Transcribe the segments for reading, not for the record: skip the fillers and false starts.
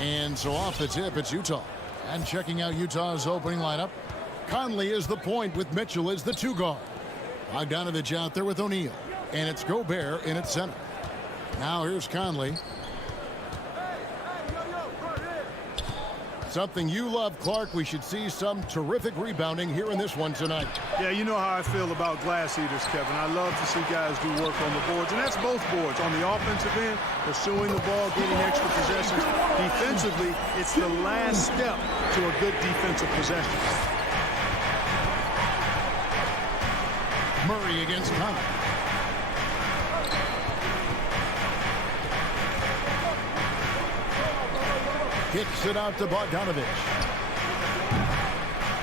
And so off the tip, it's Utah. And checking out Utah's opening lineup, Conley is the point with Mitchell as the 2 guard. Bogdanovich out there with O'Neal. And it's Gobert in at center. Now here's Conley. Something you love, Clark. We should see some terrific rebounding here in this one tonight. Yeah, you know how I feel about glass eaters, Kevin. I love to see guys do work on the boards, and that's both boards. On the offensive end, pursuing the ball, getting extra possessions. Defensively, it's the last step to a good defensive possession. Murray against Conley. Kicks it out to Bogdanovich.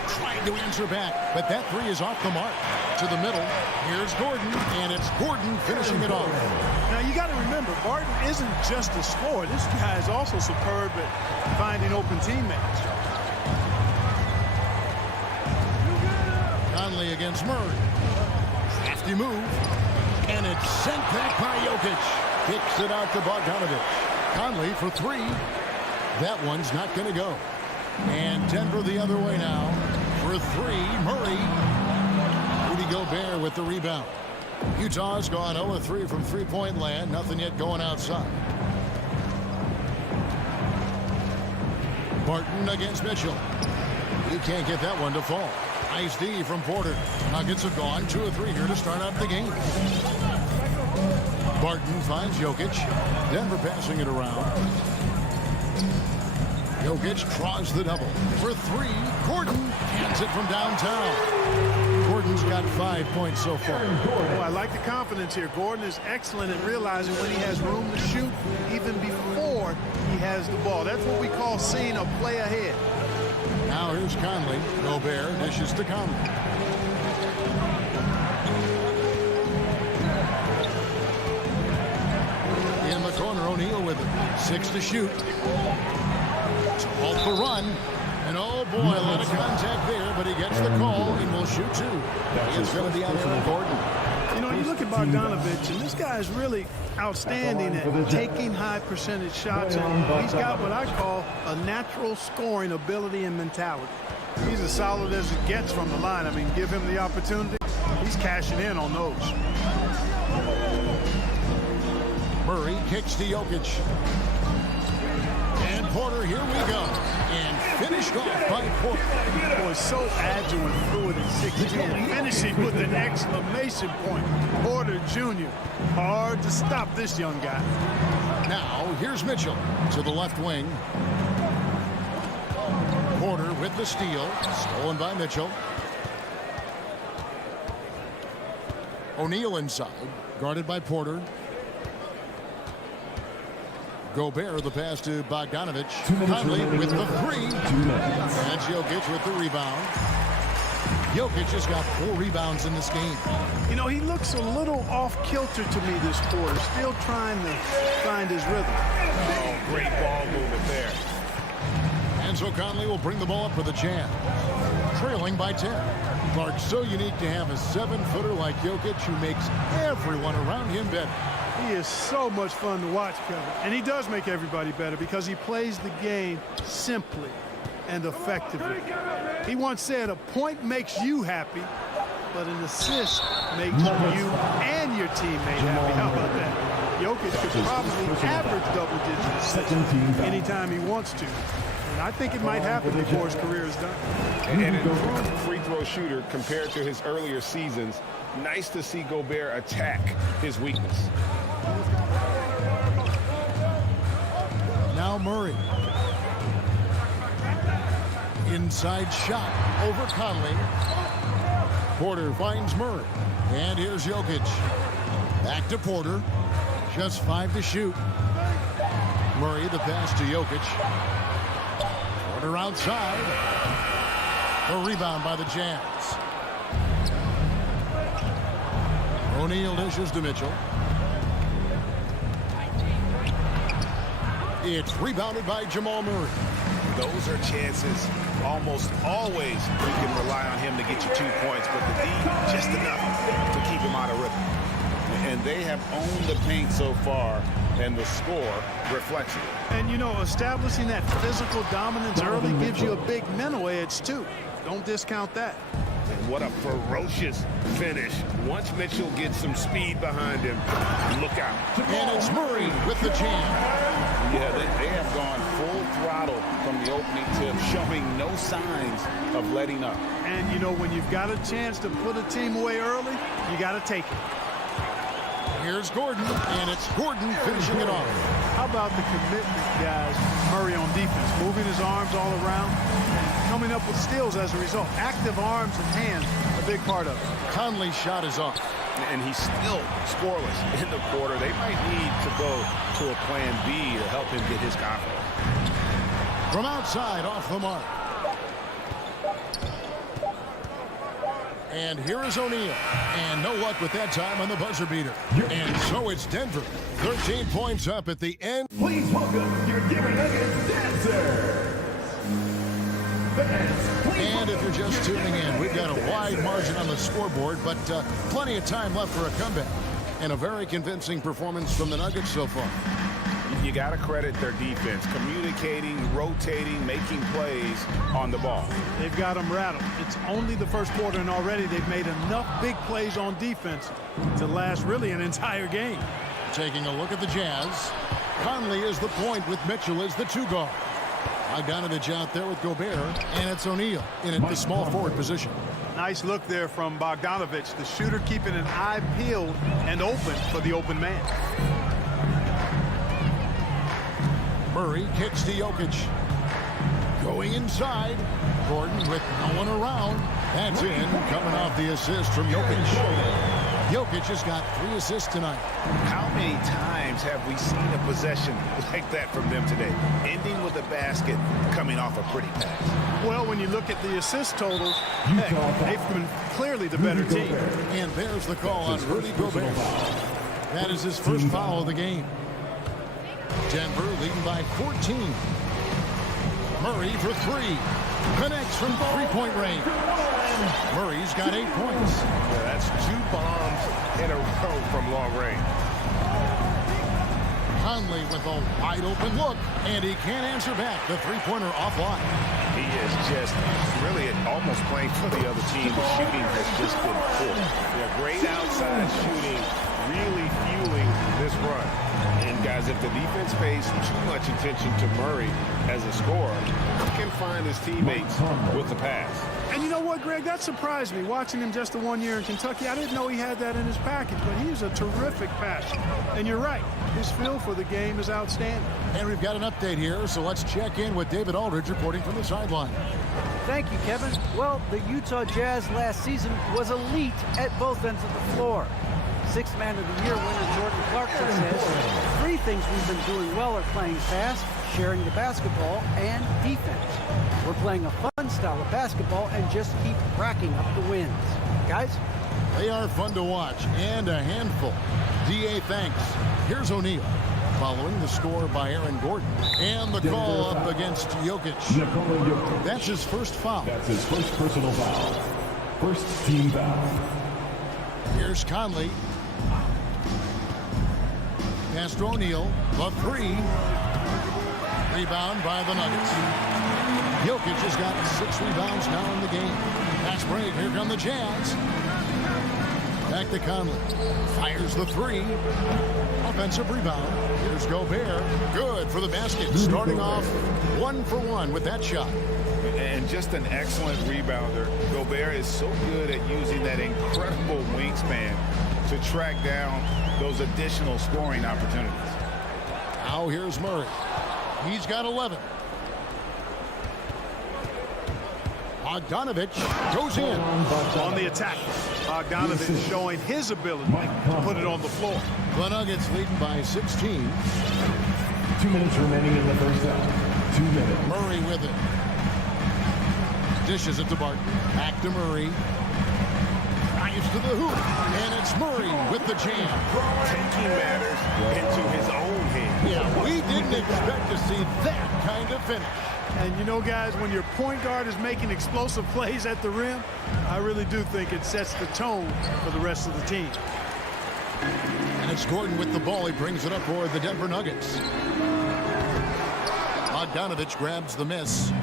Trying to answer back, but that 3 is off the mark. To the middle, here's Gordon, and it's Gordon finishing it off. Now, you got to remember, Barton isn't just a scorer. This guy is also superb at finding open teammates. Conley against Murray. Crafty move, and it's sent back by Jokic. Kicks it out to Bogdanovich. Conley for 3. That one's not going to go. And Denver the other way now. For 3, Murray. Rudy Gobert with the rebound. Utah's gone 0-3 from three-point land. Nothing yet going outside. Barton against Mitchell. He can't get that one to fall. Nice D from Porter. Nuggets have gone 2 of 3 here to start out the game. Barton finds Jokic. Denver passing it around. Jokic draws the double. For 3, Gordon hands it from downtown. Gordon's got 5 points so far. Oh, I like the confidence here. Gordon is excellent at realizing when he has room to shoot even before he has the ball. That's what we call seeing a play ahead. Now here's Conley. Gobert dishes to Conley. In the corner, O'Neal with it. 6 to shoot. To halt the run. And oh boy, a lot of contact there, but he gets the call and will shoot 2. It's going to be out for Gordon. You know, you look at Bogdanovich, and this guy is really outstanding at taking high percentage shots, and he's got what I call a natural scoring ability and mentality. He's as solid as it gets from the line. I mean, give him the opportunity, he's cashing in on those. Murray kicks to Jokic. And Porter, here we go. And finished off by Porter. Boy, so agile and fluid at 6'10", finishing with an exclamation point. Porter Jr., hard to stop this young guy. Now, here's Mitchell to the left wing. Porter with the steal. Stolen by Mitchell. O'Neal inside. Guarded by Porter. Gobert, the pass to Bogdanovich. Conley with the 3. And Jokic with the rebound. Jokic has got 4 rebounds in this game. You know, he looks a little off-kilter to me this quarter. Still trying to find his rhythm. Oh, great ball movement there. And so Conley will bring the ball up for the Jazz. Trailing by 10. Clark, so unique to have a 7-footer like Jokic who makes everyone around him better. He is so much fun to watch, Kevin. And he does make everybody better because he plays the game simply and effectively. He once said, a point makes you happy, but an assist makes you and your teammate happy. How about that? Jokic could probably average double-digit assists anytime he wants to. And I think it might happen before his career is done. And an improved free throw shooter compared to his earlier seasons. Nice to see Gobert attack his weakness. Now Murray. Inside shot over Conley. Porter finds Murray. And here's Jokic. Back to Porter. Just 5 to shoot. Murray the pass to Jokic. Porter outside. The rebound by the Jazz. O'Neal dishes to Mitchell. It's rebounded by Jamal Murray. Those are chances almost always you can rely on him to get you 2 points, but the D just enough to keep him out of rhythm. And they have owned the paint so far and the score reflects it. And, you know, establishing that physical dominance early gives you a big mental edge, too. Don't discount that. And what a ferocious finish. Once Mitchell gets some speed behind him, look out. And it's Murray with the jam. Yeah, they have gone full throttle from the opening tip, showing no signs of letting up. And, you know, when you've got a chance to put a team away early, you got to take it. Here's Gordon, and it's Gordon finishing it off. How about the commitment, guys, Murray on defense, moving his arms all around and coming up with steals as a result. Active arms and hands, a big part of it. Conley's shot is off. And he's still scoreless in the quarter. They might need to go to a plan B to help him get his confidence. From outside, off the mark. And here is O'Neal. And no luck with that time on the buzzer beater. And so it's Denver. 13 points up at the end. Please welcome your Denver Nuggets dancers. And if you're just tuning in, we've got a wide margin on the scoreboard, but plenty of time left for a comeback. And a very convincing performance from the Nuggets so far. You got to credit their defense, communicating, rotating, making plays on the ball. They've got them rattled. It's only the first quarter, and already they've made enough big plays on defense to last really an entire game. Taking a look at the Jazz. Conley is the point with Mitchell as the two guard. Bogdanovich out there with Gobert, and it's O'Neal in at the small forward position. Nice look there from Bogdanovich, the shooter keeping an eye peeled and open for the open man. Murray kicks to Jokic. Going inside. Gordon with no one around. That's in. Coming off the assist from Jokic. Jokic has got 3 assists tonight. How many times have we seen a possession like that from them today? Ending with a basket, coming off a pretty pass. Well, when you look at the assist totals, heck, they've been clearly the better team. And there's the call on Rudy Gobert. That is his first foul of the game. Denver leading by 14. Murray for 3. Connects from three-point range. Murray's got 8 points. Yeah, that's 2 bombs in a row from long range. Conley with a wide-open look, and he can't answer back. The three-pointer offline. He is just really almost playing for the other team. The shooting has just been poor. Yeah, great outside shooting, really fueling this run. And guys, if the defense pays too much attention to Murray as a scorer, he can find his teammates with the pass. And you know what, Greg? That surprised me. Watching him just the 1 year in Kentucky, I didn't know he had that in his package, but he's a terrific passer. And you're right, his feel for the game is outstanding. And we've got an update here, so let's check in with David Aldridge reporting from the sideline. Thank you, Kevin. Well, the Utah Jazz last season was elite at both ends of the floor. Sixth Man of the Year winner Jordan Clarkson says 3 things we've been doing well are playing fast, sharing the basketball, and defense. We're playing a fun style of basketball and just keep racking up the wins. Guys? They are fun to watch and a handful. DA thanks. Here's O'Neal. Following the score by Aaron Gordon. And the call up against Jokic. That's his first foul. That's his first personal foul. First team foul. Here's Conley. Pass to O'Neal. The 3. Rebound by the Nuggets. Jokic has got 6 rebounds now in the game. Pass break. Here come the Jazz. Back to Conley. Fires the 3. Offensive rebound. Here's Gobert. Good for the basket. Starting off 1 for 1 with that shot. And just an excellent rebounder. Gobert is so good at using that incredible wingspan to track down those additional scoring opportunities. Now here's Murray. He's got 11. Bogdanovich goes in. On the attack, Bogdanovich showing his ability to put it on the floor. The Nuggets leading by 16. 2 minutes remaining in the first half. 2 minutes. Murray with it. Dishes it to Barton. Back to Murray. Drives to the hoop. And it's Murray with the jam. Taking matters into his own hands. Yeah, we didn't expect to see that kind of finish. And you know, guys, when your point guard is making explosive plays at the rim, I really do think it sets the tone for the rest of the team. And it's Gordon with the ball. He brings it up for the Denver Nuggets. Bogdanovich grabs the miss.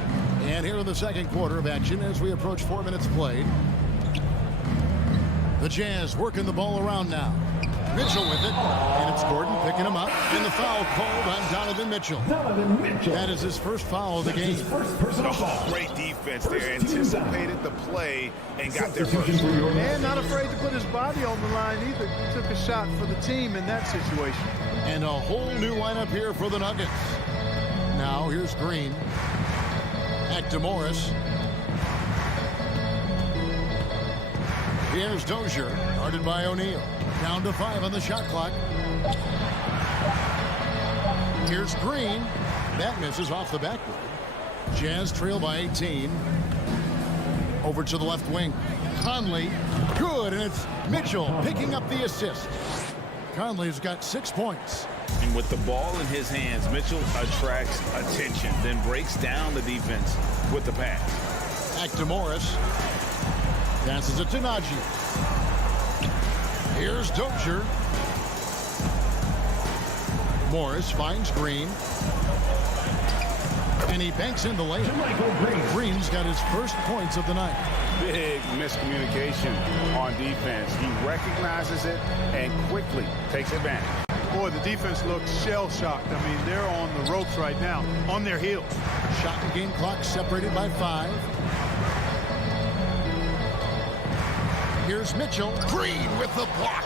And here in the second quarter of action as we approach 4 minutes played. The Jazz working the ball around now. Mitchell with it, and it's Gordon picking him up. And the foul called on Donovan Mitchell. That is his first foul of the game. Great defense there. Anticipated the play and got there first. And not afraid to put his body on the line either. He took a shot for the team in that situation. And a whole new lineup here for the Nuggets. Now here's Green. Back to Morris. Here's Dozier, guarded by O'Neal. Down to 5 on the shot clock. Here's Green. That misses off the backboard. Jazz trail by 18. Over to the left wing. Conley, good, and it's Mitchell picking up the assist. Conley's got 6 points. And with the ball in his hands, Mitchell attracts attention, then breaks down the defense with the pass. Back to Morris. Passes it to Najee. Here's Dozier. Morris finds Green. And he banks in the layup. Green's got his first points of the night. Big miscommunication on defense. He recognizes it and quickly takes advantage. Boy, the defense looks shell-shocked. I mean, they're on the ropes right now, on their heels. Shot and game clock separated by 5. Here's Mitchell. Green with the block.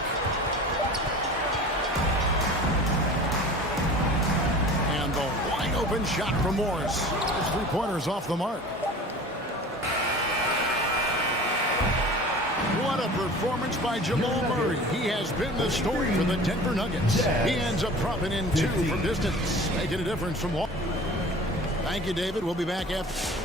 And the wide open shot from Morris. His three-pointer's off the mark. What a performance by Jamal Murray. He has been the story for the Denver Nuggets. He ends up dropping in 2 from distance, making a difference from one. Thank you, David. We'll be back after.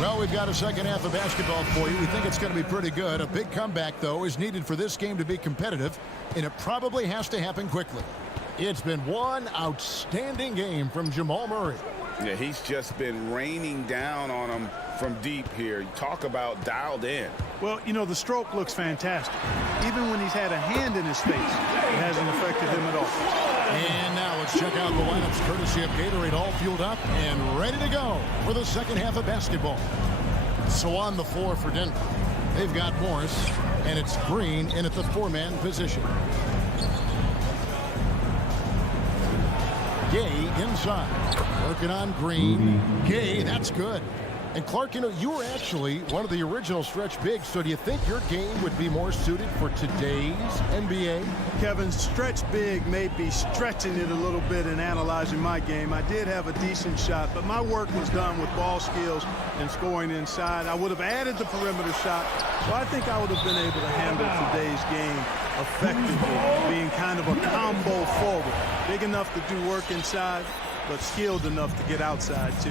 Well, we've got a second half of basketball for you. We think it's going to be pretty good. A big comeback, though, is needed for this game to be competitive, and it probably has to happen quickly. It's been one outstanding game from Jamal Murray. Yeah, he's just been raining down on him from deep here. You talk about dialed in. Well, you know, the stroke looks fantastic. Even when he's had a hand in his face, it hasn't affected him at all. And now let's check out the lineups courtesy of Gatorade, all fueled up and ready to go for the second half of basketball. So on the floor for Denver, they've got Morris, and it's Green in at the 4-man position. Gay inside, working on Green. Gay, that's good. And Clark, you know, you were actually one of the original stretch bigs, so do you think your game would be more suited for today's NBA? Kevin, stretch big may be stretching it a little bit in analyzing my game. I did have a decent shot, but my work was done with ball skills and scoring inside. I would have added the perimeter shot, so I think I would have been able to handle today's game effectively, being kind of a combo forward. Big enough to do work inside, but skilled enough to get outside, too.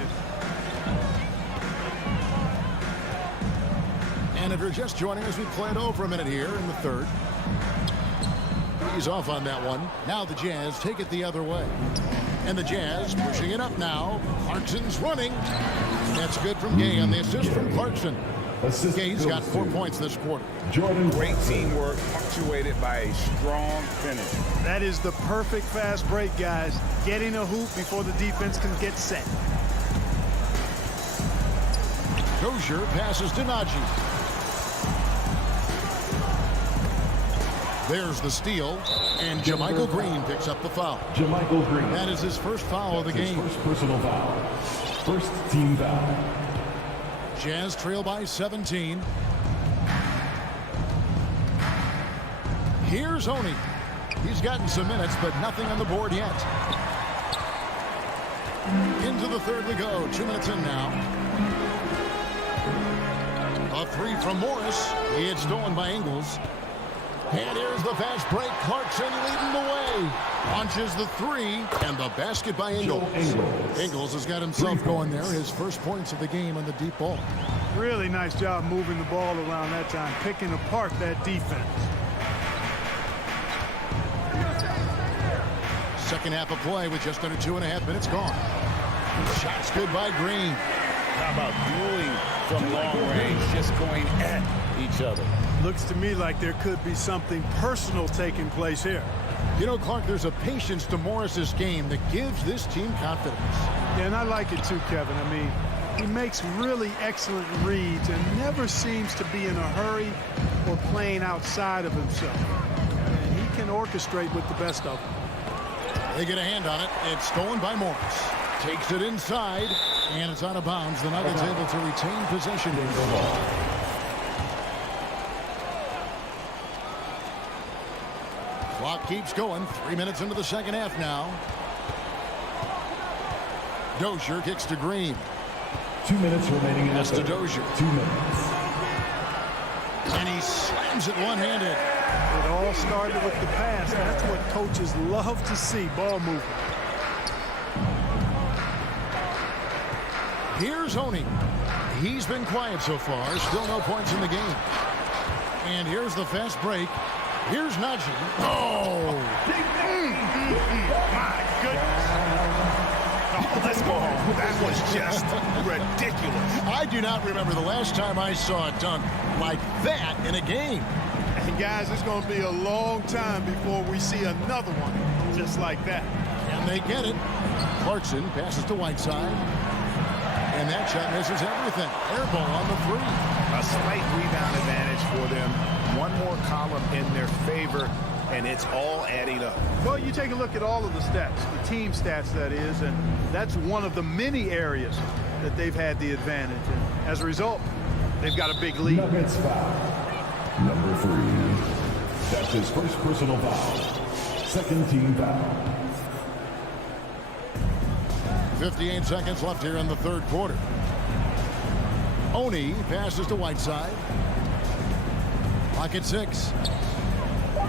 And if you're just joining us, we played over a minute here in the third. He's off on that one. Now the Jazz take it the other way. And the Jazz pushing it up now. Clarkson's running. That's good from Gay on the assist from Clarkson. Gay's got 4 points this quarter. Great teamwork punctuated by a strong finish. That is the perfect fast break, guys. Getting a hoop before the defense can get set. Dozier passes to Najee. There's the steal, and JaMychal Green picks up the foul. JaMychal Green. That is his first foul of the game. First personal foul. First team foul. Jazz trail by 17. Here's Oney. He's gotten some minutes, but nothing on the board yet. Into the third we go. 2 minutes in now. A three from Morris. It's stolen by Ingles. And here's the fast break. Clarkson leading the way. Launches the three. And the basket by Ingles. Ingles has got himself going there. His first points of the game on the deep ball. Really nice job moving the ball around that time, picking apart that defense. second half of play with just under 2.5 minutes gone. Shots good by Green. How about dueling from long range, just going at each other? Looks to me like there could be something personal taking place here. You know, Clark, there's a patience to Morris's game that gives this team confidence. Yeah, and I like it too, Kevin. I mean, he makes really excellent reads and never seems to be in a hurry or playing outside of himself. And he can orchestrate with the best of them. They get a hand on it. It's stolen by Morris. Takes it inside, and it's out of bounds. The Nuggets able to retain possession. Clock keeps going. 3 minutes into the second half now. Dozier kicks to Green. 2 minutes remaining in the That's to Dozier. 2 minutes. And he slams it one-handed. It all started with the pass. That's what coaches love to see, ball movement. Here's Honey. He's been quiet so far. Still no points in the game. And here's the fast break. Here's Najee. Oh! My goodness. Oh, let's go home. That was just ridiculous. I do not remember the last time I saw a dunk like that in a game. And guys, it's going to be a long time before we see another one just like that. And they get it. Clarkson passes to Whiteside. And that shot misses everything. Air ball on the three. A slight rebound advantage for them. One more column in their favor, and it's all adding up. Well, you take a look at all of the stats, the team stats, that is, and that's one of the many areas that they've had the advantage. And as a result, they've got a big lead. Nuggets foul. Number 3. That's his first personal foul. Second team foul. 58 seconds left here in the third quarter. Oni passes to Whiteside. Clock at 6.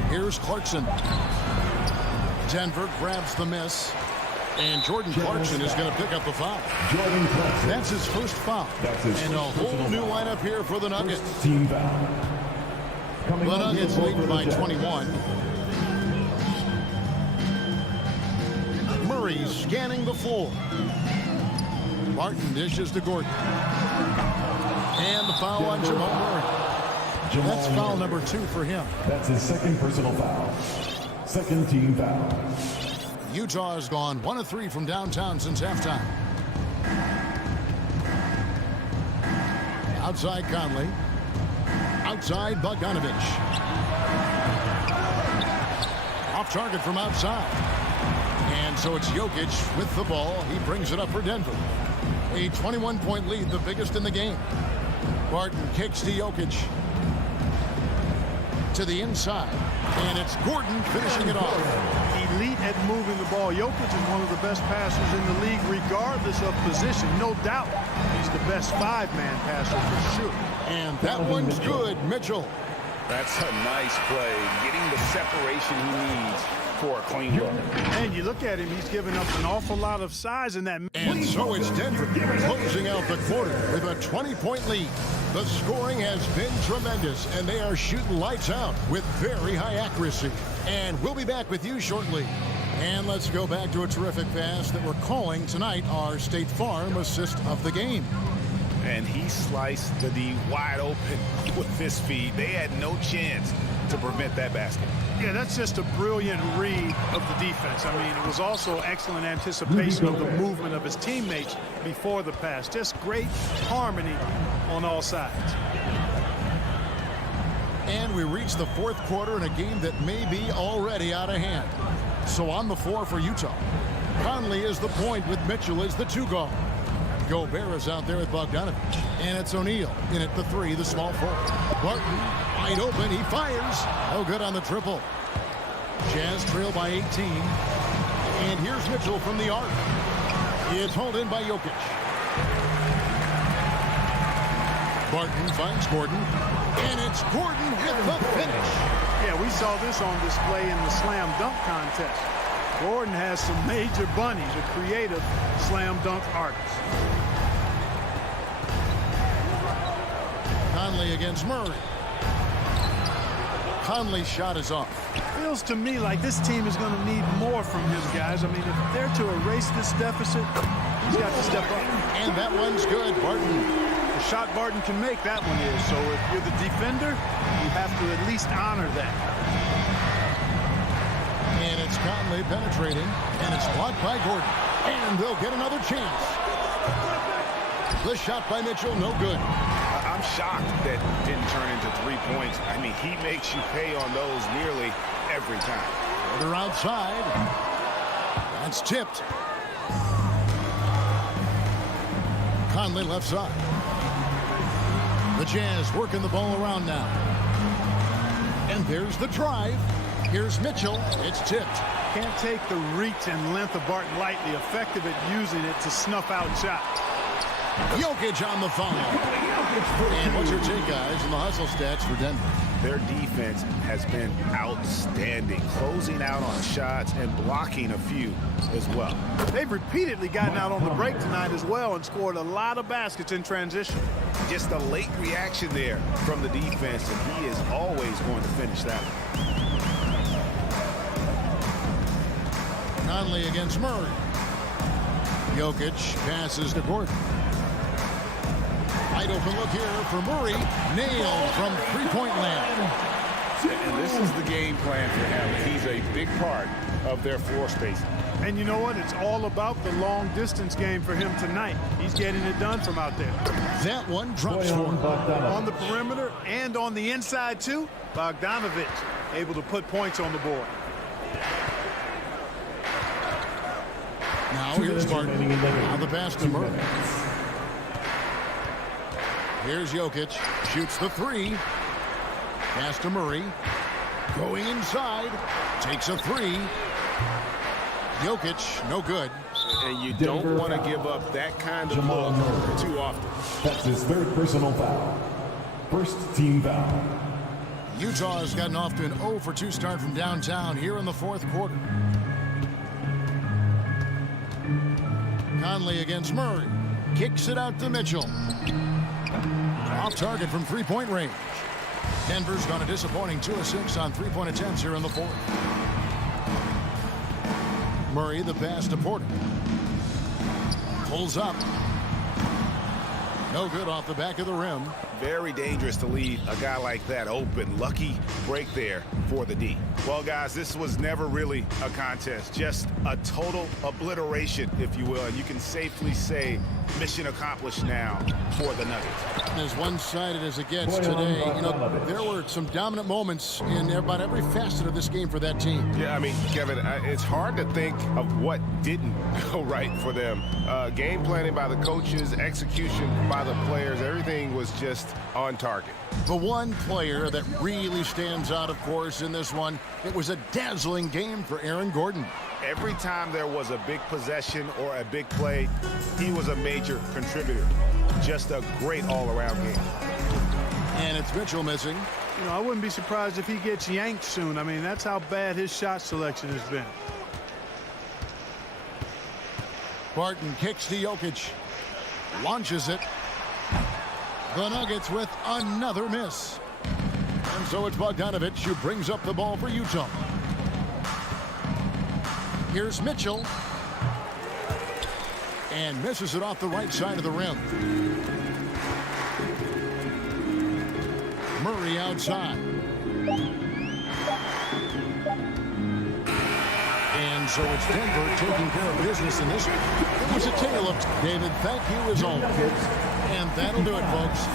Here's Clarkson. Denver grabs the miss. And Jordan Clarkson is going to pick up the foul. Jordan Clarkson. That's his first foul. That's his and a first whole personal new foul. lineup here for the Nuggets. First team foul. Coming The up Nuggets here lead for by the 21. Murray scanning the floor. Martin dishes to Gordon. And the foul on Jamal Murray. That's foul number 2 for him. That's his second personal foul. Second team foul. Utah has gone 1 of 3 from downtown since halftime. Outside Conley. Outside Bogdanovich. Off target from outside. And so it's Jokic with the ball. He brings it up for Denver. A 21-point lead, the biggest in the game. Barton kicks to Jokic. To the inside. And it's Gordon finishing it off. Elite at moving the ball. Jokic is one of the best passers in the league, regardless of position. No doubt he's the best 5-man passer for sure. And that one's good, Mitchell. That's a nice play, getting the separation he needs for a clean look. And you look at him, he's giving up an awful lot of size in that. And so it's Denver closing out the quarter with a 20-point lead. The scoring has been tremendous, and they are shooting lights out with very high accuracy. And we'll be back with you shortly. And let's go back to a terrific pass that we're calling tonight our State Farm assist of the game. And he sliced the D wide open with his feet. They had no chance to prevent that basket. Yeah, that's just a brilliant read of the defense. I mean, it was also excellent anticipation of the movement of his teammates before the pass. Just great harmony on all sides. And we reach the fourth quarter in a game that may be already out of hand. So on the floor for Utah. Conley is the point with Mitchell as the 2 guard. Gobert is out there with Bogdanovich. And it's O'Neal in at the 3, the small forward. Barton wide open. He fires. No good on the triple. Jazz trail by 18. And here's Mitchell from the arc. It's hauled in by Jokic. Barton finds Gordon. And it's Gordon with the finish. Yeah, we saw this on display in the slam dunk contest. Gordon has some major bunnies, a creative slam dunk artist. Conley against Murray. Conley's shot is off. Feels to me like this team is going to need more from his guys. I mean, if they're to erase this deficit, he's got to step up. And that one's good. Barton. The shot Barton can make, that one is. So if you're the defender, you have to at least honor that. And it's Conley penetrating. And it's blocked by Gordon. And they'll get another chance. The shot by Mitchell, no good. I'm shocked that didn't turn into 3 points. I mean, he makes you pay on those nearly every time. They're outside. That's tipped. Conley left side. The Jazz working the ball around now. And there's the drive. Here's Mitchell. It's tipped. Can't take the reach and length of Barton lightly. Effective at using it to snuff out shots. Jokic on the foul. And what's your take, guys, on the hustle stats for Denver? Their defense has been outstanding, closing out on shots and blocking a few as well. They've repeatedly gotten out on the break tonight as well and scored a lot of baskets in transition. Just a late reaction there from the defense, and he is always going to finish that one. Conley against Murray. Jokic passes to Gordon. Wide open look here for Murray. Nailed from three-point land. And this is the game plan for him. He's a big part of their floor spacing. And you know what? It's all about the long-distance game for him tonight. He's getting it done from out there. That one drops for him. On the perimeter and on the inside, too. Bogdanovic able to put points on the board. Now here's Barton. Now the pass to Murray. Here's Jokic. Shoots the three. Pass to Murray. Going inside. Takes a three. Jokic, no good. And you don't want to give up that kind of look too often. That's his third personal foul. First team foul. Utah has gotten off to an 0 for 2 start from downtown here in the fourth quarter. Conley against Murray. Kicks it out to Mitchell. Off target from three-point range. Denver's gone a disappointing 2 of 6 on three-point attempts here in the fourth. Murray the pass to Porter. Pulls up. No good off the back of the rim. Very dangerous to leave a guy like that open. Lucky break there for the D. Well, guys, this was never really a contest. Just a total obliteration, if you will. And you can safely say mission accomplished now for the Nuggets. As one-sided as it gets today, you know, there were some dominant moments in about every facet of this game for that team. Yeah, I mean, Kevin, it's hard to think of what didn't go right for them. Game planning by the coaches, execution by the players, everything was just on target. The one player that really stands out, of course, in this one, it was a dazzling game for Aaron Gordon. Every time there was a big possession or a big play, he was a major contributor. Just a great all-around game. And it's Mitchell missing. You know, I wouldn't be surprised if he gets yanked soon. I mean, that's how bad his shot selection has been. Barton kicks to Jokic. Launches it. The Nuggets with another miss. And so it's Bogdanovic who brings up the ball for Utah. Here's Mitchell. And misses it off the right side of the rim. Murray outside. And so it's Denver taking care of business in this one. It was a tale of David. Thank you as always. And that'll do it, folks.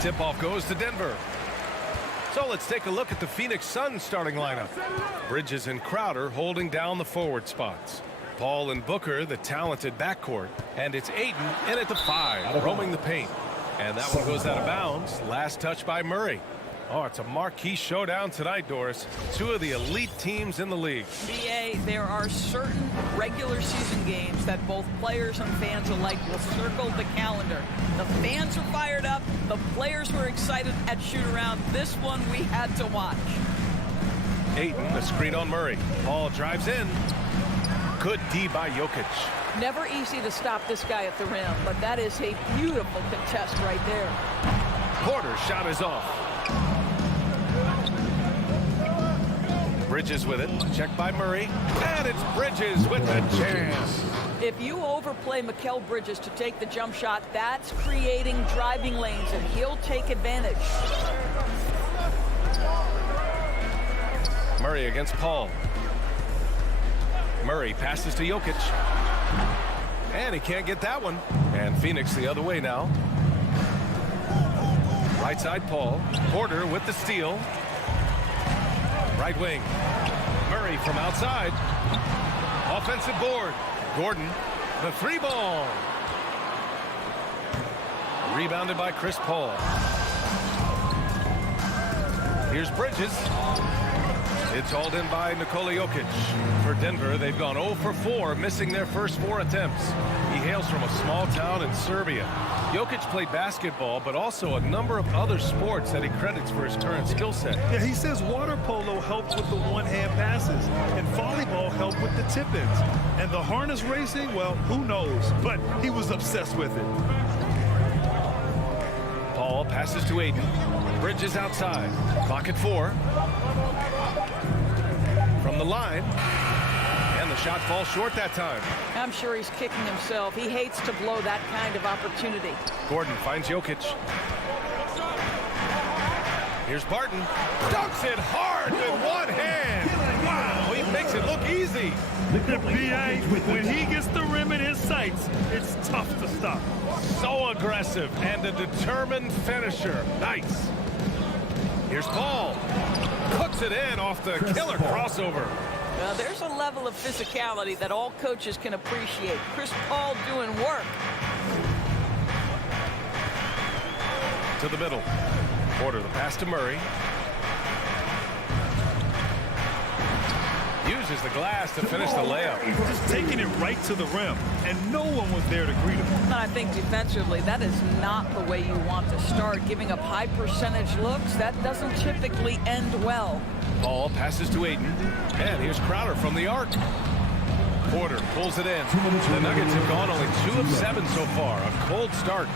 Tip-off goes to Denver. So let's take a look at the Phoenix Suns starting lineup. Bridges and Crowder holding down the forward spots. Paul and Booker, the talented backcourt. And it's Ayton in at the 5, roaming the paint. And that one goes out of bounds. Last touch by Murray. Oh, it's a marquee showdown tonight, Doris. Two of the elite teams in the league. BA, there are certain regular season games that both players and fans alike will circle the calendar. The fans are fired up. The players were excited at shoot-around. This one we had to watch. Ayton, the screen on Murray. Paul drives in. Good D by Jokic. Never easy to stop this guy at the rim, but that is a beautiful contest right there. Porter's shot is off. Bridges with it. Checked by Murray. And it's Bridges with the chance. If you overplay Mikal Bridges to take the jump shot, that's creating driving lanes, and he'll take advantage. Murray against Paul. Murray passes to Jokic. And he can't get that one. And Phoenix the other way now. Right side Paul. Porter with the steal. Right wing. Murray from outside. Offensive board. Gordon, the 3-ball. Rebounded by Chris Paul. Here's Bridges. It's hauled in by Nikola Jokic. For Denver, they've gone 0 for 4, missing their first 4 attempts. He hails from a small town in Serbia. Jokic played basketball, but also a number of other sports that he credits for his current skill set. Yeah, he says water polo helped with the one-hand passes, and volleyball helped with the tip-ins. And the harness racing, well, who knows? But he was obsessed with it. Paul passes to Ayton. Bridges outside. Clock at 4. From the line. And the shot falls short that time. I'm sure he's kicking himself. He hates to blow that kind of opportunity. Gordon finds Jokic. Here's Barton. Dunks it hard with one hand. Wow, he makes it look easy. The BA, when he gets the rim in his sights, it's tough to stop. So aggressive and a determined finisher. Nice. Here's Paul. Cooks it in off the killer crossover. Well, there's a level of physicality that all coaches can appreciate. Chris Paul doing work. To the middle. Porter the pass to Murray. Uses the glass to finish the layup. Just taking it right to the rim, and no one was there to greet him. And I think defensively, that is not the way you want to start. Giving up high percentage looks, that doesn't typically end well. Paul passes to Ayton. And here's Crowder from the arc. Porter pulls it in. The Nuggets have gone only 2 of 7 so far. A cold start.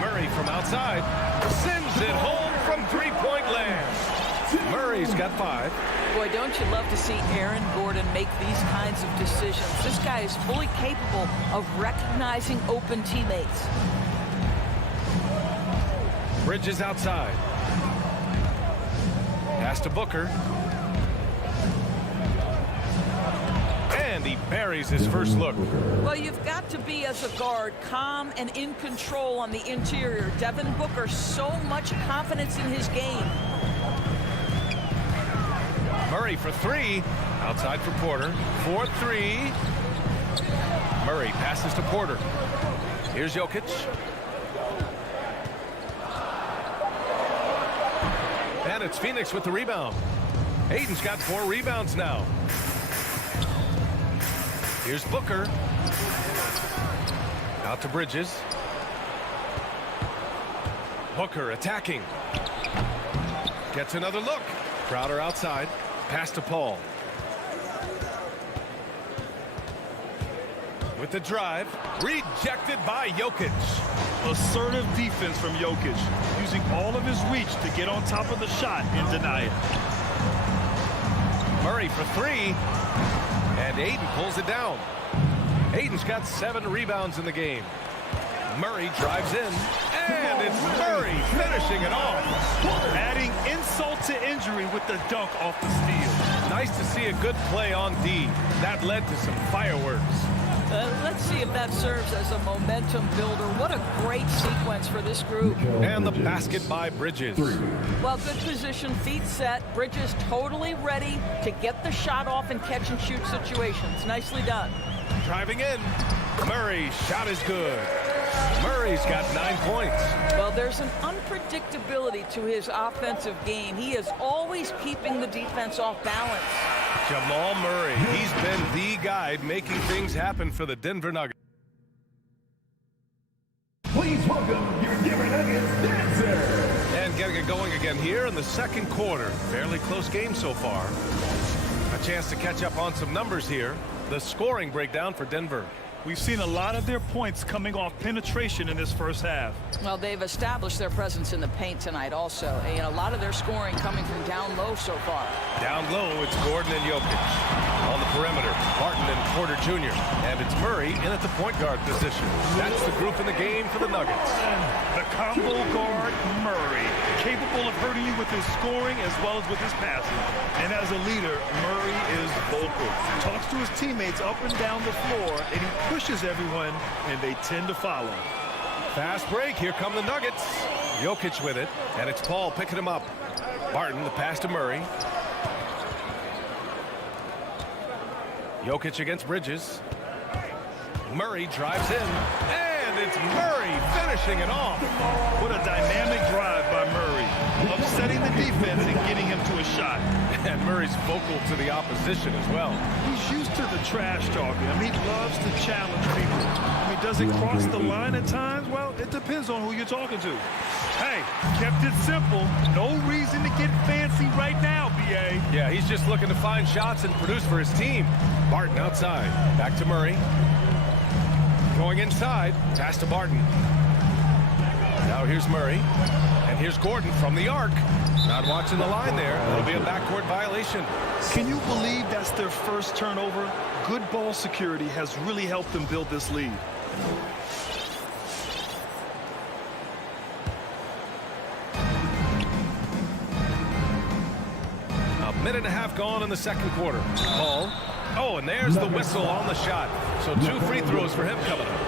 Murray from outside. Sends it home from three-point land. Murray's got 5. Boy, don't you love to see Aaron Gordon make these kinds of decisions. This guy is fully capable of recognizing open teammates. Bridges outside. Pass to Booker. And he buries his first look. Well, you've got to be, as a guard, calm and in control on the interior. Devin Booker, so much confidence in his game. Murray for 3. Outside for Porter. 4-3. Murray passes to Porter. Here's Jokic. And it's Phoenix with the rebound. Ayton's got 4 rebounds now. Here's Booker. Out to Bridges. Booker attacking. Gets another look. Crowder outside. Pass to Paul. With the drive. Rejected by Jokic. Assertive defense from Jokic, using all of his reach to get on top of the shot and deny it. Murray for 3. And Ayton pulls it down. Ayton's got 7 rebounds in the game. Murray drives in. And it's Murray finishing it off. Adding insult to injury with the dunk off the steal. Nice to see a good play on D. That led to some fireworks. Let's see if that serves as a momentum builder. What a great sequence for this group. And the basket by Bridges. Well, good position, feet set. Bridges totally ready to get the shot off in catch and shoot situations. Nicely done. Driving in. Murray, shot is good. Murray's got 9 points. Well, there's an unpredictability to his offensive game. He is always keeping the defense off balance. Jamal Murray, he's been the guy making things happen for the Denver Nuggets. Please welcome your Denver Nuggets dancer. And getting it going again here in the second quarter. Fairly close game so far. A chance to catch up on some numbers here. The scoring breakdown for Denver. We've seen a lot of their points coming off penetration in this first half. Well, they've established their presence in the paint tonight also. And a lot of their scoring coming from down low so far. Down low, it's Gordon and Jokic. On the perimeter, Barton and Porter Jr. And it's Murray in at the point guard position. That's the group in the game for the Nuggets. The combo guard, Murray, capable of hurting you with his scoring as well as with his passing. And as a leader, Murray is vocal. Talks to his teammates up and down the floor, and he pushes everyone, and they tend to follow. Fast break. Here come the Nuggets. Jokic with it, and it's Paul picking him up. Barton, the pass to Murray. Jokic against Bridges. Murray drives in, and it's Murray finishing it off. What a dynamic drive by Murray, upsetting the defense and getting him to a shot. And Murray's vocal to the opposition as well. He's used to the trash talking. I mean, he loves to challenge people. I mean, does it cross the line at times? Well, it depends on who you're talking to. Hey, kept it simple. No reason to get fancy right now, B.A. Yeah, he's just looking to find shots and produce for his team. Barton outside. Back to Murray. Going inside. Pass to Barton. Now here's Murray. And here's Gordon from the arc. Not watching the line there. It'll be a backcourt violation. Can you believe that's their first turnover? Good ball security has really helped them build this lead. A minute and a half gone in the second quarter. Paul. Oh, and there's the whistle on the shot. So 2 free throws for him coming up.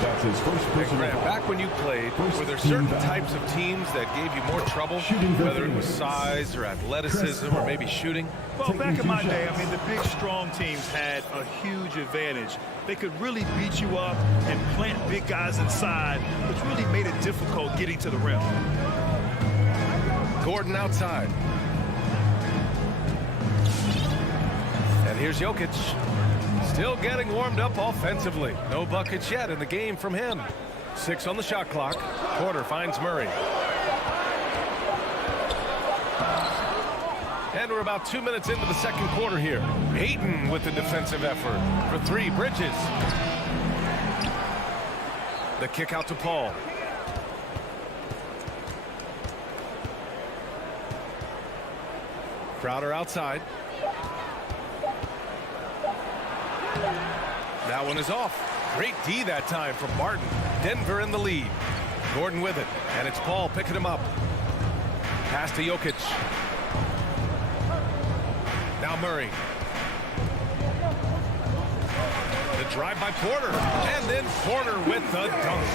That's his first personal Grant, foul. back when you played, were there certain types of teams that gave you more trouble, whether it was size or athleticism or maybe shooting? Well, back in my day, I mean, the big, strong teams had a huge advantage. They could really beat you up and plant big guys inside, which really made it difficult getting to the rim. Gordon outside. And here's Jokic. Still getting warmed up offensively. No buckets yet in the game from him. 6 on the shot clock. Porter finds Murray. And we're about 2 minutes into the second quarter here. Ayton with the defensive effort. For 3, Bridges. The kick out to Paul. Crowder outside. That one is off. Great D that time from Barton. Denver in the lead. Gordon with it. And it's Paul picking him up. Pass to Jokic. Now Murray. The drive by Porter. And then Porter with the dunk.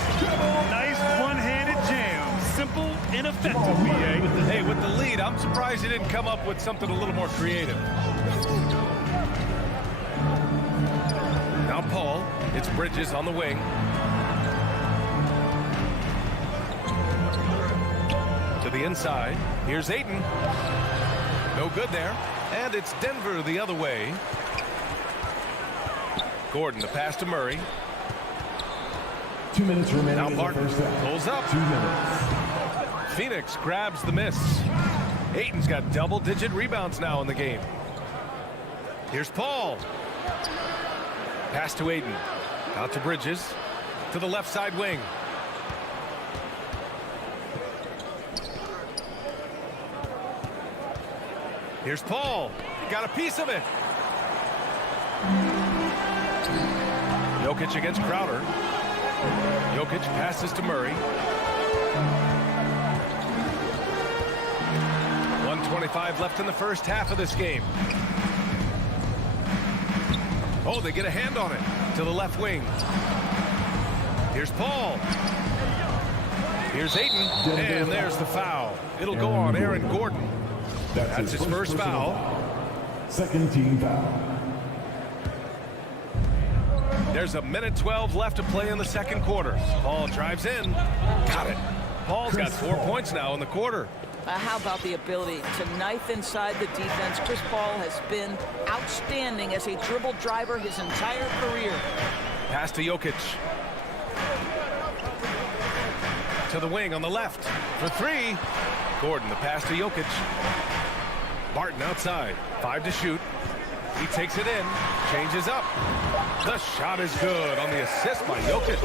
Nice one-handed jam. Simple and effective, B.A. Hey, with the lead, I'm surprised he didn't come up with something a little more creative. Now Paul. It's Bridges on the wing. To the inside. Here's Ayton. No good there. And it's Denver the other way. Gordon, the pass to Murray. 2 minutes remaining. Now in Barton the first half. pulls up. 2 minutes. Phoenix grabs the miss. Ayton's got double-digit rebounds now in the game. Here's Paul. Pass to Ayton. Out to Bridges. To the left side wing. Here's Paul. Got a piece of it. Jokic against Crowder. Jokic passes to Murray. 1:25 left in the first half of this game. Oh, they get a hand on it. To to the left wing. Here's Paul. Here's Ayton, and there's the foul. It'll go on Aaron Gordon. That's his first foul. Second team foul. There's a minute 12 left to play in the second quarter. Paul drives in. Got it. Paul's got 4 points now in the quarter. How about the ability to knife inside the defense? Chris Paul has been outstanding as a dribble driver his entire career. Pass to Jokic. To the wing on the left. For three. Gordon, the pass to Jokic. Barton outside. 5 to shoot. He takes it in. Changes up. The shot is good on the assist by Jokic.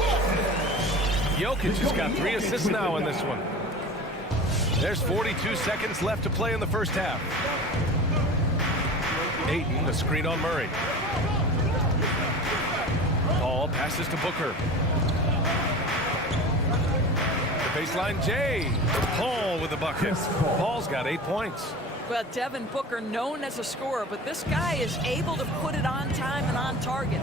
Jokic has got 3 assists now in this one. There's 42 seconds left to play in the first half. Ayton, the screen on Murray. Paul passes to Booker. The baseline, Jay. Paul with the bucket. Paul's got 8 points. Well, Devin Booker, known as a scorer, but this guy is able to put it on time and on target.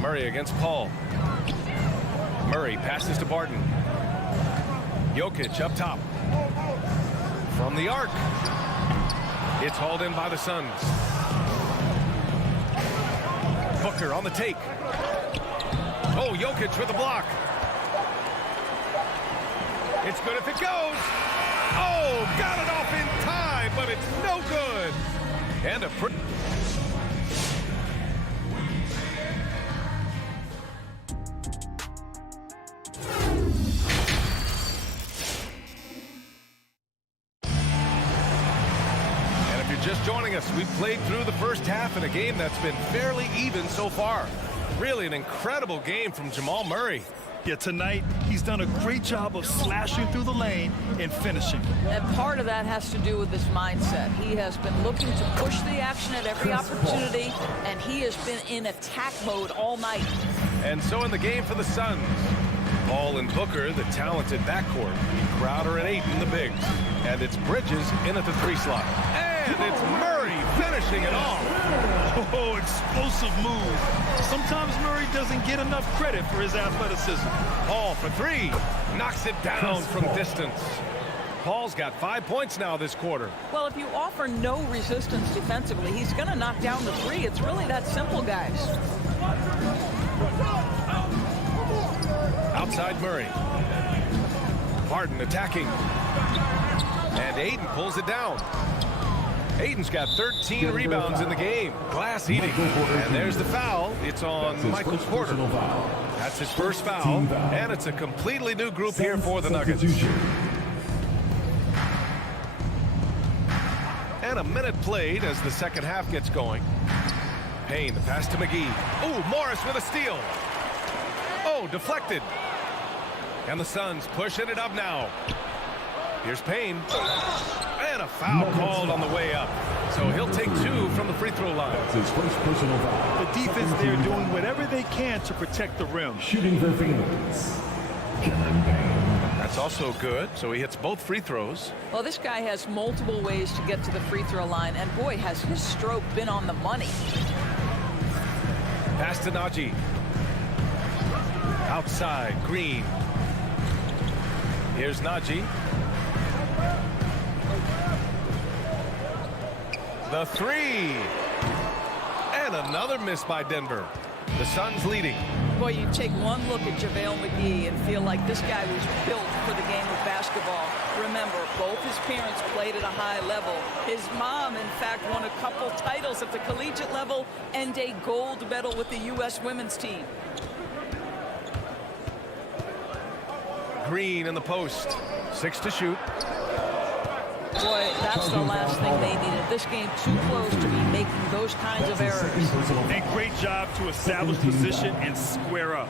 Murray against Paul. Murray passes to Barton. Jokic up top. From the arc. It's hauled in by the Suns. Booker on the take. Oh, Jokic with the block. It's good if it goes. Oh, got it off in time, but it's no good. And a pretty... Just joining us, we've played through the first half in a game that's been fairly even so far. Really an incredible game from Jamal Murray. Yeah, tonight he's done a great job of slashing through the lane and finishing. And part of that has to do with his mindset. He has been looking to push the action at every opportunity, and he has been in attack mode all night. And so in the game for the Suns, Paul and Booker, the talented backcourt. Crowder and Ayton, the bigs. And it's Bridges in at the 3 slot. And it's Murray finishing it off. Oh, explosive move. Sometimes Murray doesn't get enough credit for his athleticism. Paul for 3. Knocks it down from distance. Paul's got 5 points now this quarter. Well, if you offer no resistance defensively, he's going to knock down the 3. It's really that simple, guys. Outside Murray. Harden attacking. And Ayton pulls it down. Ayton's got 13 rebounds in the game. Glass eating. And there's the foul. It's on Michael Porter. That's his first foul. And it's a completely new group here for the Nuggets. And a minute played as the second half gets going. Payne, the pass to McGee. Oh, Morris with a steal. Oh, deflected. And the Suns pushing it up now. Here's Payne. And a foul called on the way up. So he'll take 2 from the free throw line. That's his first personal foul. The defense there doing whatever they can to protect the rim. Shooting for Phoenix, Cameron Payne. That's also good. So he hits both free throws. Well, this guy has multiple ways to get to the free throw line. And boy, has his stroke been on the money. Pass to Najee. Outside, Green. Here's Najee. The 3. And another miss by Denver. The Suns leading. Boy, you take one look at JaVale McGee and feel like this guy was built for the game of basketball. Remember, both his parents played at a high level. His mom, in fact, won a couple titles at the collegiate level and a gold medal with the U.S. women's team. Green in the post. 6 to shoot. Boy, that's the last thing they needed. This game too close to be making those kinds of errors. And great job to establish position and square up.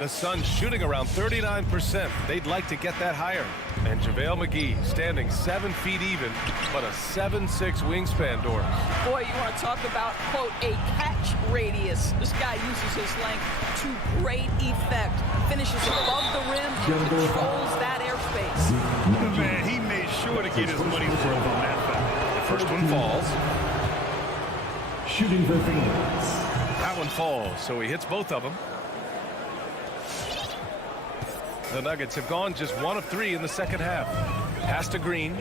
The Suns shooting around 39%. They'd like to get that higher. And JaVale McGee standing 7 feet even, but a 7'6" wingspan, Doris. Boy, you want to talk about, quote, a catch radius. This guy uses his length to great effect. Finishes above the rim and controls that airspace. Man, he made sure to get his money's worth on that foul. The first one falls. shooting for Phoenix. That one falls, so he hits both of them. The Nuggets have gone just 1 of 3 in the second half. Pass to Green.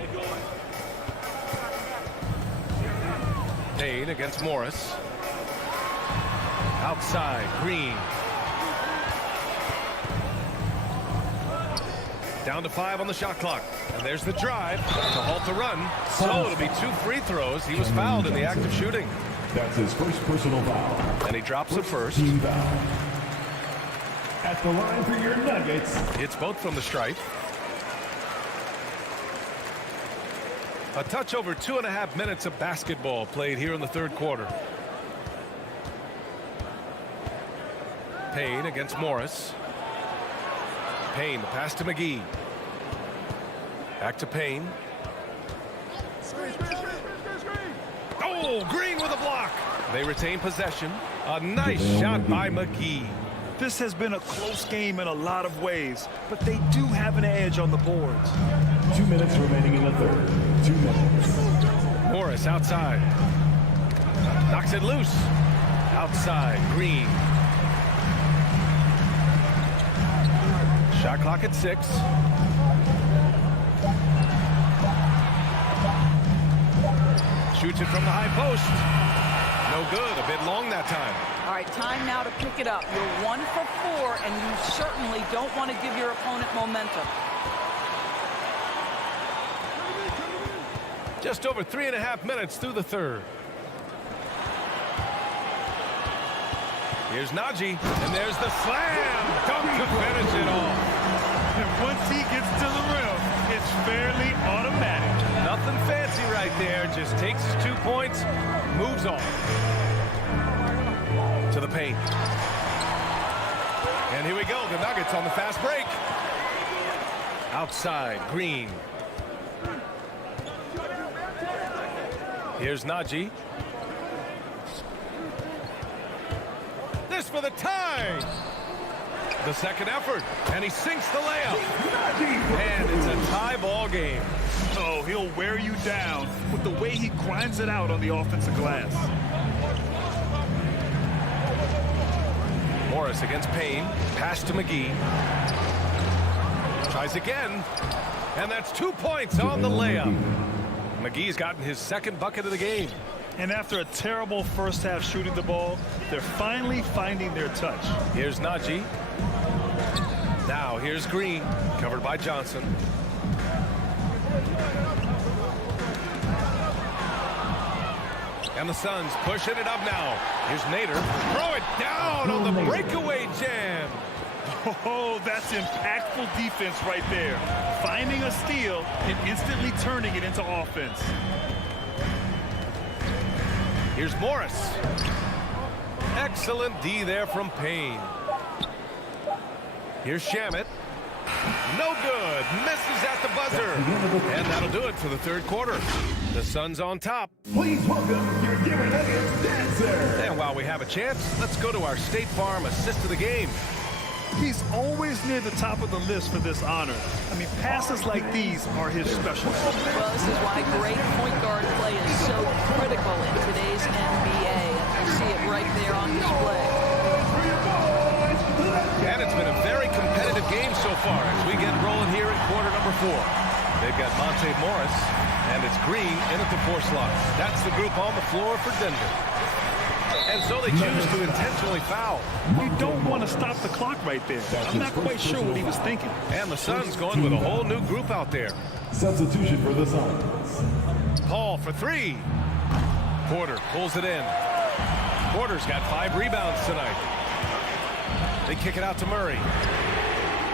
Payne against Morris. Outside, Green. Down to 5 on the shot clock. And there's the drive to halt the run. So it'll be 2 free throws. He was fouled in the act of shooting. That's his first personal foul. And he drops it first. Team foul. At the line for your Nuggets. It's both from the stripe. A touch over 2.5 minutes of basketball played here in the third quarter. Payne against Morris. Payne, the pass to McGee. Back to Payne. Oh, Green with a block. They retain possession. A nice shot by McGee. This has been a close game in a lot of ways, but they do have an edge on the boards. 2 minutes remaining in the third. 2 minutes. Morris outside. Knocks it loose. Outside, Green. Shot clock at 6. Shoots it from the high post. No good. A bit long that time. All right, time now to pick it up. You're 1 for 4, and you certainly don't want to give your opponent momentum. Just over 3.5 minutes through the third. Here's Najee, and there's the slam. Dunk to finish it off. And once he gets to the rim, it's fairly automatic. Nothing fancy right there. Just takes his 2 points, moves on. To the paint. And here we go. The Nuggets on the fast break. Outside, Green. Here's Najee. This for the tie. The second effort, and he sinks the layup. And it's a tie ball game. Oh, he'll wear you down with the way he grinds it out on the offensive glass. Morris against Payne. Pass to McGee. Tries again. And that's 2 points on the layup. McGee's gotten his second bucket of the game. And after a terrible first half shooting the ball, they're finally finding their touch. Here's Najee. Now here's Green, covered by Johnson. And the Suns pushing it up now. Here's Nader. Throw it down on the breakaway jam. Oh, that's impactful defense right there. Finding a steal and instantly turning it into offense. Here's Morris. Excellent D there from Payne. Here's Shamet. No good. Misses at the buzzer. And that'll do it for the third quarter. The Suns on top. Please welcome your Denver Nuggets dancer. And while we have a chance, let's go to our State Farm assist of the game. He's always near the top of the list for this honor. I mean, passes like these are his specialty. Well, this is why great point guard play is so critical in today's NBA. And you see it right there on display. And it's been a very competitive game so far as we get rolling here in quarter number 4. They've got Monte Morris, and it's Green in at the 4 slot. That's the group on the floor for Denver. And so they choose to intentionally foul. You don't want to stop the clock right there. I'm not quite sure what he was thinking. And the Suns going with a whole new group out there. Substitution for the Suns. Paul for 3. Porter pulls it in. Porter's got 5 rebounds tonight. They kick it out to Murray.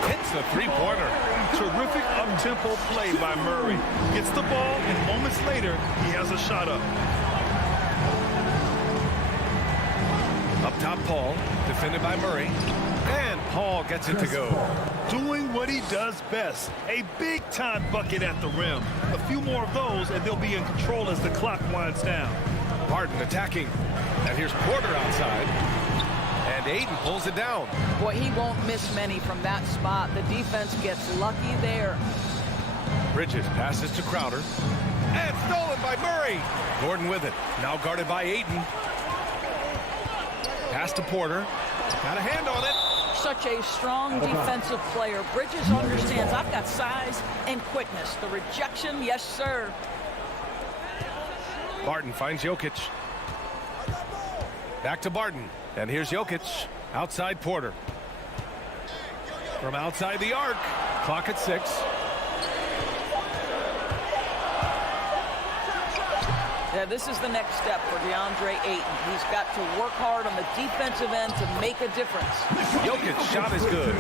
Hits the 3-pointer. Terrific up-tempo play by Murray. Gets the ball, and moments later, he has a shot up. Up top, Paul, defended by Murray. And Paul gets it to go. Doing what he does best. A big-time bucket at the rim. A few more of those, and they'll be in control as the clock winds down. Harden attacking. And here's Porter outside. And Ayton pulls it down. Boy, he won't miss many from that spot. The defense gets lucky there. Bridges passes to Crowder. And stolen by Murray. Gordon with it. Now guarded by Ayton. Pass to Porter. Got a hand on it. Such a strong defensive player. Bridges understands I've got size and quickness. The rejection, yes, sir. Barton finds Jokic. Back to Barton. And here's Jokic. Outside Porter. From outside the arc. Clock at 6. Yeah, this is the next step for DeAndre Ayton. He's got to work hard on the defensive end to make a difference. Jokic's shot is good.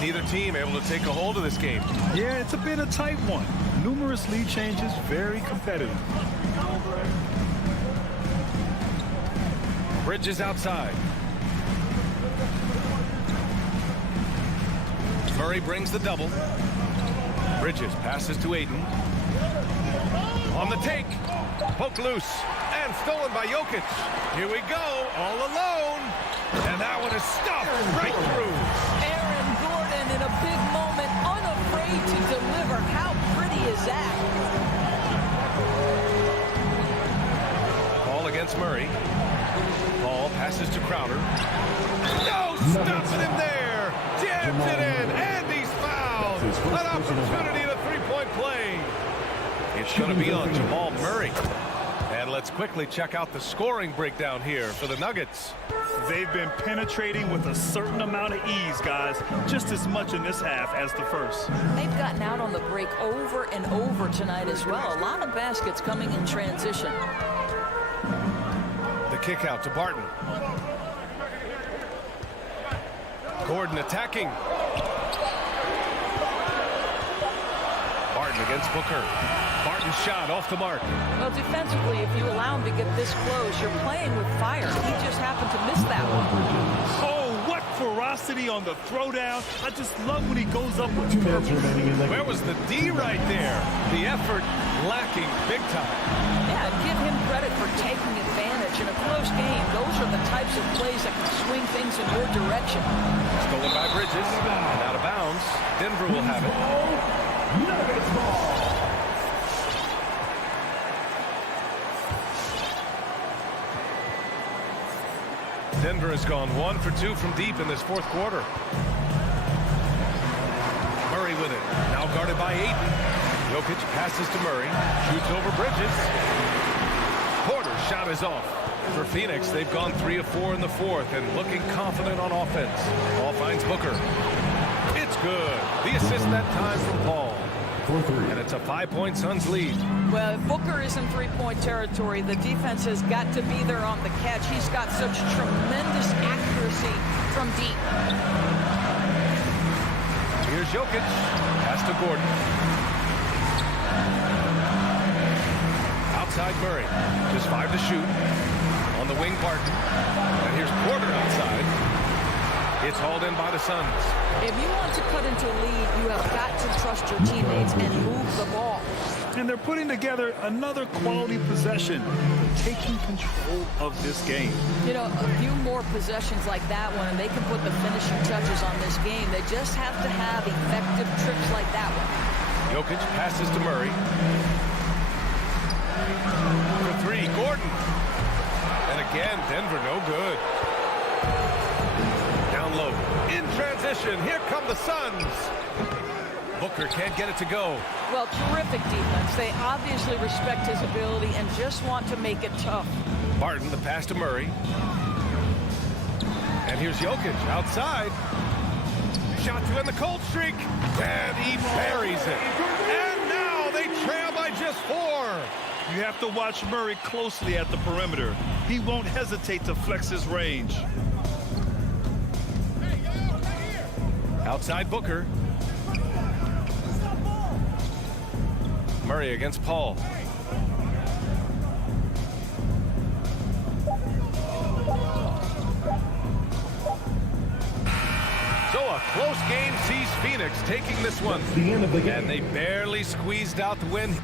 Neither team able to take a hold of this game. Yeah, it's a bit of tight one. Numerous lead changes, very competitive. Bridges outside. Murray brings the double. Bridges passes to Ayton. On the take. Poke loose. And stolen by Jokic. Here we go. All alone. And that one is stuffed right through. Aaron Gordon in a big moment, unafraid to deliver. How pretty is that? Ball against Murray. Ball passes to Crowder. No, stopping him there. Jams it in, and he's fouled. An opportunity to three-point play. It's going to be on Jamal Murray. And let's quickly check out the scoring breakdown here for the Nuggets. They've been penetrating with a certain amount of ease, guys. Just as much in this half as the first. They've gotten out on the break over and over tonight as well. A lot of baskets coming in transition. The kick out to Barton. Gordon attacking. Barton against Booker. Barton's shot off the mark. Well, defensively, if you allow him to get this close, you're playing with fire. He just happened to miss that one. Oh, what ferocity on the throwdown. I just love when he goes up with purpose. Where was the D right there? The effort lacking big time. Yeah, give him credit for taking advantage. In a close game, those are the types of plays that can swing things in your direction. Stolen by Bridges. And out of bounds. Denver will have it. Nuggets ball. Denver has gone 1 for 2 from deep in this fourth quarter. Murray with it. Now guarded by Ayton. Jokic passes to Murray. Shoots over Bridges. Porter's shot is off. For Phoenix, they've gone 3 of 4 in the fourth and looking confident on offense. Ball finds Booker. It's good. The assist that time from Paul. And it's a 5-point Suns lead. Well, if Booker is in three-point territory, the defense has got to be there on the catch. He's got such tremendous accuracy from deep. Here's Jokic. Pass to Gordon. Outside Murray. Just 5 to shoot. On the wing, Barton. And here's Porter outside. It's hauled in by the Suns. If you want to cut into a lead, you have got to trust your teammates and move the ball. And they're putting together another quality possession, taking control of this game. You know, a few more possessions like that one, and they can put the finishing touches on this game. They just have to have effective trips like that one. Jokic passes to Murray. For 3, Gordon. And again, Denver no good. Down low. In transition, here come the Suns. Booker can't get it to go. Well, terrific defense. They obviously respect his ability and just want to make it tough. Barton, the pass to Murray. And here's Jokic outside. Shot to end the cold streak. And he buries it. And now they trail by just 4. You have to watch Murray closely at the perimeter. He won't hesitate to flex his range. Outside Booker. Murray against Paul. So a close game sees Phoenix taking this one. The end of the game. And they barely squeezed out the win.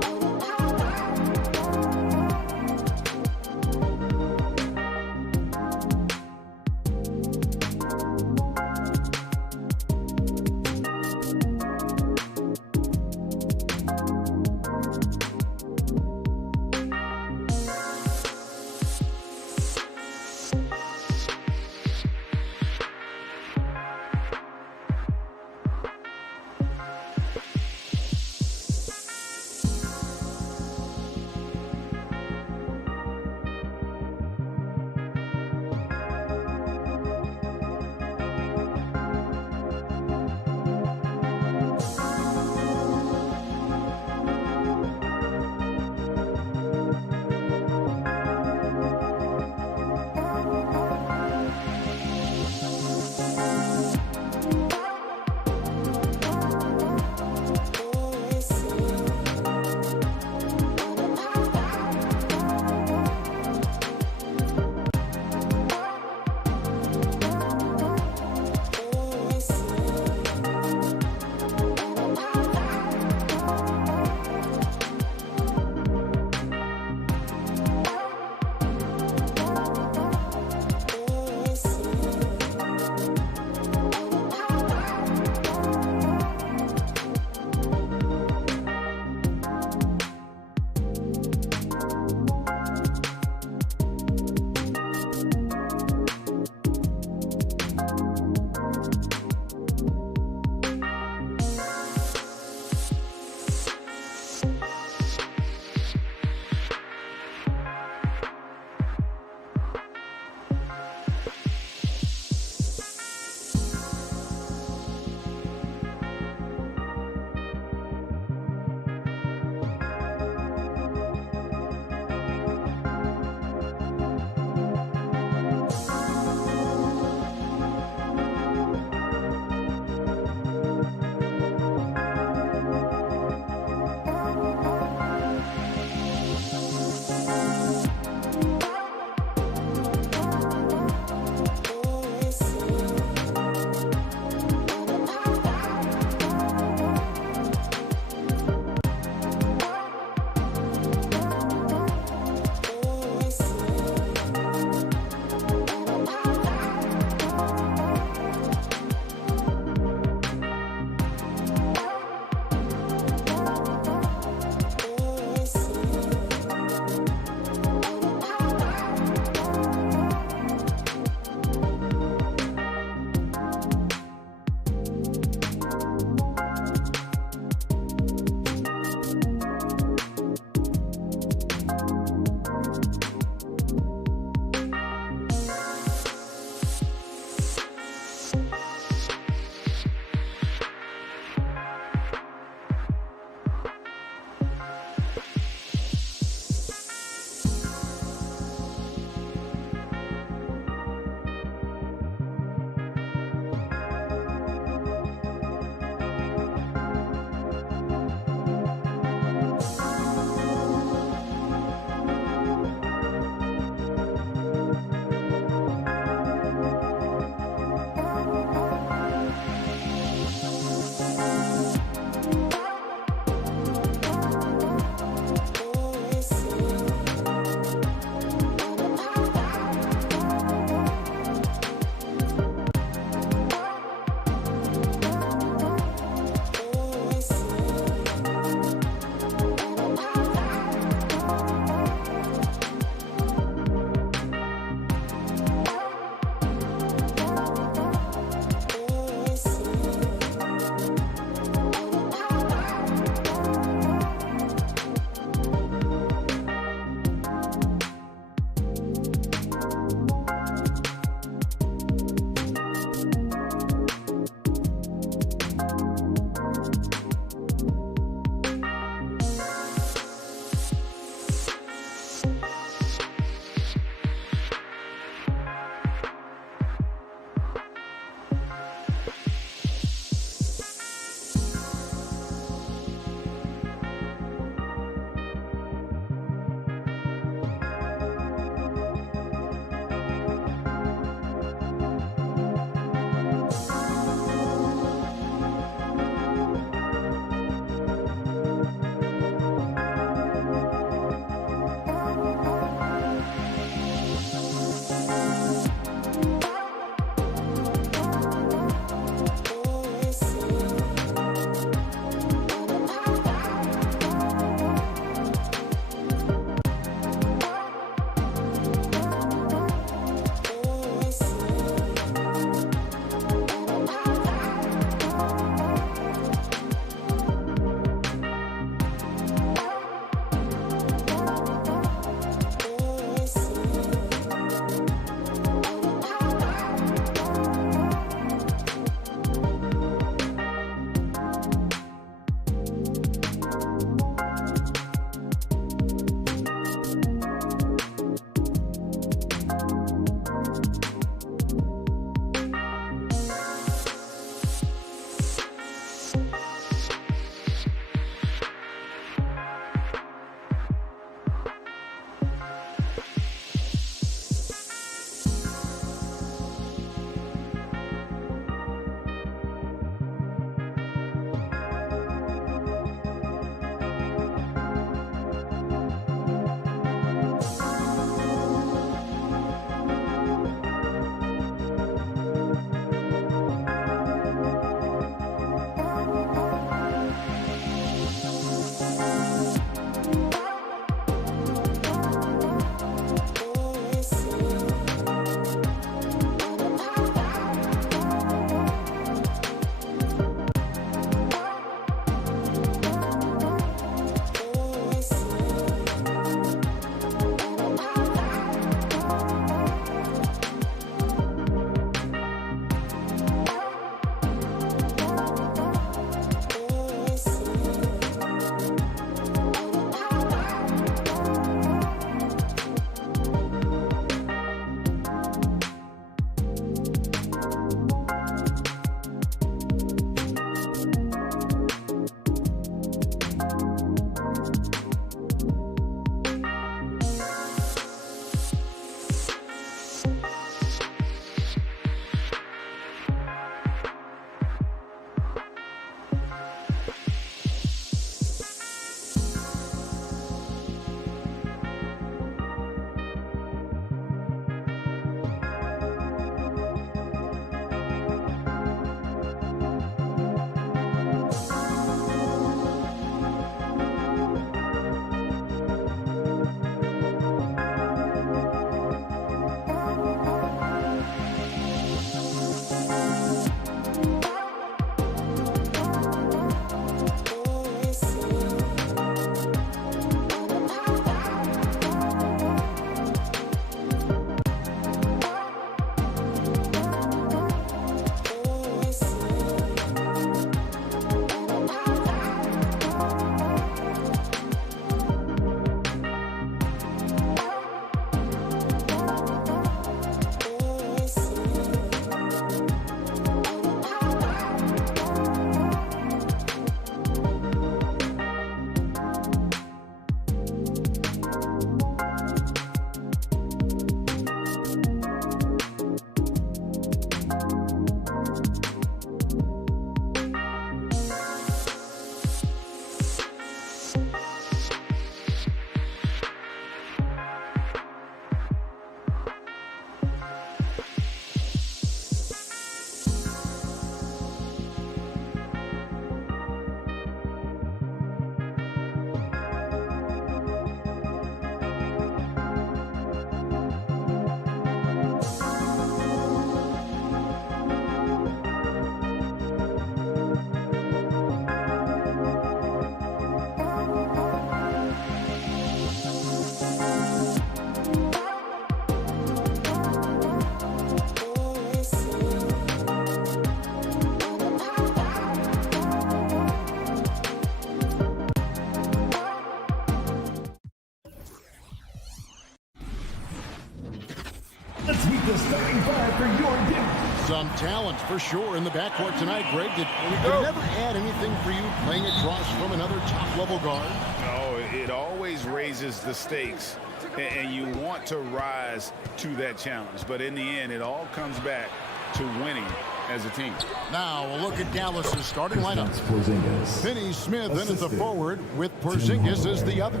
Let's meet the starting five for your game. Some talent for sure in the backcourt tonight, Greg. Did it never add anything for you playing across from another top-level guard? No, it always raises the stakes, and you want to rise to that challenge. But in the end, it all comes back to winning as a team. Now a look at Dallas's starting lineup. Porzingis. Finney Smith in at the forward with Porzingis as the other.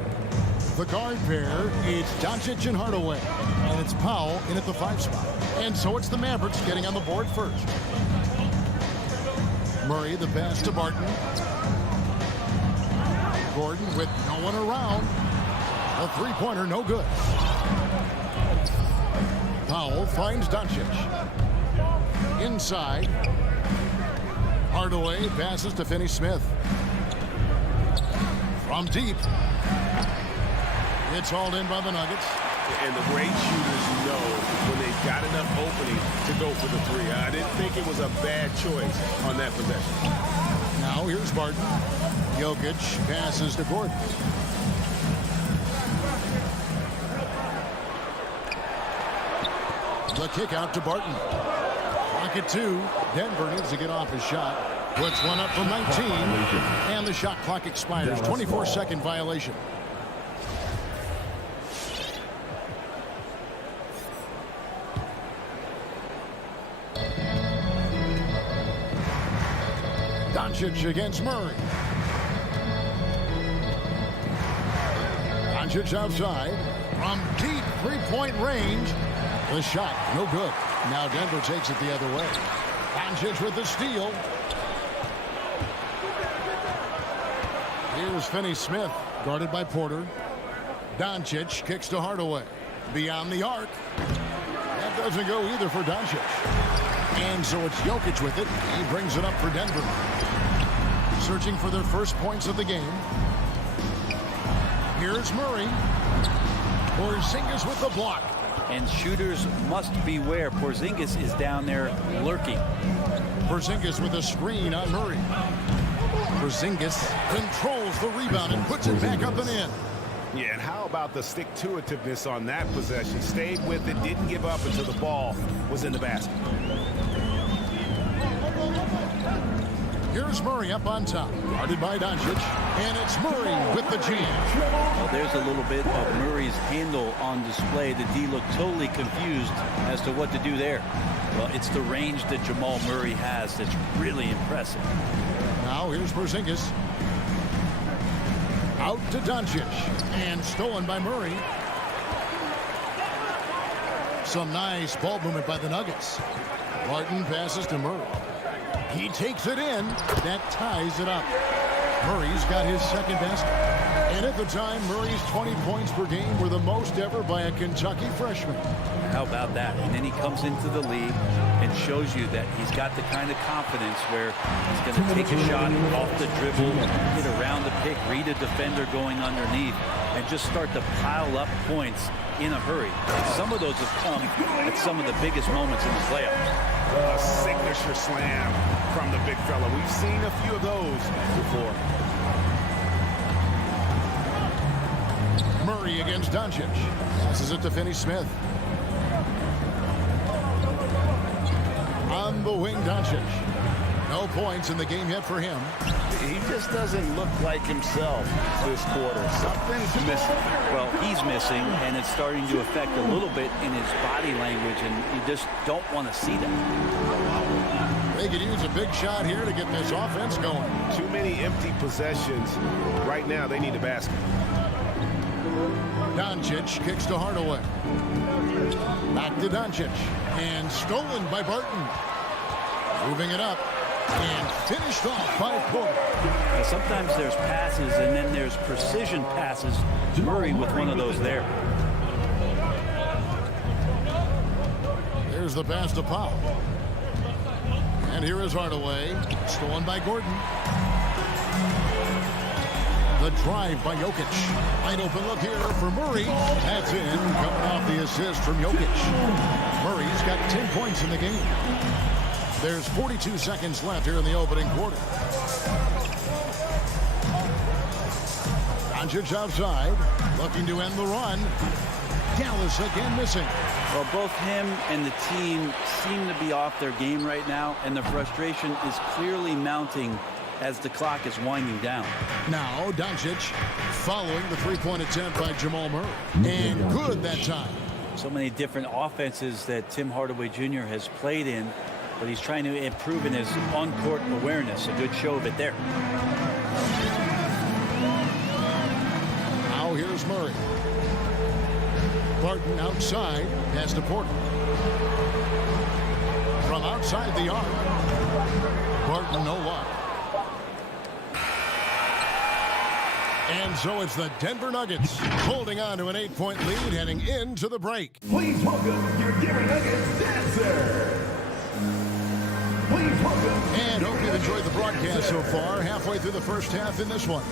The guard pair, it's Doncic and Hardaway. And it's Powell in at the 5 spot. And so it's the Mavericks getting on the board first. Murray the pass to Barton. Gordon with no one around. A three-pointer, no good. Powell finds Doncic. Inside. Hardaway passes to Finney Smith. From deep. It's hauled in by the Nuggets. And the great shooters know when they've got enough opening to go for the three. I didn't think it was a bad choice on that possession. Now here's Barton. Jokic passes to Gordon. The kick out to Barton. Clock at 2. Denver needs to get off his shot. Puts one up from 19. And the shot clock expires. 24-second violation. Doncic against Murray. Doncic outside. From deep three-point range. The shot, no good. Now Denver takes it the other way. Doncic with the steal. Here's Finney Smith, guarded by Porter. Doncic kicks to Hardaway. Beyond the arc. That doesn't go either for Doncic. And so it's Jokic with it. He brings it up for Denver. Searching for their first points of the game. Here's Murray. Porzingis with the block. And shooters must beware. Porzingis is down there lurking. Porzingis with a screen on Murray. Porzingis controls the rebound and puts it back up and in. Yeah, and how about the stick-to-itiveness on that possession? Stayed with it, didn't give up until the ball was in the basket. Here's Murray up on top, guarded by Doncic, and it's Murray with the jam. Well, there's a little bit of Murray's handle on display. The D looked totally confused as to what to do there. Well, it's the range that Jamal Murray has that's really impressive. Now here's Porzingis. Out to Doncic, and stolen by Murray. Some nice ball movement by the Nuggets. Barton passes to Murray. He takes it in. That ties it up. Murray's got his second basket. And at the time, Murray's 20 points per game were the most ever by a Kentucky freshman. How about that? And then he comes into the league and shows you that he's got the kind of confidence where he's going to take a shot off the dribble, get around the pick, read a defender going underneath, and just start to pile up points in a hurry. And some of those have come at some of the biggest moments in the playoffs. A signature slam from the big fella. We've seen a few of those before. Murray against Doncic. Passes it to Finney Smith. On the wing, Doncic. No points in the game yet for him. He just doesn't look like himself this quarter. Something's missing. Well, he's missing, and it's starting to affect a little bit in his body language, and you just don't want to see that. They could use a big shot here to get this offense going. Too many empty possessions. Right now, they need a basket. Doncic kicks to Hardaway. Back to Doncic. And stolen by Barton. Moving it up. And finished off by Porter. And sometimes there's passes, and then there's precision passes. Murray with one of those there. There's the pass to Powell. And here is Hardaway. Stolen by Gordon. The drive by Jokic. Wide open look here for Murray. That's in. Coming off the assist from Jokic. Murray's got 10 points in the game. There's 42 seconds left here in the opening quarter. Doncic outside. Looking to end the run. Dallas again missing. Well, both him and the team seem to be off their game right now, and the frustration is clearly mounting as the clock is winding down. Now Doncic following the three-point attempt by Jamal Murray. And good that time. So many different offenses that Tim Hardaway Jr. has played in, but he's trying to improve in his on-court awareness. A good show of it there. Now here's Murray. Barton outside, pass to Porter. From outside the arc. Barton no luck. And so it's the Denver Nuggets holding on to an 8-point lead heading into the break. Please welcome your Denver Nuggets dancer. Please welcome. And hope you've enjoyed the broadcast so far. Halfway through the first half in this one.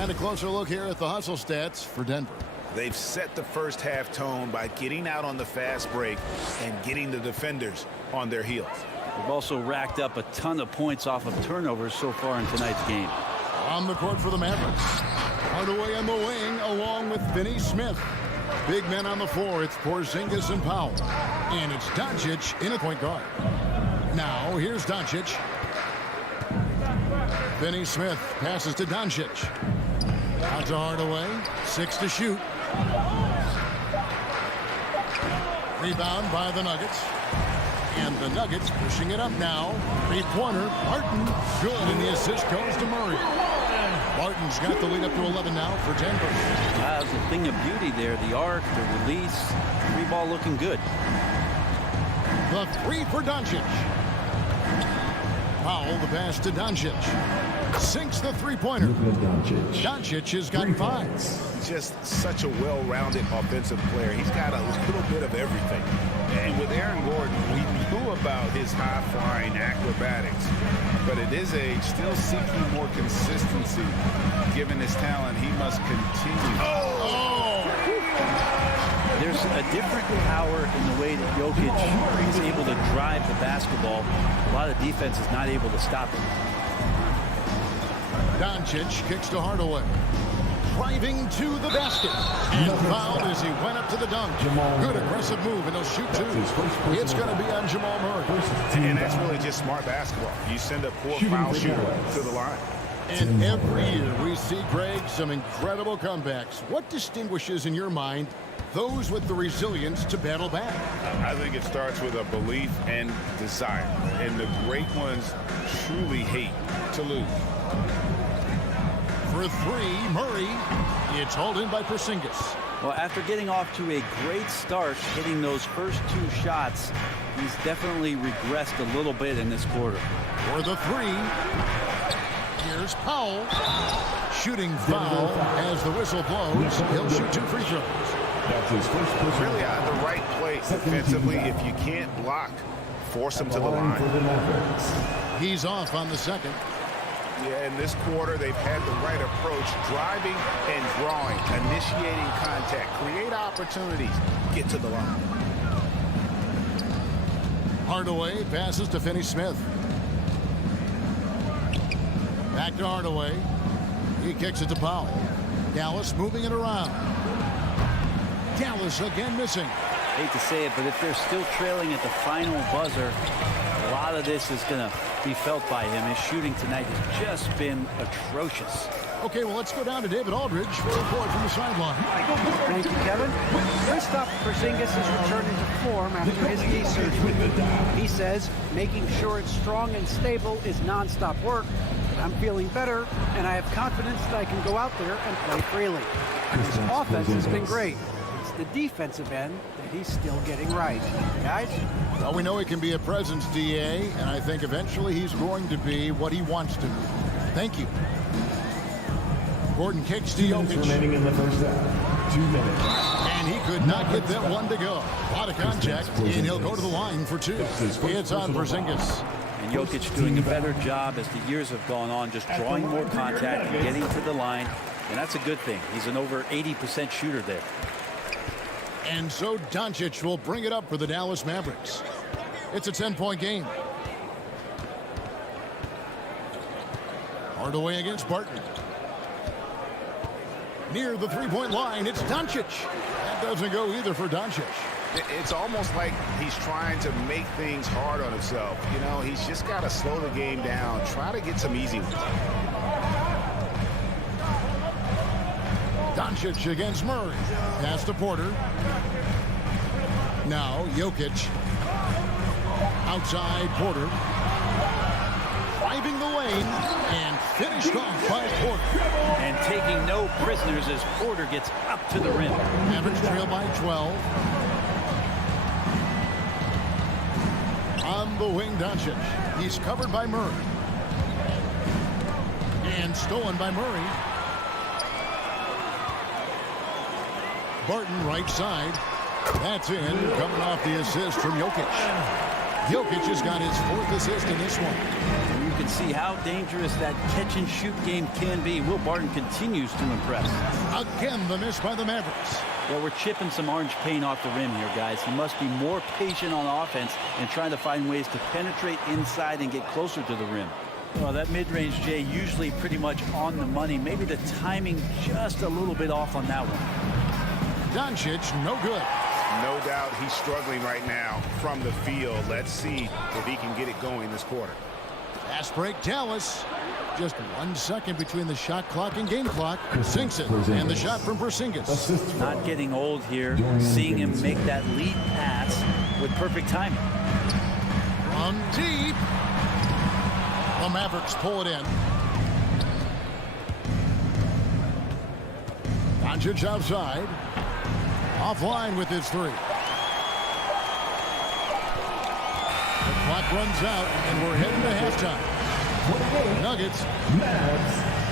And a closer look here at the hustle stats for Denver. They've set the first half tone by getting out on the fast break and getting the defenders on their heels. They've also racked up a ton of points off of turnovers so far in tonight's game. On the court for the Mavericks. Hardaway on the wing along with Finney Smith. Big men on the floor. It's Porzingis and Powell. And it's Doncic in a point guard. Now here's Doncic. Finney Smith passes to Doncic. Out to Hardaway. 6 to shoot. Rebound by the Nuggets. And the Nuggets pushing it up now. Three-pointer. Barton. Good. And the assist goes to Murray. Barton's got the lead up to 11 now for Denver. That's a thing of beauty there. The arc, the release. Three ball looking good. The three for Doncic. Powell the pass to Doncic. Sinks the three-pointer. Doncic has got 5. Just such a well-rounded offensive player. He's got a little bit of everything. And with Aaron Gordon, we knew about his high-flying acrobatics. But at his age, still seeking more consistency. Given his talent, he must continue. There's a different power in the way that Jokic is able to drive the basketball. A lot of defense is not able to stop him. Doncic kicks to Hardaway. Driving to the basket. And fouled as he went up to the dunk. Good aggressive move, and he'll shoot 2. It's going to be on Jamal Murray. And that's really just smart basketball. You send a poor foul shooter to the line. And every year we see, Greg, some incredible comebacks. What distinguishes, in your mind, those with the resilience to battle back? I think it starts with a belief and desire. And the great ones truly hate to lose. For 3, Murray. It's hauled in by Porzingis. Well, after getting off to a great start, hitting those first 2 shots, he's definitely regressed a little bit in this quarter. For the 3. Here's Powell. Shooting foul as the whistle blows. He'll shoot 2 free throws. That's his first personal. Really out of the right place defensively. If you can't block, force him to the line. He's off on the second. Yeah, in this quarter, they've had the right approach, driving and drawing, initiating contact, create opportunities, get to the line. Hardaway passes to Finney Smith. Back to Hardaway. He kicks it to Powell. Dallas moving it around. Dallas again missing. Hate to say it, but if they're still trailing at the final buzzer, a lot of this is going to be felt by him. His shooting tonight has just been atrocious. Okay, well, let's go down to David Aldridge for a report from the sideline. Thank you, Kevin. Kristaps Porzingis is returning to form after his knee surgery. He says making sure it's strong and stable is nonstop work. I'm feeling better, and I have confidence that I can go out there and play freely. His offense has been great. It's the defensive end that he's still getting right. Guys? Well, we know he can be a presence, DA, and I think eventually he's going to be what he wants to be. Thank you. Gordon kicks to Jokic. Remaining in the first half. 2 minutes. And he could not get that one to go. A lot of contact, and he'll go to the line for 2. It's on Porzingis. And Jokic doing a better job as the years have gone on, just drawing more contact and getting to the line. And that's a good thing. He's an over 80% shooter there. And so Doncic will bring it up for the Dallas Mavericks. It's a 10-point game. Hardaway against Barton. Near the three-point line, it's Doncic. That That doesn't go either for Doncic. It's almost like he's trying to make things hard on himself. You know, he's just got to slow the game down, try to get some easy ones. Doncic against Murray. Pass to Porter. Now Jokic. Outside Porter. Driving the lane and finished off by Porter. And taking no prisoners as Porter gets up to the rim. Mavericks trail by 12. On the wing, Doncic. He's covered by Murray. And stolen by Murray. Barton right side. That's in. Coming off the assist from Jokic. Jokic has got his 4th assist in this one. And you can see how dangerous that catch-and-shoot game can be. Will Barton continues to impress. Again, the miss by the Mavericks. Well, we're chipping some orange paint off the rim here, guys. He must be more patient on offense and trying to find ways to penetrate inside and get closer to the rim. Well, that mid-range, Jay, usually pretty much on the money. Maybe the timing just a little bit off on that one. Doncic, no good. No doubt he's struggling right now from the field. Let's see if he can get it going this quarter. Fast break, Dallas. Just 1 second between the shot clock and game clock. Sinks it. And the shot from Porzingis. Not getting old here. Seeing him make that lead pass with perfect timing. From deep. The Mavericks pull it in. Doncic outside. Offline with his 3. The clock runs out, and we're heading to halftime. Nuggets.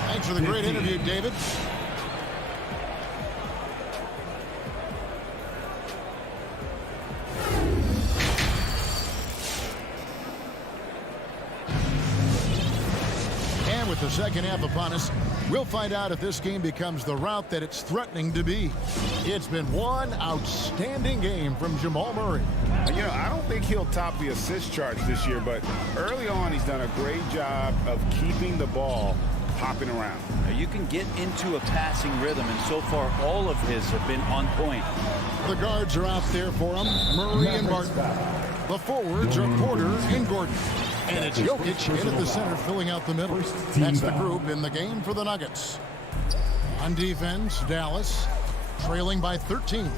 Thanks for the great interview, David. And with the second half upon us, we'll find out if this game becomes the route that it's threatening to be. It's been one outstanding game from Jamal Murray. You know, I don't think he'll top the assist charts this year, but early on he's done a great job of keeping the ball hopping around. Now you can get into a passing rhythm, and so far all of his have been on point. The guards are out there for him, Murray and Barton. The forwards are Porter and Gordon. And it's Jokic in at the center, filling out the middle. That's the group in the game for the Nuggets. On defense, Dallas trailing by 13.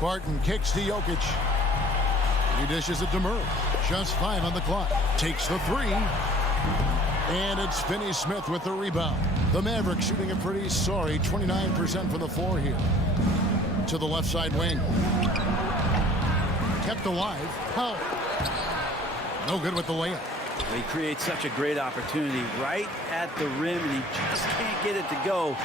Barton kicks to Jokic. He dishes it to Murray. Just 5 on the clock. Takes the 3. And it's Finney-Smith with the rebound. The Mavericks shooting a pretty sorry 29% from the floor here. To the left side wing. Kept alive. Powell. No good with the layup. He creates such a great opportunity right at the rim, and he just can't get it to go.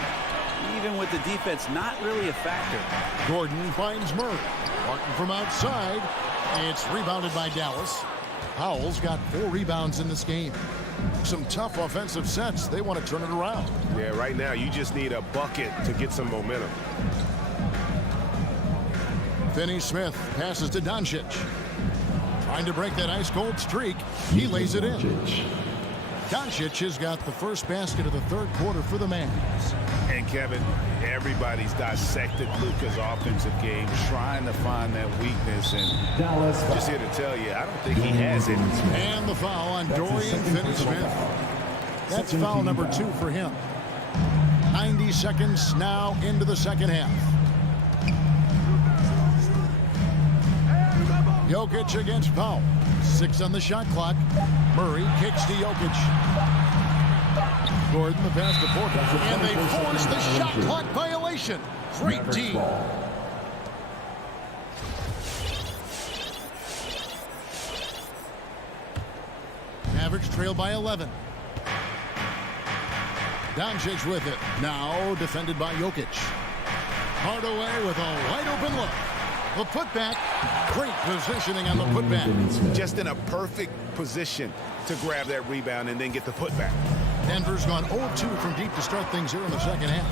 Even with the defense not really a factor. Gordon finds Murray. Barton from outside. It's rebounded by Dallas. Powell's got 4 rebounds in this game. Some tough offensive sets. They want to turn it around. Yeah, right now you just need a bucket to get some momentum. Finney-Smith passes to Doncic. Trying to break that ice-cold streak. He lays it in. Doncic has got the first basket of the third quarter for the Mavs. And Kevin, everybody's dissected Luka's offensive game, trying to find that weakness. And just here to tell you, I don't think he has it. And the foul on Dorian Finney-Smith. That's foul number 2 for him. 90 seconds now into the second half. Jokic against Powell. 6 on the shot clock. Murray kicks to Jokic. Gordon the pass to Porter. And they force the shot clock violation. Great D. Mavericks trail by 11. Doncic with it. Now defended by Jokic. Hardaway with a wide open look. The putback. Great positioning on the putback. Just in a perfect position to grab that rebound and then get the putback. Denver's gone 0-2 from deep to start things here in the second half.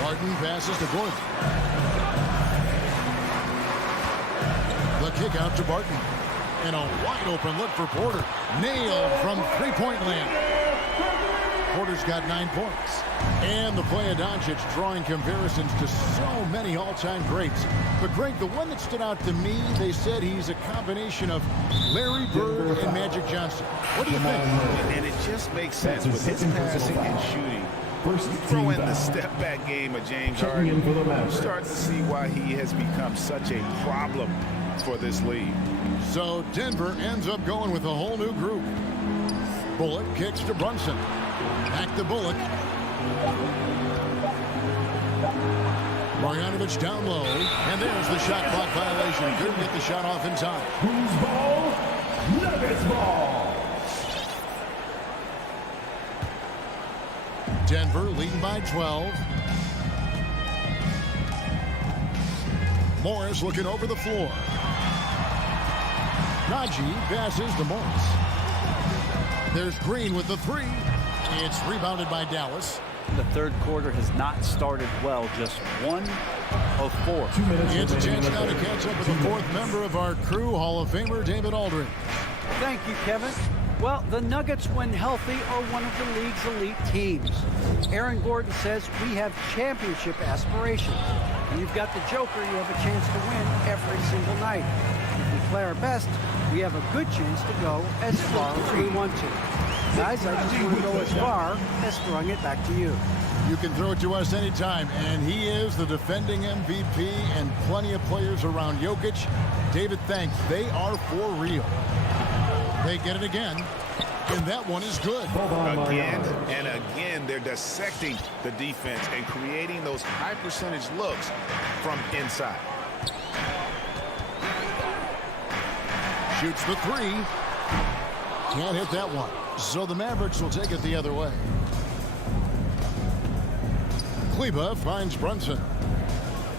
Barton passes to Gordon. The kick out to Barton. And a wide open look for Porter. Nailed from three-point land. Porter's got 9 points. And the play of Doncic drawing comparisons to so many all-time greats. But, Greg, the one that stood out to me, they said he's a combination of Larry Bird and Magic Johnson. What do you think? And it just makes sense with his passing and shooting. Throw in the step-back game of James Harden. You start to see why he has become such a problem for this league. So Denver ends up going with a whole new group. Bullock kicks to Brunson. Back to Bullock. Marjanovic down low. And there's the shot clock violation. Couldn't get the shot off in time. Who's ball? Nuggets ball. Denver leading by 12. Morris looking over the floor. Najee passes to Morris. There's Green with the 3. It's rebounded by Dallas. The third quarter has not started well, just 1 of 4. It's a chance now to catch up with the 4th member of our crew, Hall of Famer David Aldridge. Thank you, Kevin. Well, the Nuggets, when healthy, are one of the league's elite teams. Aaron Gordon says we have championship aspirations. When you've got the Joker, you have a chance to win every single night. If we play our best, we have a good chance to go as far as we want to. Guys, I just want to go as far as throwing it back to you. You can throw it to us anytime, and he is the defending MVP and plenty of players around Jokic. David thanks. They are for real. They get it again, and that one is good. Again and again, they're dissecting the defense and creating those high percentage looks from inside. Shoots the 3. Can't hit that one. So the Mavericks will take it the other way. Kleba finds Brunson.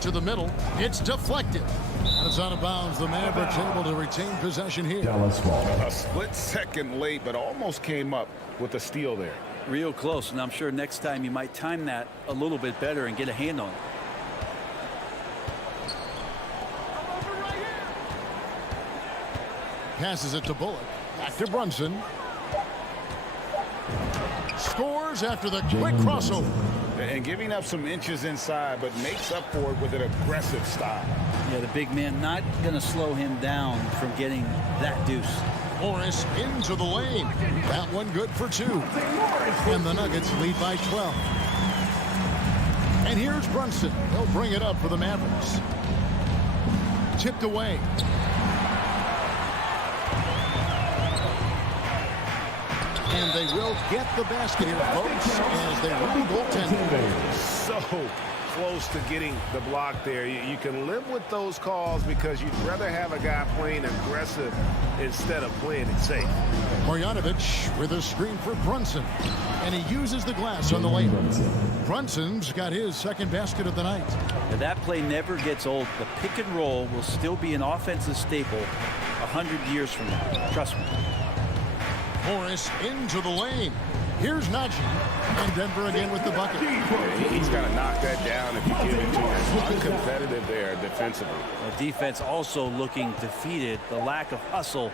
To the middle. It's deflected. And it's out of bounds. The Mavericks able to retain possession here. Dallas ball. A split second late, but almost came up with a steal there. Real close, and I'm sure next time you might time that a little bit better and get a hand on it. Passes it to Bullock. Back to Brunson. Scores after the quick crossover. And giving up some inches inside, but makes up for it with an aggressive style. Yeah, the big man not going to slow him down from getting that deuce. Morris into the lane. That one good for 2. And the Nuggets lead by 12. And here's Brunson. He'll bring it up for the Mavericks. Tipped away. And they will get the basket here, folks, as they run goaltending. So close to getting the block there. You can live with those calls because you'd rather have a guy playing aggressive instead of playing it safe. Marjanovic with a screen for Brunson. And he uses the glass on the lane. Brunson's got his second basket of the night. Now that play never gets old. The pick and roll will still be an offensive staple 100 years from now. Trust me. Morris into the lane. Here's Najee. And Denver again with the bucket. He's got to knock that down if you give it to him. Uncompetitive there defensively. The defense also looking defeated. The lack of hustle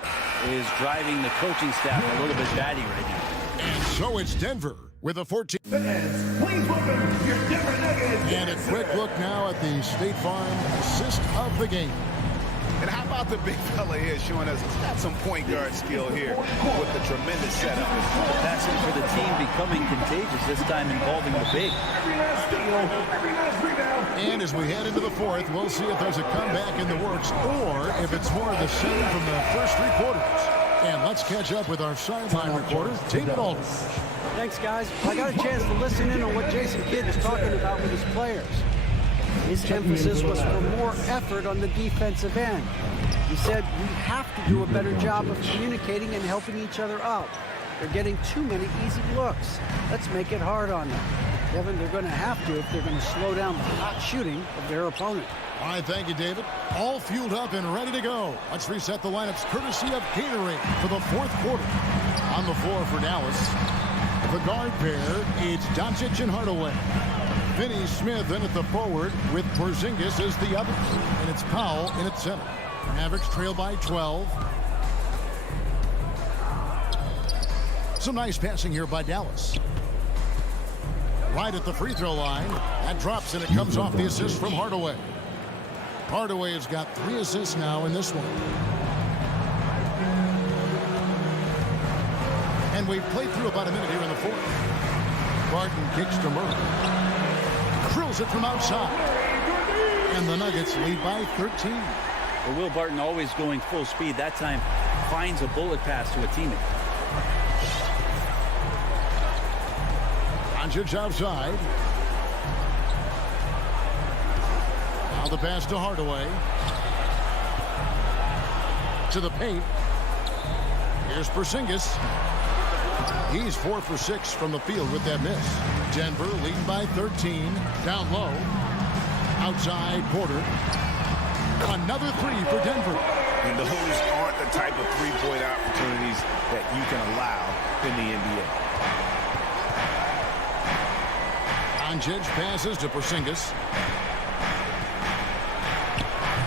is driving the coaching staff a little bit batty right now. And so it's Denver with a 14. Fans, please welcome your Denver Nuggets. And a quick look now at the State Farm assist of the game. And how about the big fella here showing us he's got some point guard skill here with the tremendous setup. Passing for the team becoming contagious, this time involving the big. Every last steal, every last rebound. And as we head into the 4th, we'll see if there's a comeback in the works or if it's more of the same from the first 3 quarters. And let's catch up with our sideline reporter, David Aldridge. Thanks, guys. I got a chance to listen in on what Jason Kidd is talking about with his players. His emphasis was for more effort on the defensive end. He said we have to do a better job of communicating and helping each other out. They're getting too many easy looks. Let's make it hard on them. Kevin, they're going to have to if they're going to slow down the hot shooting of their opponent. All right, thank you, David. All fueled up and ready to go. Let's reset the lineups courtesy of Gatorade for the 4th quarter. On the floor for Dallas, the guard pair, it's Doncic and Hardaway. Finney Smith in at the forward with Porzingis as the other. And it's Powell in at center. Mavericks trail by 12. Some nice passing here by Dallas. Right at the free throw line. That drops and it comes off the assist from Hardaway. Hardaway has got 3 assists now in this one. And we've played through about a minute here in the fourth. Barton kicks to Murray. Drills it from outside. And the Nuggets lead by 13. Well, Will Barton always going full speed. That time finds a bullet pass to a teammate. Doncic outside. Now the pass to Hardaway. To the paint. Here's Porzingis. He's 4 for 6 from the field with that miss. Denver leading by 13. Down low. Outside Porter. Another 3 for Denver. And those aren't the type of three-point opportunities that you can allow in the NBA. Doncic passes to Porzingis.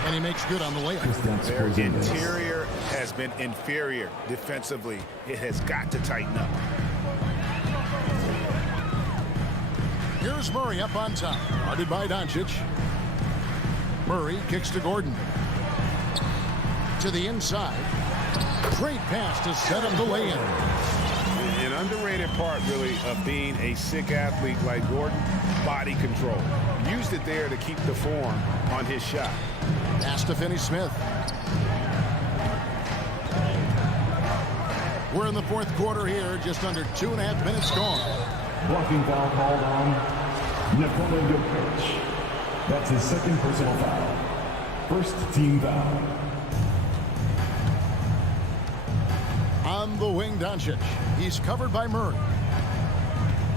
And he makes good on the layup. Their interior has been inferior defensively. It has got to tighten up. Here's Murray up on top. Guarded by Doncic. Murray kicks to Gordon. To the inside. Great pass to set up the lay-in. An underrated part, really, of being a sick athlete like Gordon, body control. Used it there to keep the form on his shot. Pass to Finney-Smith. We're in the fourth quarter here. Just under 2.5 minutes gone. Blocking foul called on Nikola Jokic. That's his second personal foul. First team foul. On the wing, Doncic. He's covered by Murray.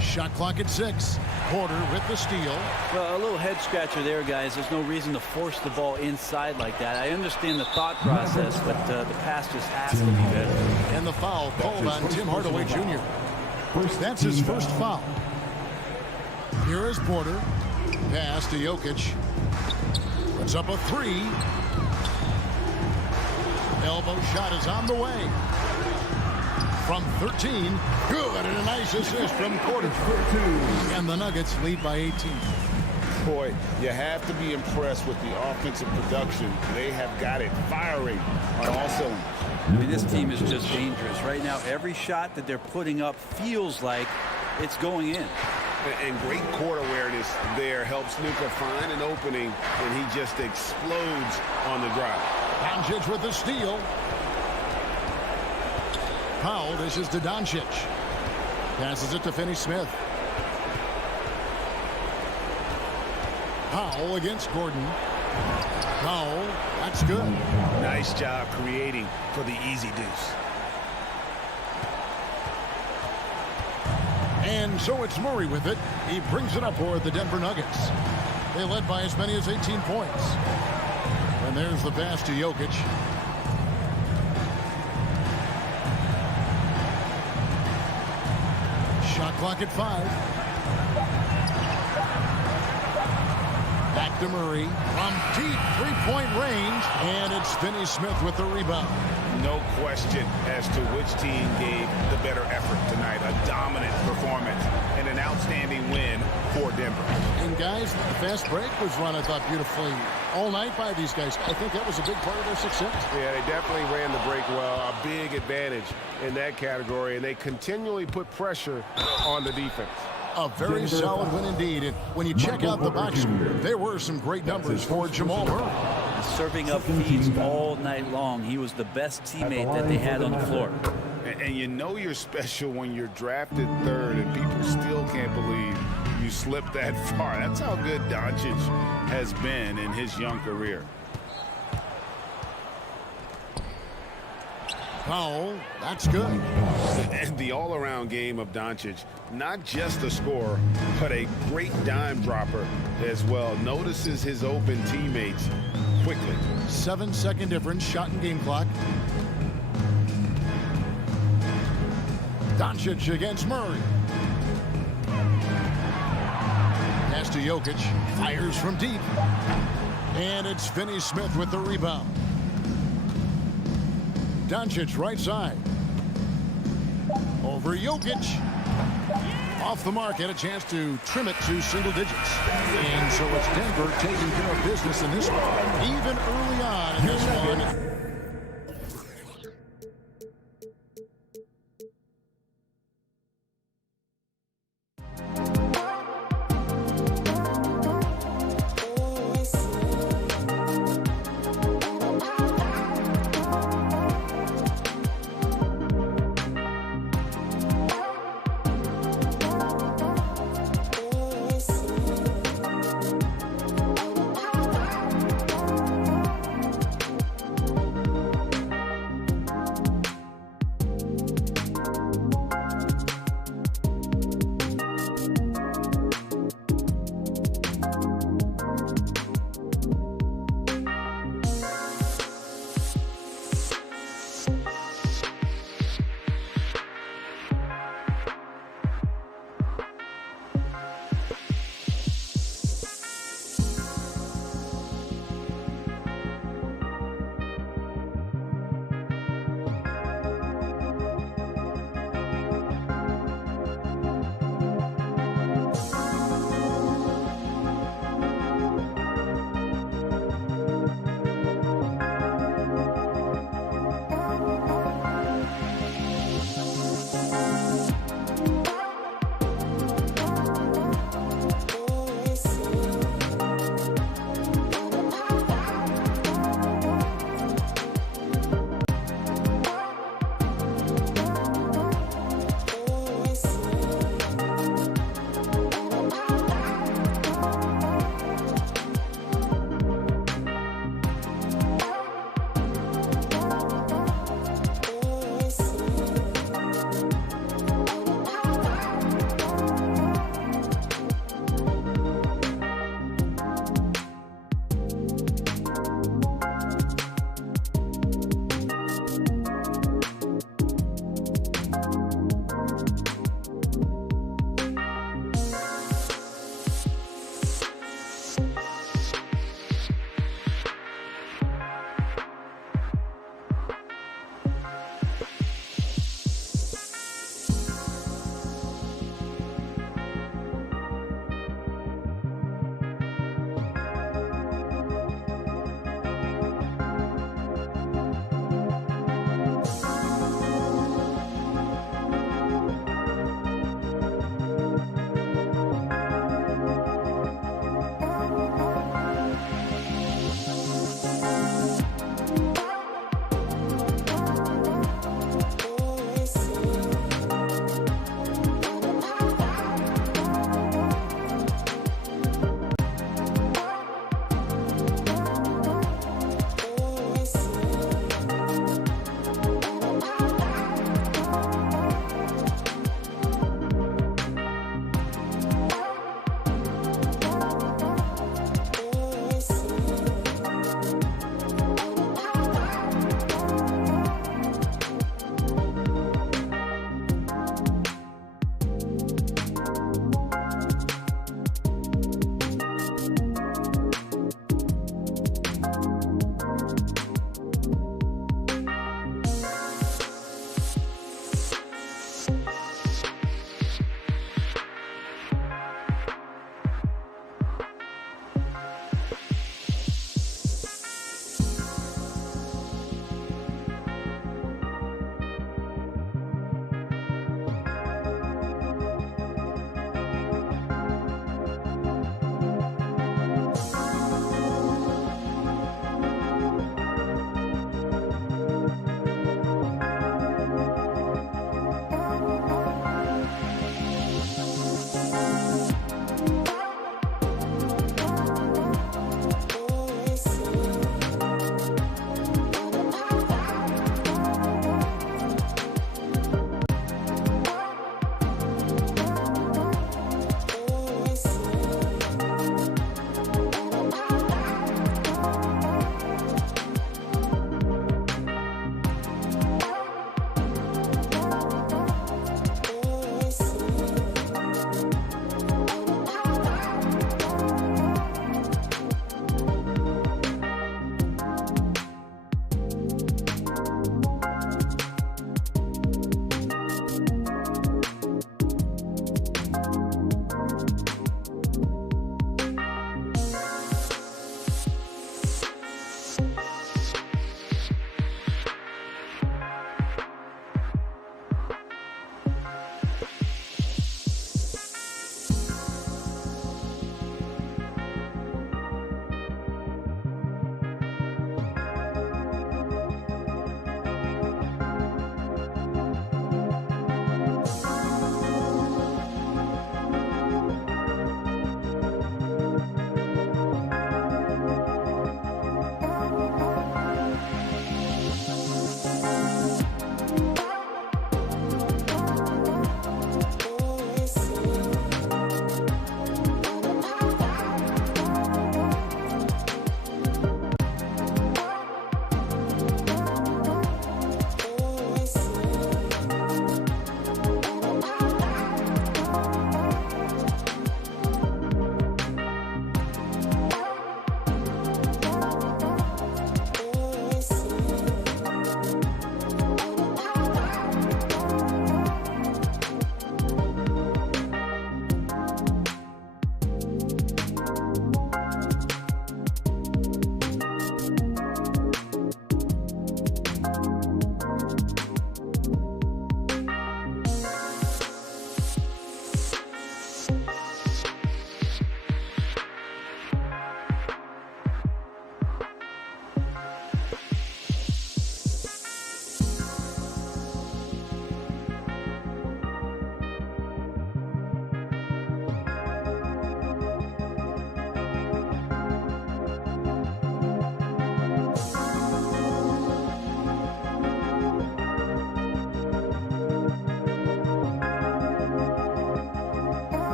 Shot clock at 6. Porter with the steal. Well, a little head scratcher there, guys. There's no reason to force the ball inside like that. I understand the thought process, but the pass just has to be better. And the foul called on Tim Hardaway Jr. That's his first foul. Here is Porter. Pass to Jokic. Puts up a 3. Elbow shot is on the way. From 13. Good, and a nice assist from Porter. And the Nuggets lead by 18. Boy, you have to be impressed with the offensive production. They have got it firing on all cylinders. I mean, this team is just dangerous. Right now, every shot that they're putting up feels like it's going in. And great court awareness there helps Luka find an opening, and he just explodes on the drive. Doncic with the steal. Powell dishes to Doncic. Passes it to Finney-Smith. Powell against Gordon. Powell, that's good. Nice job creating for the easy deuce. And so it's Murray with it. He brings it up for the Denver Nuggets. They led by as many as 18 points. And there's the pass to Jokic. Shot clock at 5. Back to Murray from deep three-point range. And it's Finney-Smith with the rebound. No question as to which team gave the better effort tonight. A dominant performance and an outstanding win for Denver. And guys, the fast break was run, I thought, beautifully all night by these guys. I think that was a big part of their success. Yeah, they definitely ran the break well. A big advantage in that category, and they continually put pressure on the defense. A very solid win indeed. And when you check out the box score, there were some great numbers for Jamal Murray. Serving up feeds all night long. He was the best teammate that they had on the floor. And you know you're special when you're drafted third and people still can't believe you slipped that far. That's how good Doncic has been in his young career. Powell, that's good. And the all-around game of Doncic, not just a scorer, but a great dime dropper as well. Notices his open teammates quickly. 7-second difference, shot and game clock. Doncic against Murray. Pass to Jokic, fires from deep. And it's Finney-Smith with the rebound. Doncic right side. Over Jokic. Off the mark, had a chance to trim it to single digits. And so it's Denver taking care of business in this one. Even early on in this one.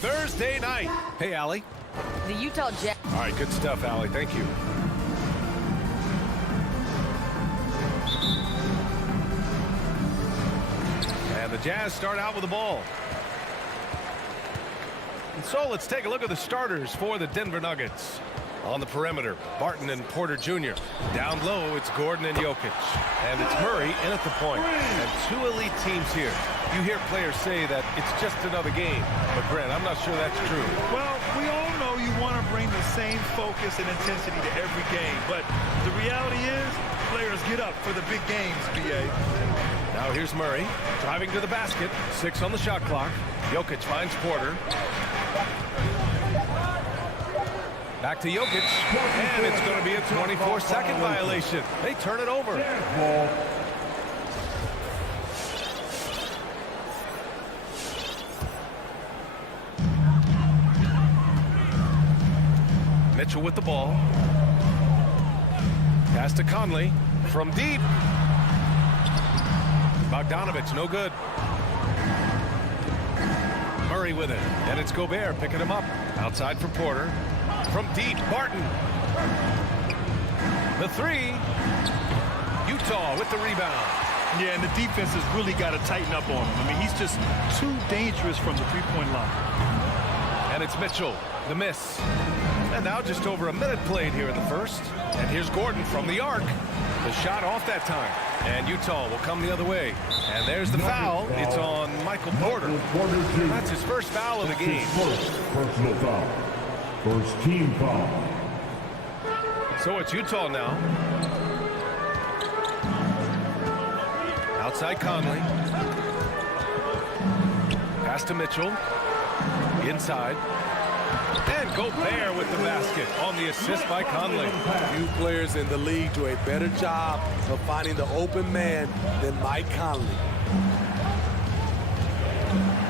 Thursday night. Hey, Allie. The Utah Jazz. All right, good stuff, Allie. Thank you. And the Jazz start out with the ball. And so let's take a look at the starters for the Denver Nuggets. On the perimeter, Barton and Porter Jr. Down low, it's Gordon and Jokic. And it's Murray in at the point. And two elite teams here. You hear players say that it's just another game. But, Grant, I'm not sure that's true. Well, we all know you want to bring the same focus and intensity to every game. But the reality is, players get up for the big games, B.A. Now here's Murray driving to the basket. 6 on the shot clock. Jokic finds Porter. Back to Jokic, and it's going to be a 24-second violation. They turn it over. Mitchell with the ball. Pass to Conley from deep. Bogdanovich, no good. Murray with it, and it's Gobert picking him up. Outside for Porter. From deep, Barton. The three. Utah with the rebound. Yeah, and the defense has really got to tighten up on him. I mean, he's just too dangerous from the three-point line. And it's Mitchell, the miss. And now just over a minute played here in the first. And here's Gordon from the arc. The shot off that time. And Utah will come the other way. And there's the foul. It's on Michael Porter. That's his first foul of the game. First personal foul. First team foul. So it's Utah now. Outside Conley. Pass to Mitchell. Inside. And Gobert with the basket on the assist by Conley. Few players in the league do a better job of finding the open man than Mike Conley.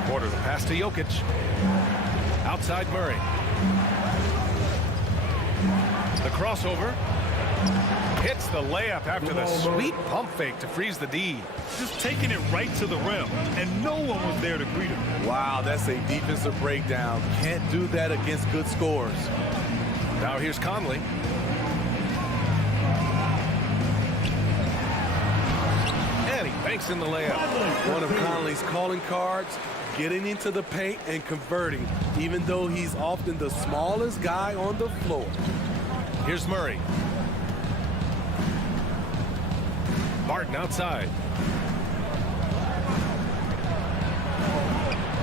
Porter, the pass to Jokic. Outside Murray. The crossover. Hits the layup after the sweet pump fake to freeze the D. Just taking it right to the rim, and no one was there to greet him. Wow, that's a defensive breakdown. Can't do that against good scores. Now here's Conley. And he banks in the layup. One of Conley's calling cards, getting into the paint and converting, even though he's often the smallest guy on the floor. Here's Murray. Barton outside.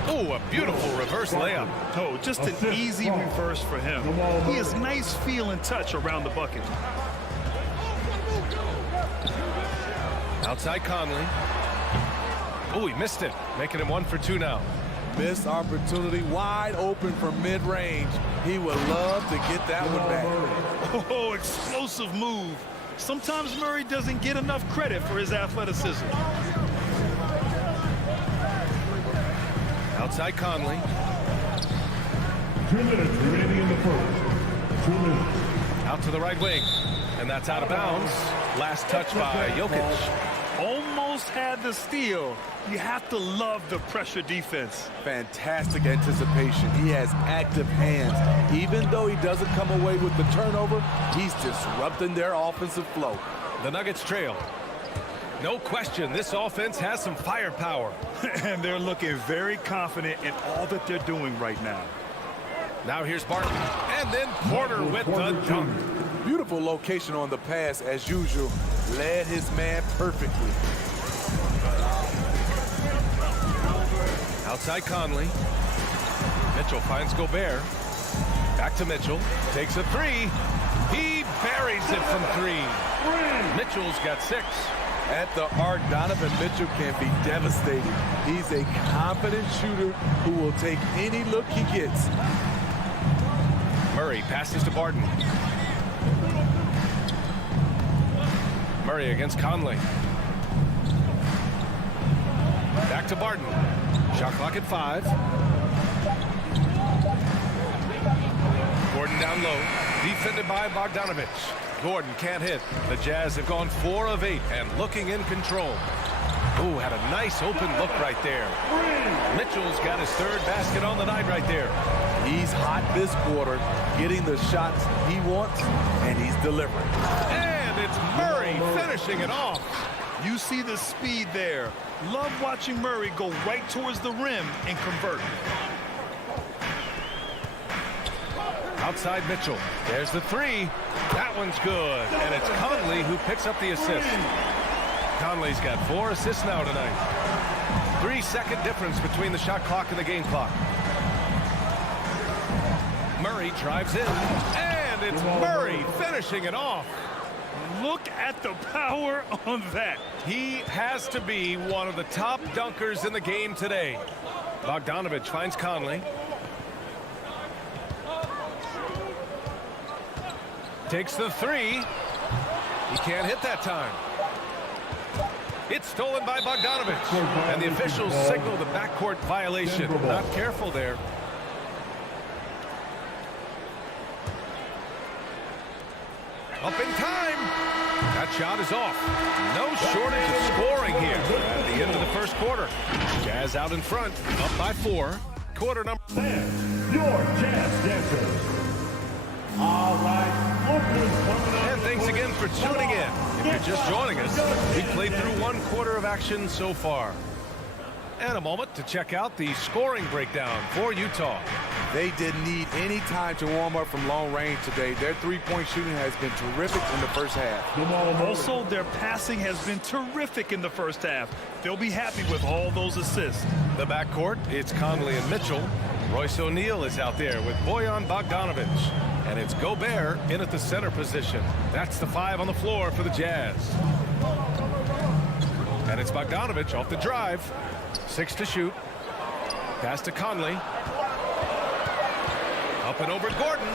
Oh, a beautiful reverse layup. Oh, just an easy reverse for him. He has nice feel and touch around the bucket. Outside Conley. Oh, he missed it. Making him 1 for 2 now. Missed opportunity, wide open from mid-range. He would love to get that one back. Oh, explosive move. Sometimes Murray doesn't get enough credit for his athleticism. Outside Conley. 2 minutes remaining in the first. 2 minutes. Out to the right wing. And that's out of bounds. Last touch by Jokic. Almost had the steal. You have to love the pressure defense. Fantastic anticipation. He has active hands. Even though he doesn't come away with the turnover, he's disrupting their offensive flow. The Nuggets trail. No question, this offense has some firepower. And they're looking very confident in all that they're doing right now. Now here's Barton. And then Porter with the dunk. Beautiful location on the pass, as usual. Led his man perfectly. Outside Conley. Mitchell finds Gobert. Back to Mitchell. Takes a three. He buries it from 3. Mitchell's got 6. At the arc, Donovan Mitchell can be devastating. He's a confident shooter who will take any look he gets. Murray passes to Barton. Murray against Conley. Back to Barton. Shot clock at 5. Gordon down low. Defended by Bogdanovich. Gordon can't hit. The Jazz have gone 4 of 8 and looking in control. Oh, had a nice open look right there. Mitchell's got his third basket on the night right there. He's hot this quarter, getting the shots he wants, and he's delivering. And it's Murray finishing it off. You see the speed there. Love watching Murray go right towards the rim and convert. Outside Mitchell. There's the three. That one's good. And it's Conley who picks up the assist. Conley's got 4 assists now tonight. 3-second difference between the shot clock and the game clock. Murray drives in. And it's Murray finishing it off. Look at the power on that. He has to be one of the top dunkers in the game today. Bogdanovich finds Conley. Takes the three. He can't hit that time. It's stolen by Bogdanovich. And the officials signal the backcourt violation. Not careful there. Up in time. That shot is off. No shortage of scoring here at the end of the first quarter. Jazz out in front, up by 4. Quarter number. Your Jazz Dancers. All right. And thanks again for tuning in. If you're just joining us, we played through 1 quarter of action so far. And a moment to check out the scoring breakdown for Utah. They didn't need any time to warm up from long range today. Their three-point shooting has been terrific in the first half. Also, their passing has been terrific in the first half. They'll be happy with all those assists. The backcourt, it's Conley and Mitchell. Royce O'Neal is out there with Bojan Bogdanovich. And it's Gobert in at the center position. That's the 5 on the floor for the Jazz. And it's Bogdanovich off the drive. 6 to shoot. Pass to Conley. Up and over Gordon.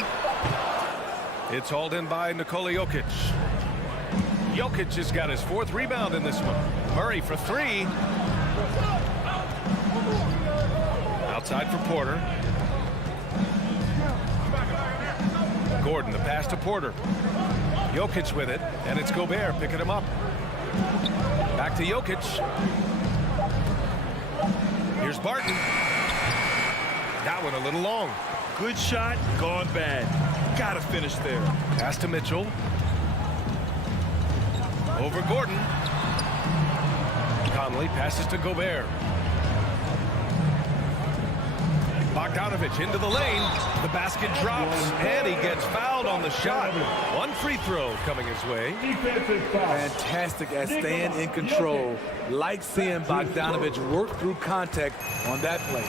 It's hauled in by Nikola Jokic. Jokic has got his 4th rebound in this one. Murray for 3. Outside for Porter. Gordon, the pass to Porter. Jokic with it, and it's Gobert picking him up. Back to Jokic. Here's Barton. That one a little long. Good shot, gone bad. Gotta finish there. Pass to Mitchell. Over Gordon. Conley passes to Gobert. Bogdanovich into the lane. The basket drops, and he gets fouled on the shot. 1 free throw coming his way. Fantastic at staying in control. Like seeing Bogdanovich work through contact on that play.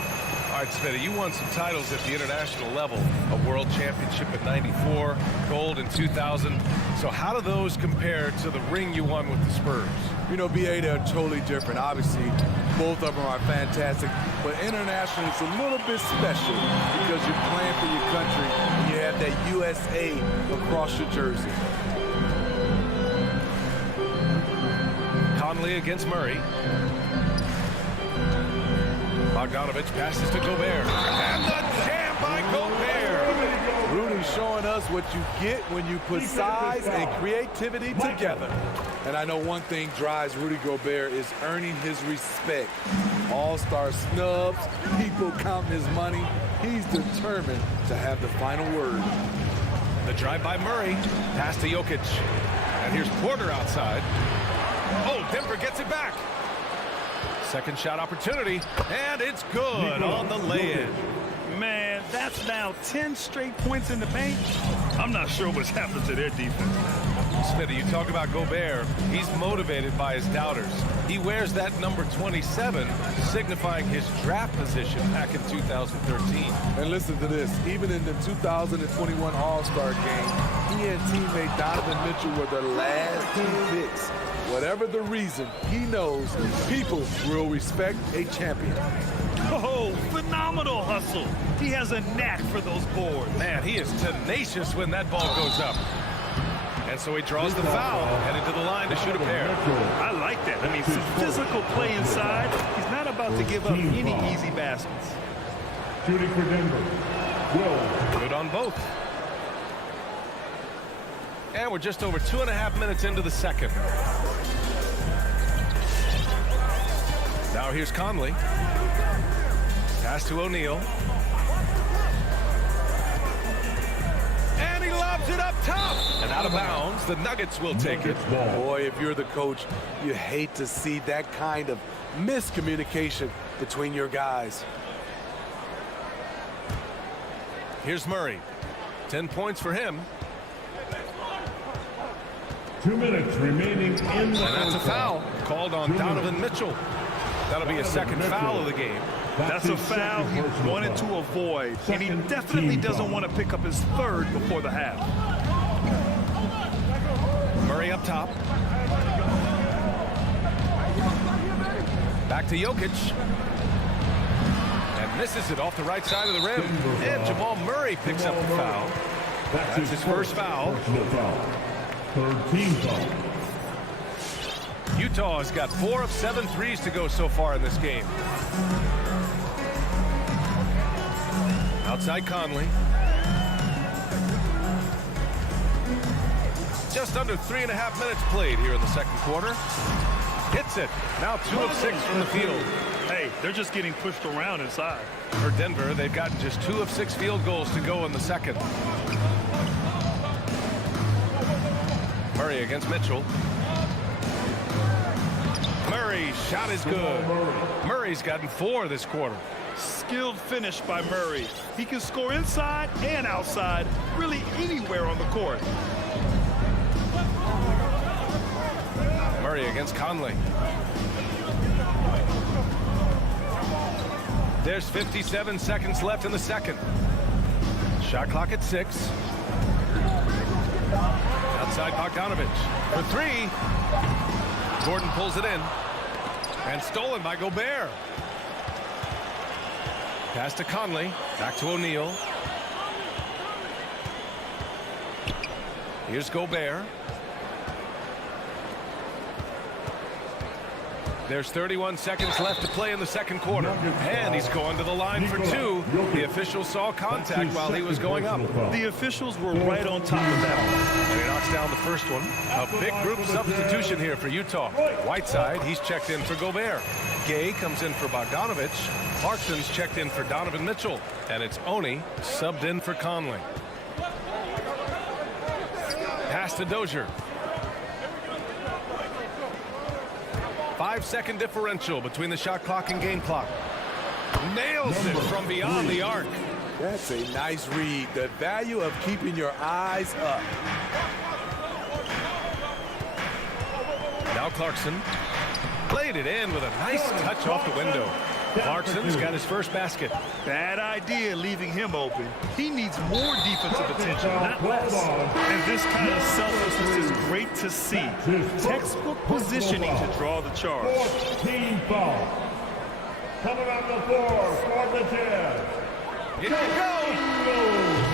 All right, Smitty, you won some titles at the international level. A world championship in '94, gold in 2000. So how do those compare to the ring you won with the Spurs? You know, BA, they're totally different. Obviously, both of them are fantastic. But international is a little bit special because you're playing for your country and you have that USA across your jersey. Conley against Murray. Bogdanovich passes to Gobert. And the jam by Gobert. Rudy showing us what you get when you put size and creativity together. And I know one thing drives Rudy Gobert is earning his respect. All-star snubs, people counting his money. He's determined to have the final word. The drive by Murray. Pass to Jokic. And here's Porter outside. Oh, Denver gets it back. Second shot opportunity, and it's good on the lay-in. Man, that's now 10 straight points in the paint. I'm not sure what's happened to their defense. Smitty, you talk about Gobert. He's motivated by his doubters. He wears that number 27, signifying his draft position back in 2013. And listen to this. Even in the 2021 All-Star game, he and teammate Donovan Mitchell were the last 2 picks. Whatever the reason, he knows people will respect a champion. Oh, phenomenal hustle. He has a knack for those boards. Man, he is tenacious when that ball goes up. And so he draws the foul, headed to the line to shoot a pair. I like that. I mean, some physical play inside. He's not about to give up any easy baskets. Shooting for Denver. Will. Good on both. And we're just over 2.5 minutes into the second. Now here's Conley. Pass to O'Neal. And he lobs it up top. And out of bounds. The Nuggets will take it. Boy, if you're the coach, you hate to see that kind of miscommunication between your guys. Here's Murray. 10 points for him. 2 minutes remaining in the And that's a foul called on Donovan Mitchell. That'll be a second foul of the game. That's a foul he wanted to avoid, and he definitely doesn't want to pick up his third before the half. Murray up top. Back to Jokic. And misses it off the right side of the rim. And Jamal Murray picks up the foul. That's his first foul. Third team foul. Utah has got 4 of 7 threes to go so far in this game. Outside Conley. Just under 3.5 minutes played here in the second quarter. Hits it. Now 2 of 6 from the field. Hey, they're just getting pushed around inside. For Denver, they've gotten just 2 of 6 field goals to go in the second. Murray against Mitchell. Murray's shot is good. Murray's gotten 4 this quarter. Skilled finish by Murray. He can score inside and outside, really anywhere on the court. Murray against Conley. There's 57 seconds left in the second. Shot clock at 6. Outside Bogdanovich for 3. Gordon pulls it in. And stolen by Gobert. Pass to Conley. Back to O'Neal. Here's Gobert. There's 31 seconds left to play in the second quarter. And he's going to the line for 2. The official saw contact while he was going up. The officials were right on top of that one. And he knocks down the first one. A big group substitution here for Utah. Whiteside, he's checked in for Gobert. Gay comes in for Bogdanovich. Clarkson's checked in for Donovan Mitchell. And it's Oni subbed in for Conley. Pass to Dozier. 5-second differential between the shot clock and game clock. Nails it from beyond the arc. That's a nice read. The value of keeping your eyes up. Now Clarkson played it in with a nice touch off the window. Clarkson's got his first basket. Bad idea leaving him open. He needs more defensive attention, not less. And this kind of selflessness is great to see. Textbook positioning to draw the charge. Team foul. Coming on the floor for the Jazz. It can go.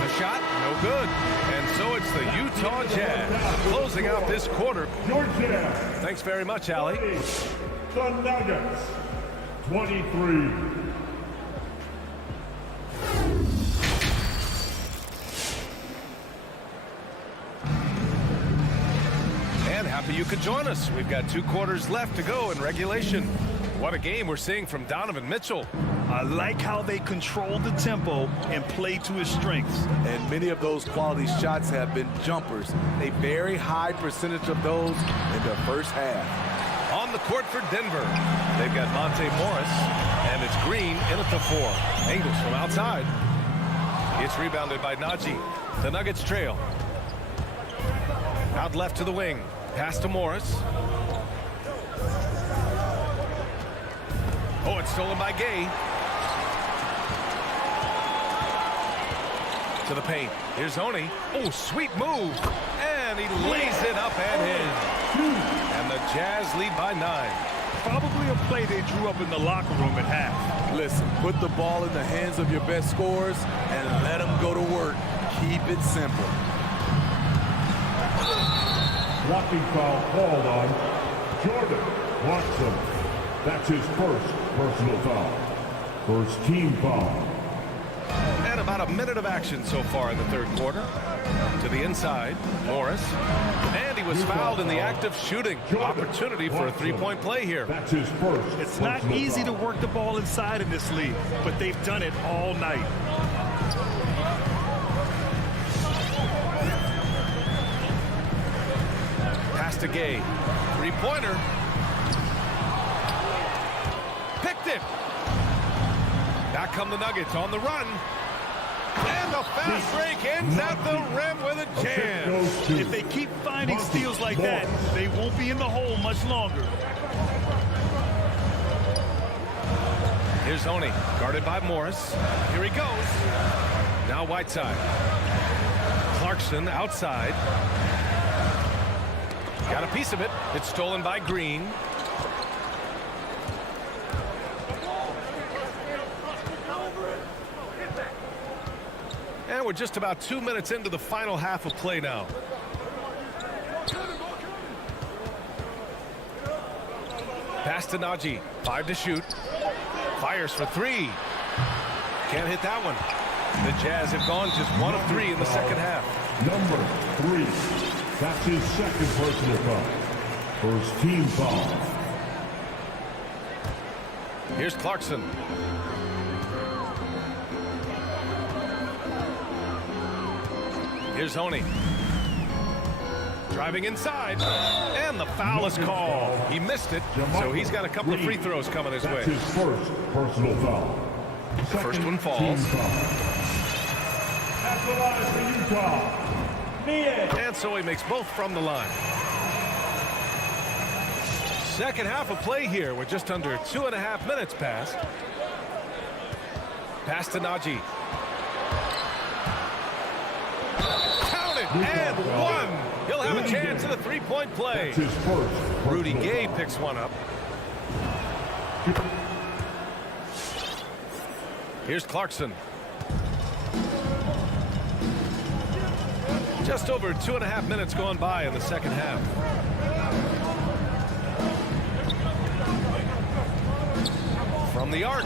A shot, no good. And so it's the Utah Jazz closing out this quarter. Your Jazz. Thanks very much, Allie. The Nuggets. 23. And happy you could join us. We've got 2 quarters left to go in regulation. What a game we're seeing from Donovan Mitchell. I like how they control the tempo and play to his strengths. And many of those quality shots have been jumpers. A very high percentage of those in the first half. On the court for Denver, they've got Monte Morris, and it's Green in at the 4. Ingles from outside. It's rebounded by Najee. The Nuggets trail. Out left to the wing. Pass to Morris. Oh, it's stolen by Gay. To the paint. Here's Oni. Oh, sweet move. And he lays it up and in. And the Jazz lead by 9. Probably a play they drew up in the locker room at half. Listen, put the ball in the hands of your best scorers and let them go to work. Keep it simple. Blocking foul called on Jordan Watson. That's his first personal foul. First team foul. And about a minute of action so far in the third quarter. To the inside, Morris. And he was fouled in the act of shooting. Opportunity for a three-point play here. That's his first. It's not easy to work the ball inside in this league, but they've done it all night. Pass to Gay. Three-pointer. Picked it. Back come the Nuggets on the run. And the fast break ends at the rim with a jam. If they keep finding steals like that, they won't be in the hole much longer. Here's Oni, guarded by Morris. Here he goes. Now Whiteside. Clarkson outside. Got a piece of it. It's stolen by Green. And we're just about 2 minutes into the final half of play now. Pass to Najee. 5 to shoot. Fires for 3. Can't hit that one. The Jazz have gone just 1 of 3 in the second half. Number 3. That's his second personal foul. First team foul. Here's Clarkson. Here's Oni. Driving inside. And the foul is called. He missed it, so he's got a couple of free throws coming his way. That's his first personal foul. The first one falls. At the line for Utah. And so he makes both from the line. Second half of play here. We're just under 2.5 minutes past. Pass to Najee. And 1. He'll have a chance at a three-point play. Rudy Gay picks one up. Here's Clarkson. Just over 2.5 minutes gone by in the second half. From the arc.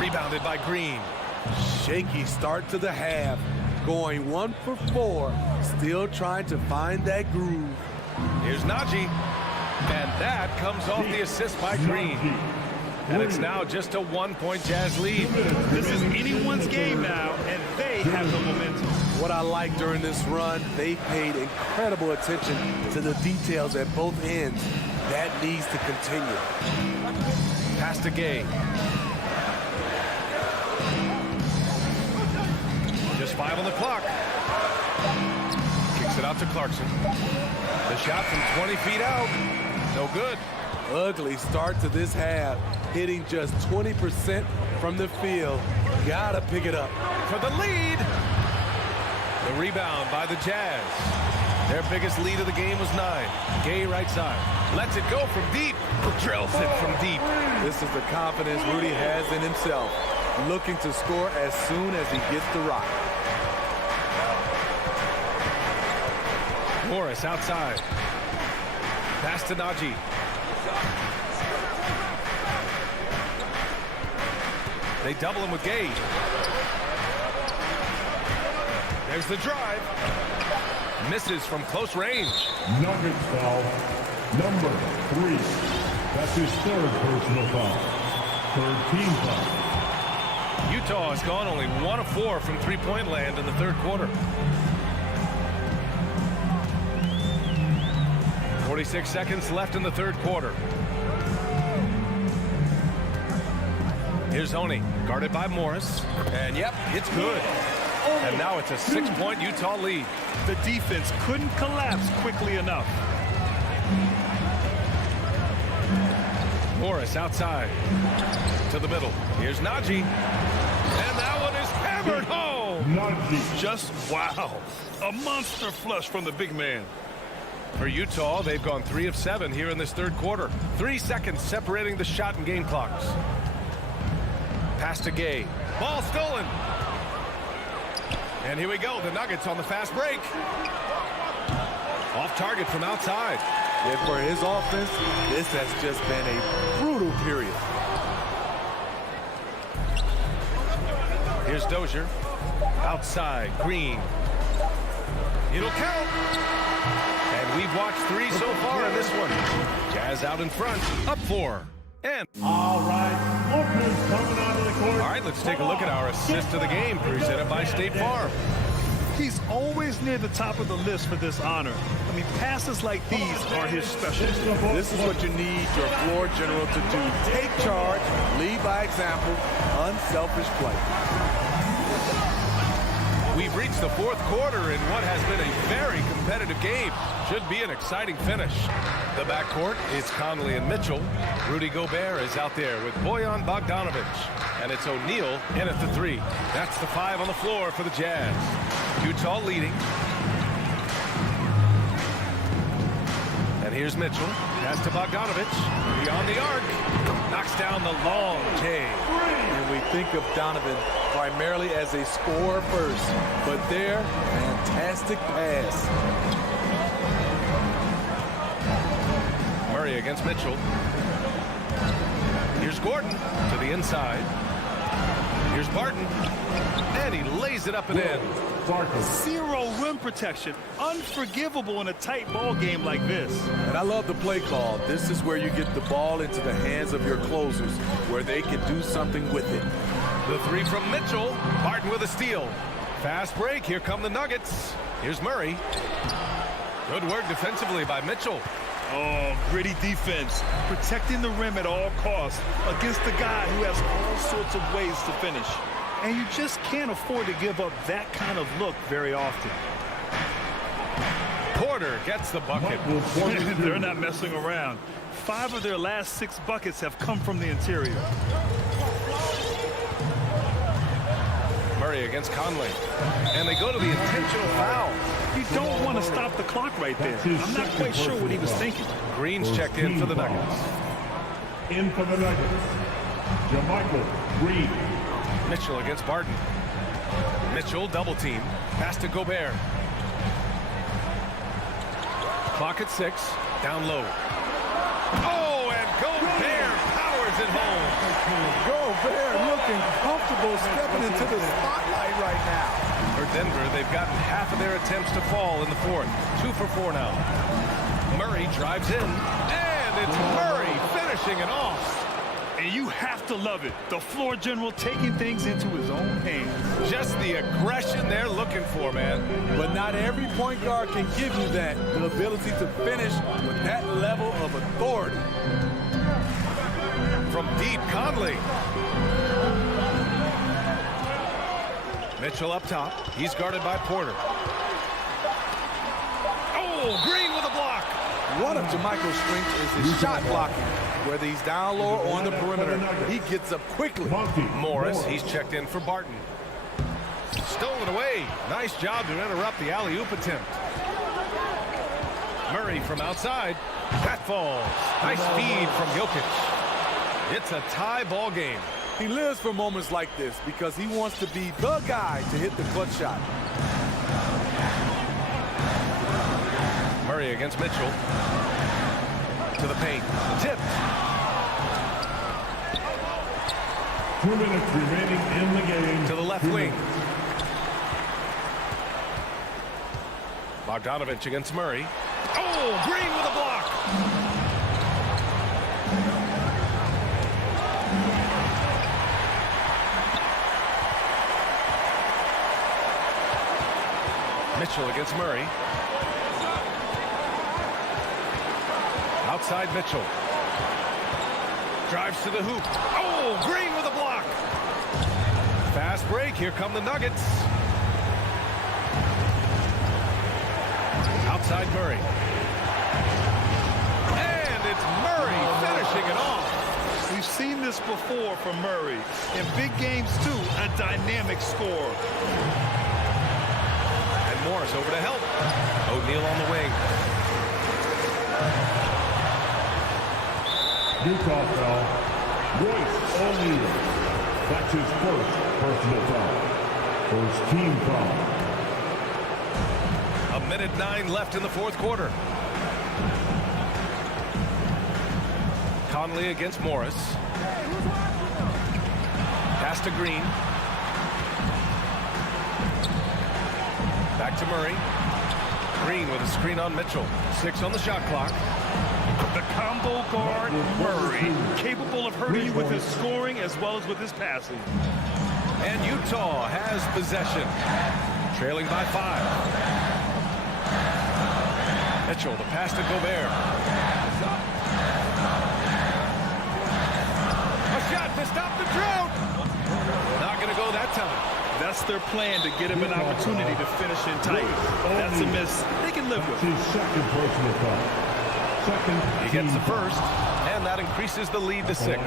Rebounded by Green. Shaky start to the half. Going 1 for 4, still trying to find that groove. Here's Najee, and that comes off the assist by Green. And it's now just a 1-point Jazz lead. This is anyone's game now, and they have the momentum. What I like during this run, they paid incredible attention to the details at both ends. That needs to continue. Pass to Gay. Just 5 on the clock. Kicks it out to Clarkson. The shot from 20 feet out. No good. Ugly start to this half. Hitting just 20% from the field. Gotta pick it up. For the lead. The rebound by the Jazz. Their biggest lead of the game was 9. Gay right side. Lets it go from deep. Drills it from deep. This is the confidence Rudy has in himself. Looking to score as soon as he gets the rock. Morris outside. Pass to Najee. They double him with Gay. There's the drive. Misses from close range. Nuggets foul. Number 3. That's his third personal foul. Third team foul. Utah has gone only 1 of 4 from three-point land in the third quarter. 46 seconds left in the third quarter. Here's Oni, guarded by Morris. And yep, it's good. And now it's a 6-point Utah lead. The defense couldn't collapse quickly enough. Morris outside to the middle. Here's Najee. And that one is hammered home. Najee. Just wow. A monster flush from the big man. For Utah, they've gone 3 of 7 here in this third quarter. 3 seconds separating the shot and game clocks. Pass to Gay. Ball stolen. And here we go. The Nuggets on the fast break. Off target from outside. And for his offense, this has just been a brutal period. Here's Dozier. Outside, Green. It'll count. And we've watched 3 so far in this one. Jazz out in front. Up 4. And All right, Booker's coming out of the court. all right, let's take a look at our assist of the game presented by State Farm. He's always near the top of the list for this honor. I mean, passes like these are his specialty. This is what you need your floor general to do. Take charge, lead by example, unselfish play. We've reached the 4th quarter in what has been a very competitive game. Should be an exciting finish. The backcourt is Conley and Mitchell. Rudy Gobert is out there with Bojan Bogdanovic. And it's O'Neal in at the 3. That's the 5 on the floor for the Jazz. Utah leading. And here's Mitchell. Pass to Bogdanovic. Beyond the arc. Knocks down the long J. And we think of Donovan primarily as a scorer first, but there, fantastic pass. Murray against Mitchell. Here's Gordon to the inside. Here's Barton. And he lays it up and in. Zero rim protection. Unforgivable in a tight ball game like this. And I love the play call. This is where you get the ball into the hands of your closers, where they can do something with it. The 3 from Mitchell. Barton with a steal. Fast break. Here come the Nuggets. Here's Murray. Good work defensively by Mitchell. Oh, gritty defense. Protecting the rim at all costs against the guy who has all sorts of ways to finish. And you just can't afford to give up that kind of look very often. Porter gets the bucket. They're not messing around. 5 of their last 6 buckets have come from the interior. Murray against Conley. And they go to the intentional foul. You don't want to stop the clock right there. I'm not quite sure what he was thinking. Green's checked in for the Nuggets. In for the Nuggets, JaMychal Green. Mitchell against Barton. Mitchell double team. Pass to Gobert. Clock at 6. Down low. Oh, and Gobert powers it home. Gobert looking comfortable stepping into the spotlight right now. For Denver, they've gotten half of their attempts to fall in the 4th. 2 for 4 now. Murray drives in. And it's Murray finishing it off. And you have to love it. The floor general taking things into his own hands. Just the aggression they're looking for, man. But not every point guard can give you that, the ability to finish with that level of authority. From deep, Conley. Mitchell up top. He's guarded by Porter. Oh, Green with a block. One of JaMychal's strengths is his shot blocking. Whether he's down low or on the perimeter, he gets up quickly. Morris, he's checked in for Barton. Stolen away. Nice job to interrupt the alley-oop attempt. Murray from outside. That falls. Nice feed from Jokic. It's a tie ball game. He lives for moments like this because he wants to be the guy to hit the clutch shot. Murray against Mitchell. To the paint. Tip. 2 minutes remaining in the game. To the left wing. Bogdanovic against Murray. Oh, Green with a block. Mitchell against Murray. Outside Mitchell. Drives to the hoop. Oh, Green with a block. Fast break. Here come the Nuggets. Outside Murray. And it's Murray finishing it off. We've seen this before from Murray. In big games, too, a dynamic scorer. And Morris over to help. O'Neal on the wing. Utah foul, Royce O'Neal. That's his first personal foul. First team foul. 1:09 left in the 4th quarter. Conley against Morris. Pass to Green. Back to Murray. Green with a screen on Mitchell. 6 on the shot clock. The combo guard, Murray, capable of hurting you with his scoring as well as with his passing. And Utah has possession. Trailing by 5. Mitchell, the pass to Gobert. A shot to stop the drought. Not going to go that time. That's their plan, to get him an opportunity to finish in tight. That's a miss they can live with. He gets the first, and that increases the lead to 6. And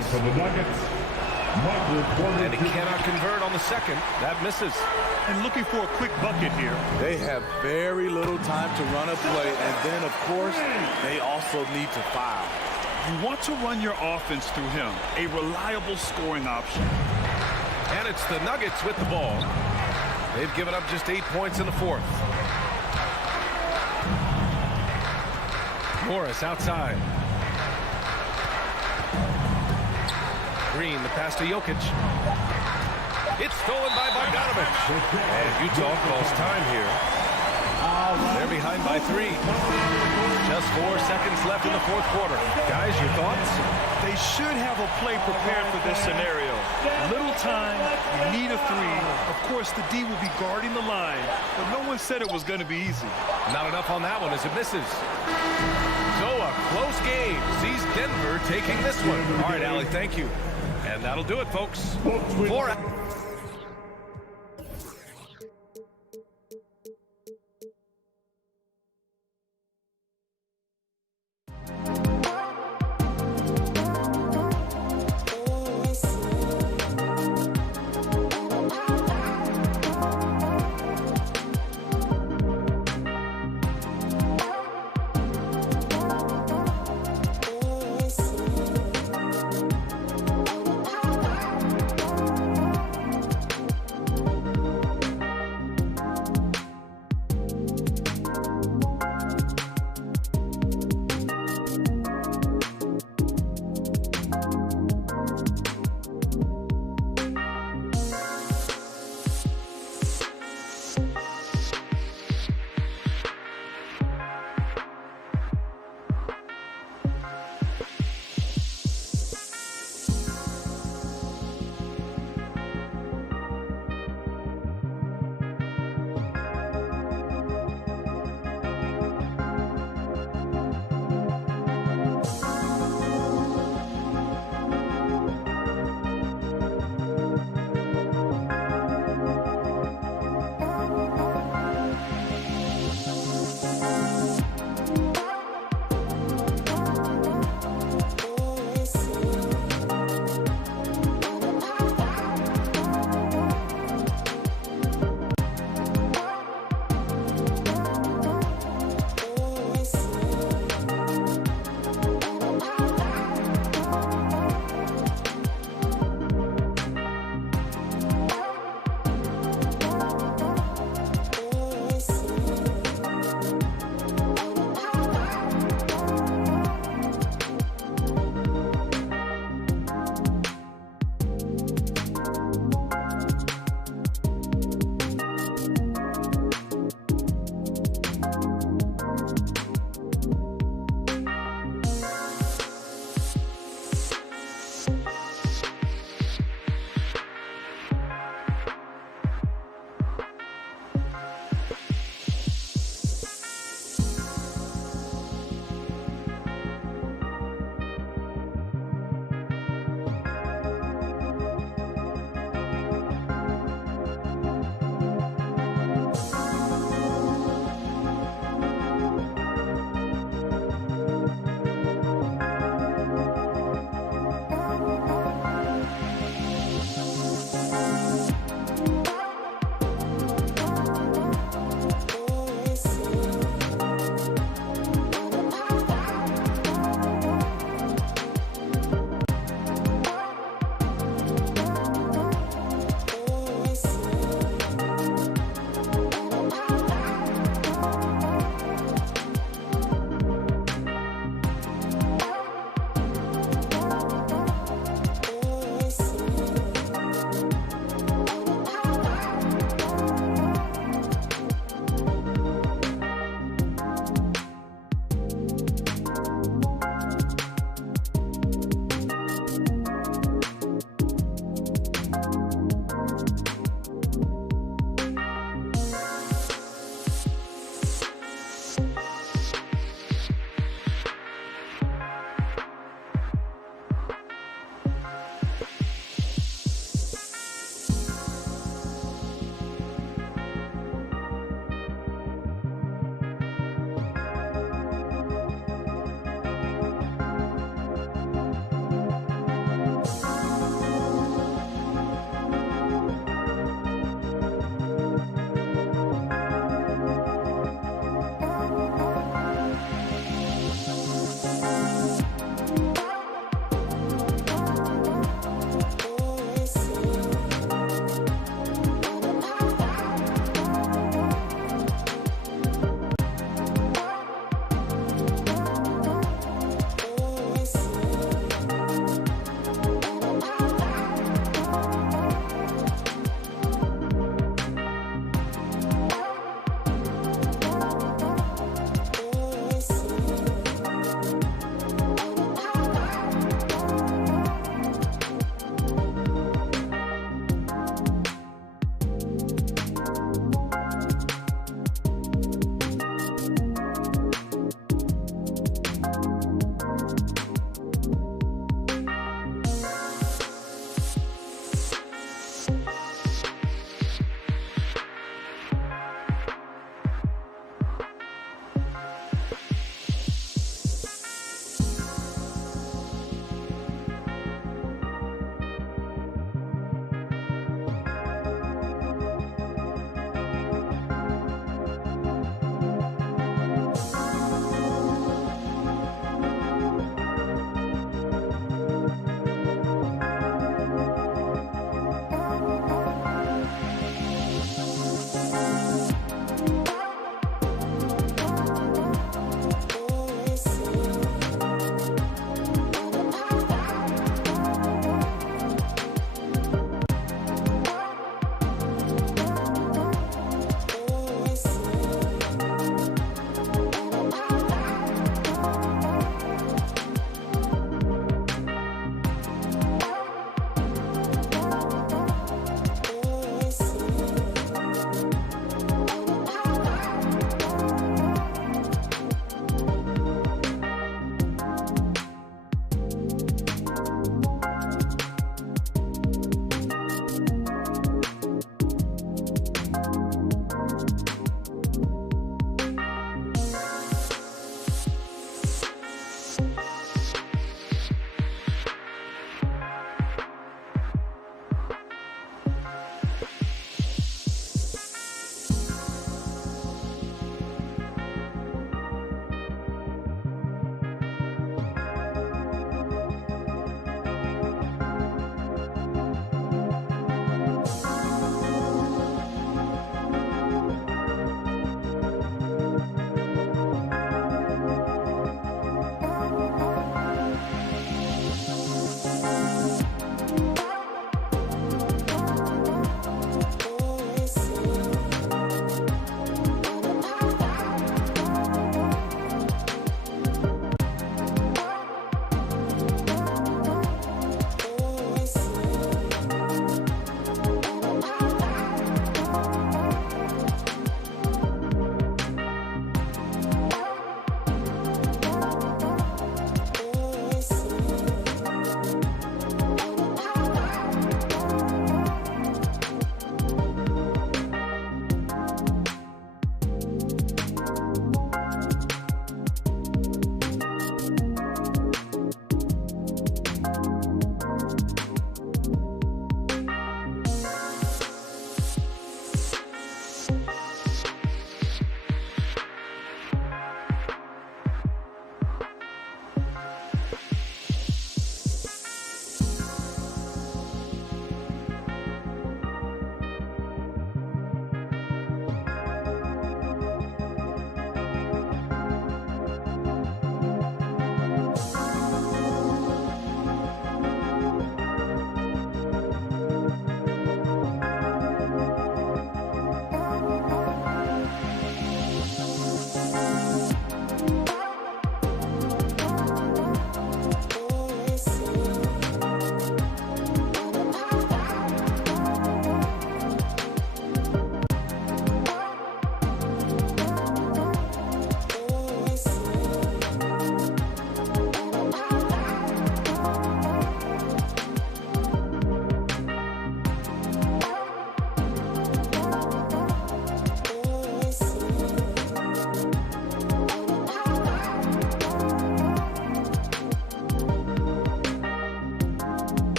he cannot convert on the second. That misses. And looking for a quick bucket here. They have very little time to run a play, and then, of course, they also need to foul. You want to run your offense through him, a reliable scoring option. And it's the Nuggets with the ball. They've given up just 8 points in the 4th. Morris outside. Green, the pass to Jokic. It's stolen by Bogdanovich. And Utah calls time here. They're behind by 3. Just 4 seconds left in the 4th quarter. Guys, your thoughts? They should have a play prepared for this scenario. Little time, you need a 3. Of course, the D will be guarding the line, but no one said it was going to be easy. Not enough on that one as it misses. So a close game sees Denver taking this one. All right, Allie, thank you. And that'll do it, folks. 4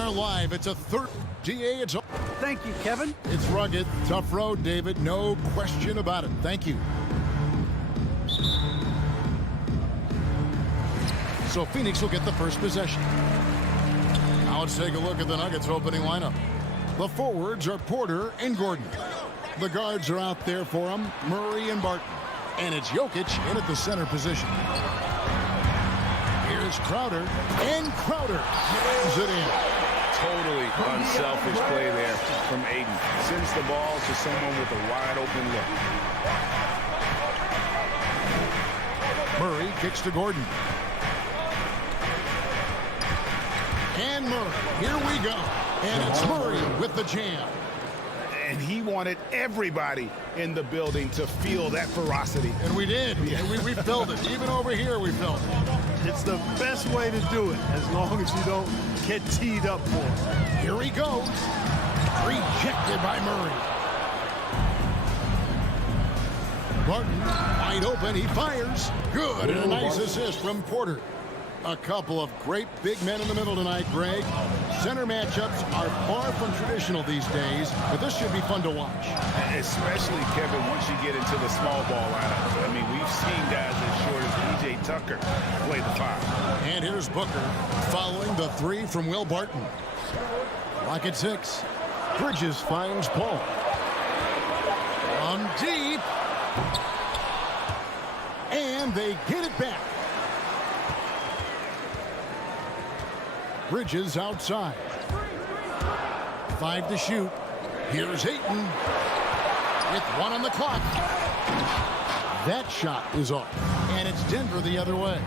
are live. It's a third. GA, it's... Thank you, Kevin. It's rugged. Tough road, David. No question about it. Thank you. So Phoenix will get the first possession. Now let's take a look at the Nuggets opening lineup. The forwards are Porter and Gordon. The guards are out there for them, Murray and Barton. And it's Jokic in at the center position. Here's Crowder, and Crowder nails it in. Totally unselfish play there from Aiden. Sends the ball to someone with a wide open look. Murray kicks to Gordon. And Murray, here we go. And it's Murray with the jam. And he wanted everybody in the building to feel that ferocity. And we did. And we felt it. Even over here, we felt it. It's the best way to do it, as long as you don't get teed up for it. Here he goes. Rejected by Murray. Barton, wide open. He fires. Good. And a nice assist from Porter. A couple of great big men in the middle tonight, Greg. Center matchups are far from traditional these days, but this should be fun to watch. Especially, Kevin, once you get into the small ball lineup. I mean, we've seen guys as short as P.J. Tucker play the 5. And here's Booker following the 3 from Will Barton. Lock at 6. Bridges finds Paul. On deep. And they get it back. Bridges outside. 5 to shoot. Here's Ayton with 1 on the clock. That shot is off. And it's Denver the other way.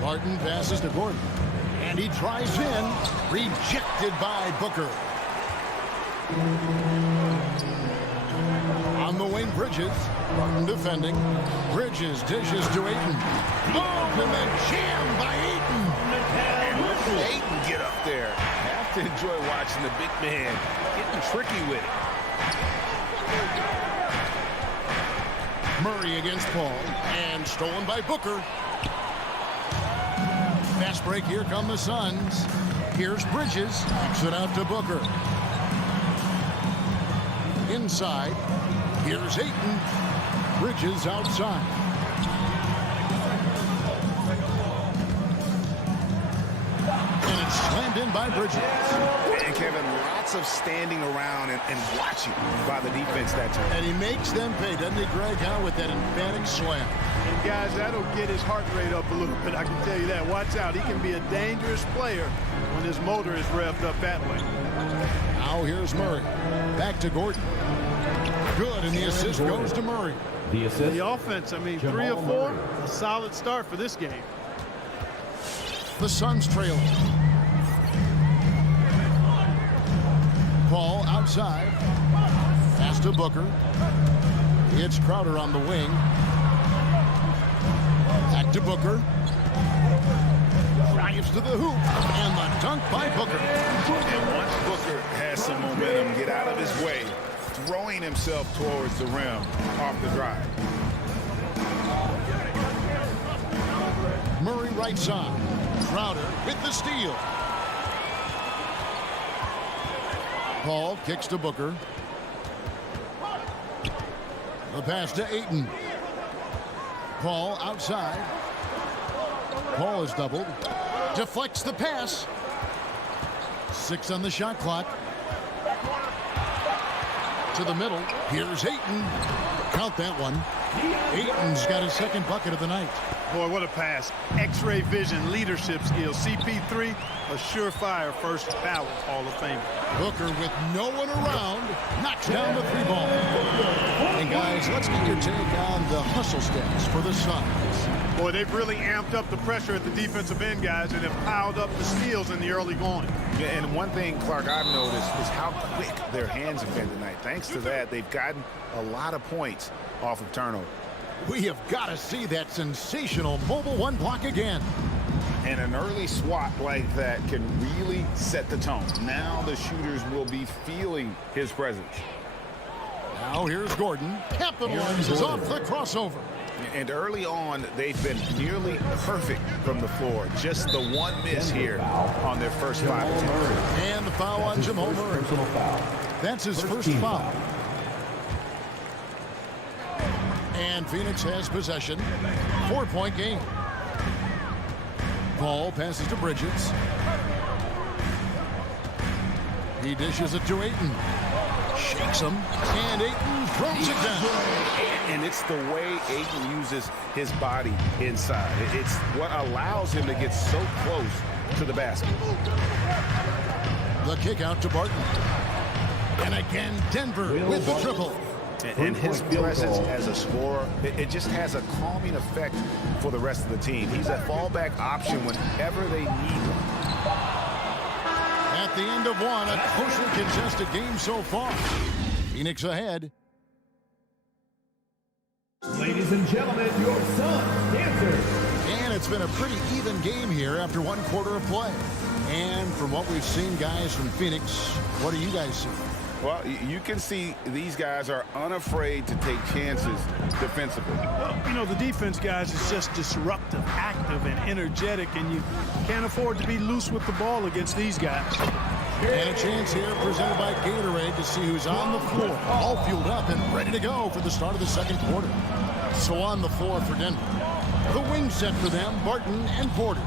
Barton passes to Gordon. And he drives in. Rejected by Booker. On the wing, Bridges. Barton defending. Bridges dishes to Ayton. Oh, and then jammed by Ayton. And look at Ayton get up there. Have to enjoy watching the big man getting tricky with it. Murray against Paul. And stolen by Booker. Fast break. Here come the Suns. Here's Bridges. Kicks it out to Booker. Inside. Here's Ayton. Bridges outside. And it's slammed in by Bridges. And Kevin, lots of standing around and watching by the defense that time. And he makes them pay, doesn't he, Greg, with that emphatic slam. And guys, that'll get his heart rate up a little bit, I can tell you that. Watch out, he can be a dangerous player when his motor is revved up that way. Now here's Murray. Back to Gordon. Good, and the assist goes to Murray. The offense, I mean, 3 or 4, a solid start for this game. The Suns trailing. Paul outside. Pass to Booker. It's Crowder on the wing. Back to Booker. Drives to the hoop. And the dunk by Booker. And once Booker has some momentum, get out of his way, throwing himself towards the rim off the drive. Murray right side. Crowder with the steal. Paul kicks to Booker. The pass to Ayton. Paul outside. Paul is doubled. Deflects the pass. 6 on the shot clock. To the middle. Here's Ayton. Count that one. Ayton's got his second bucket of the night. Boy, what a pass. X-ray vision, leadership skills. CP3, a surefire first ballot Hall of Famer. Booker with no one around knocks down the 3 ball. And guys, let's get your take on the hustle stats for the Suns. Boy, they've really amped up the pressure at the defensive end, guys, and have piled up the steals in the early going. Yeah, and one thing, Clark, I've noticed is how quick their hands have been tonight. Thanks to that, they've gotten a lot of points off of turnover. We have got to see that sensational mobile 1 block again. And an early swat like that can really set the tone. Now the shooters will be feeling his presence. Now here's Gordon. Capitalizes off the crossover. And early on, they've been nearly perfect from the floor. Just the one miss here on their first 5 attempts. And the foul on Jamal Murray. That's his first foul. And Phoenix has possession. 4-point game. Ball passes to Bridges. He dishes it to Ayton. Shakes him. And Ayton throws it down. And it's the way Ayton uses his body inside. It's what allows him to get so close to the basket. The kick out to Barton. And again, Denver with the triple. And his presence as a scorer, it just has a calming effect for the rest of the team. He's a fallback option whenever they need him. At the end of one, a closely contested game so far. Phoenix ahead. Ladies and gentlemen, your Suns dancers. And it's been a pretty even game here after 1 quarter of play. And from what we've seen, guys, from Phoenix, what do you guys see? Well, you can see these guys are unafraid to take chances defensively. Well, you know, the defense, guys, is just disruptive, active, and energetic, and you can't afford to be loose with the ball against these guys. And a chance here presented by Gatorade to see who's on the floor. All fueled up and ready to go for the start of the second quarter. So on the floor for Denver. The wing set for them, Barton and Porter.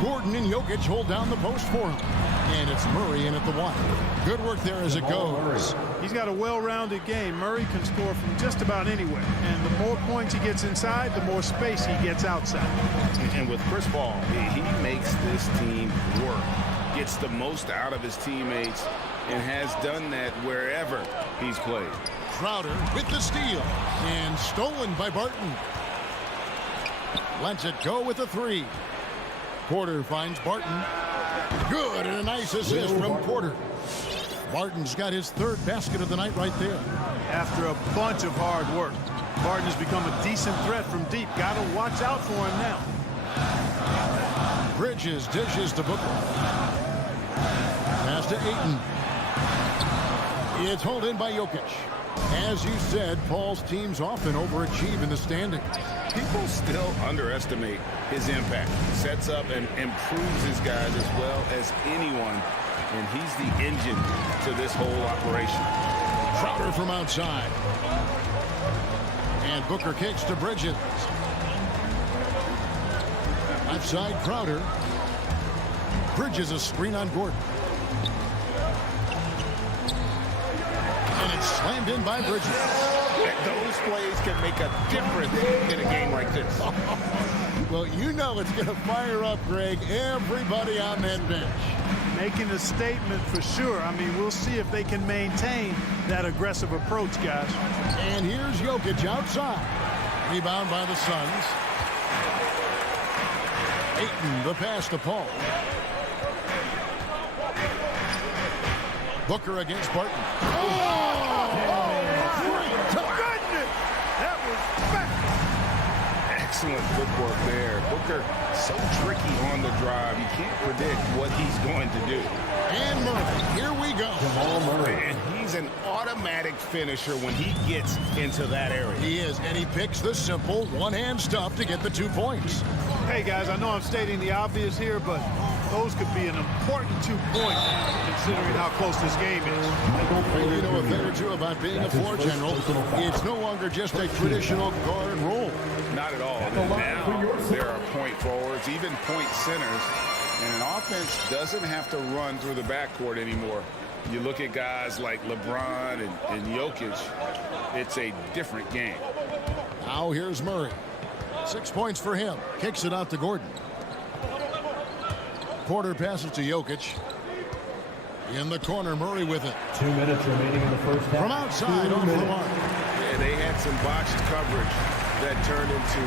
Gordon and Jokic hold down the post for him. And it's Murray in at the 1. Good work there as it goes. He's got a well-rounded game. Murray can score from just about anywhere. And the more points he gets inside, the more space he gets outside. And with Chris Paul, he makes this team work. Gets the most out of his teammates and has done that wherever he's played. Crowder with the steal. And stolen by Barton. Lets it go with a 3. Porter finds Barton. Good, and a nice assist from Porter. Barton's got his 3rd basket of the night right there. After a bunch of hard work, Barton has become a decent threat from deep. Got to watch out for him now. Bridges dishes to Booker. Pass to Ayton. It's hauled in by Jokic. As you said, Paul's teams often overachieve in the standings. People still underestimate his impact. Sets up and improves his guys as well as anyone. And he's the engine to this whole operation. Crowder from outside. And Booker kicks to Bridges. Outside Crowder. Bridges a screen on Gordon. And it's slammed in by Bridges. Those plays can make a difference in a game like this. Well, you know it's going to fire up, Greg, everybody on that bench. Making a statement for sure. I mean, we'll see if they can maintain that aggressive approach, guys. And here's Jokic outside. Rebound by the Suns. Ayton, the pass to Paul. Booker against Barton. Excellent footwork there. Booker so tricky on the drive. You can't predict what he's going to do. And Murray, here we go. Jamal Murray. And he's an automatic finisher when he gets into that area. He is, and he picks the simple one-hand stuff to get the 2 points. Hey, guys, I know I'm stating the obvious here, but those could be an important 2 points considering how close this game is. And you know a thing or two about being a floor general. It's no longer just a traditional guard role. Not at all. Now there are point forwards, even point centers, and an offense doesn't have to run through the backcourt anymore. You look at guys like LeBron and Jokic, it's a different game. Now here's Murray. 6 points for him. Kicks it out to Gordon. Porter passes to Jokic. In the corner, Murray with it. 2 minutes remaining in the first half. From outside off the mark. Yeah, they had some botched coverage that turned into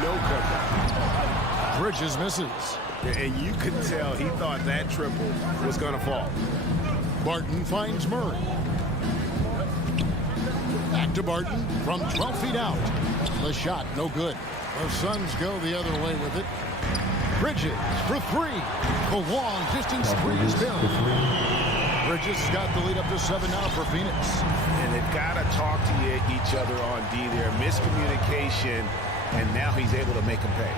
no coverage. Bridges misses. And you could tell he thought that triple was going to fall. Barton finds Murray. Back to Barton from 12 feet out. The shot, no good. The Suns go the other way with it. Bridges for 3. The long distance 3 is down. Bridges got the lead up to 7 now for Phoenix. And they've got to talk to each other on D there. Miscommunication and now he's able to make them pay.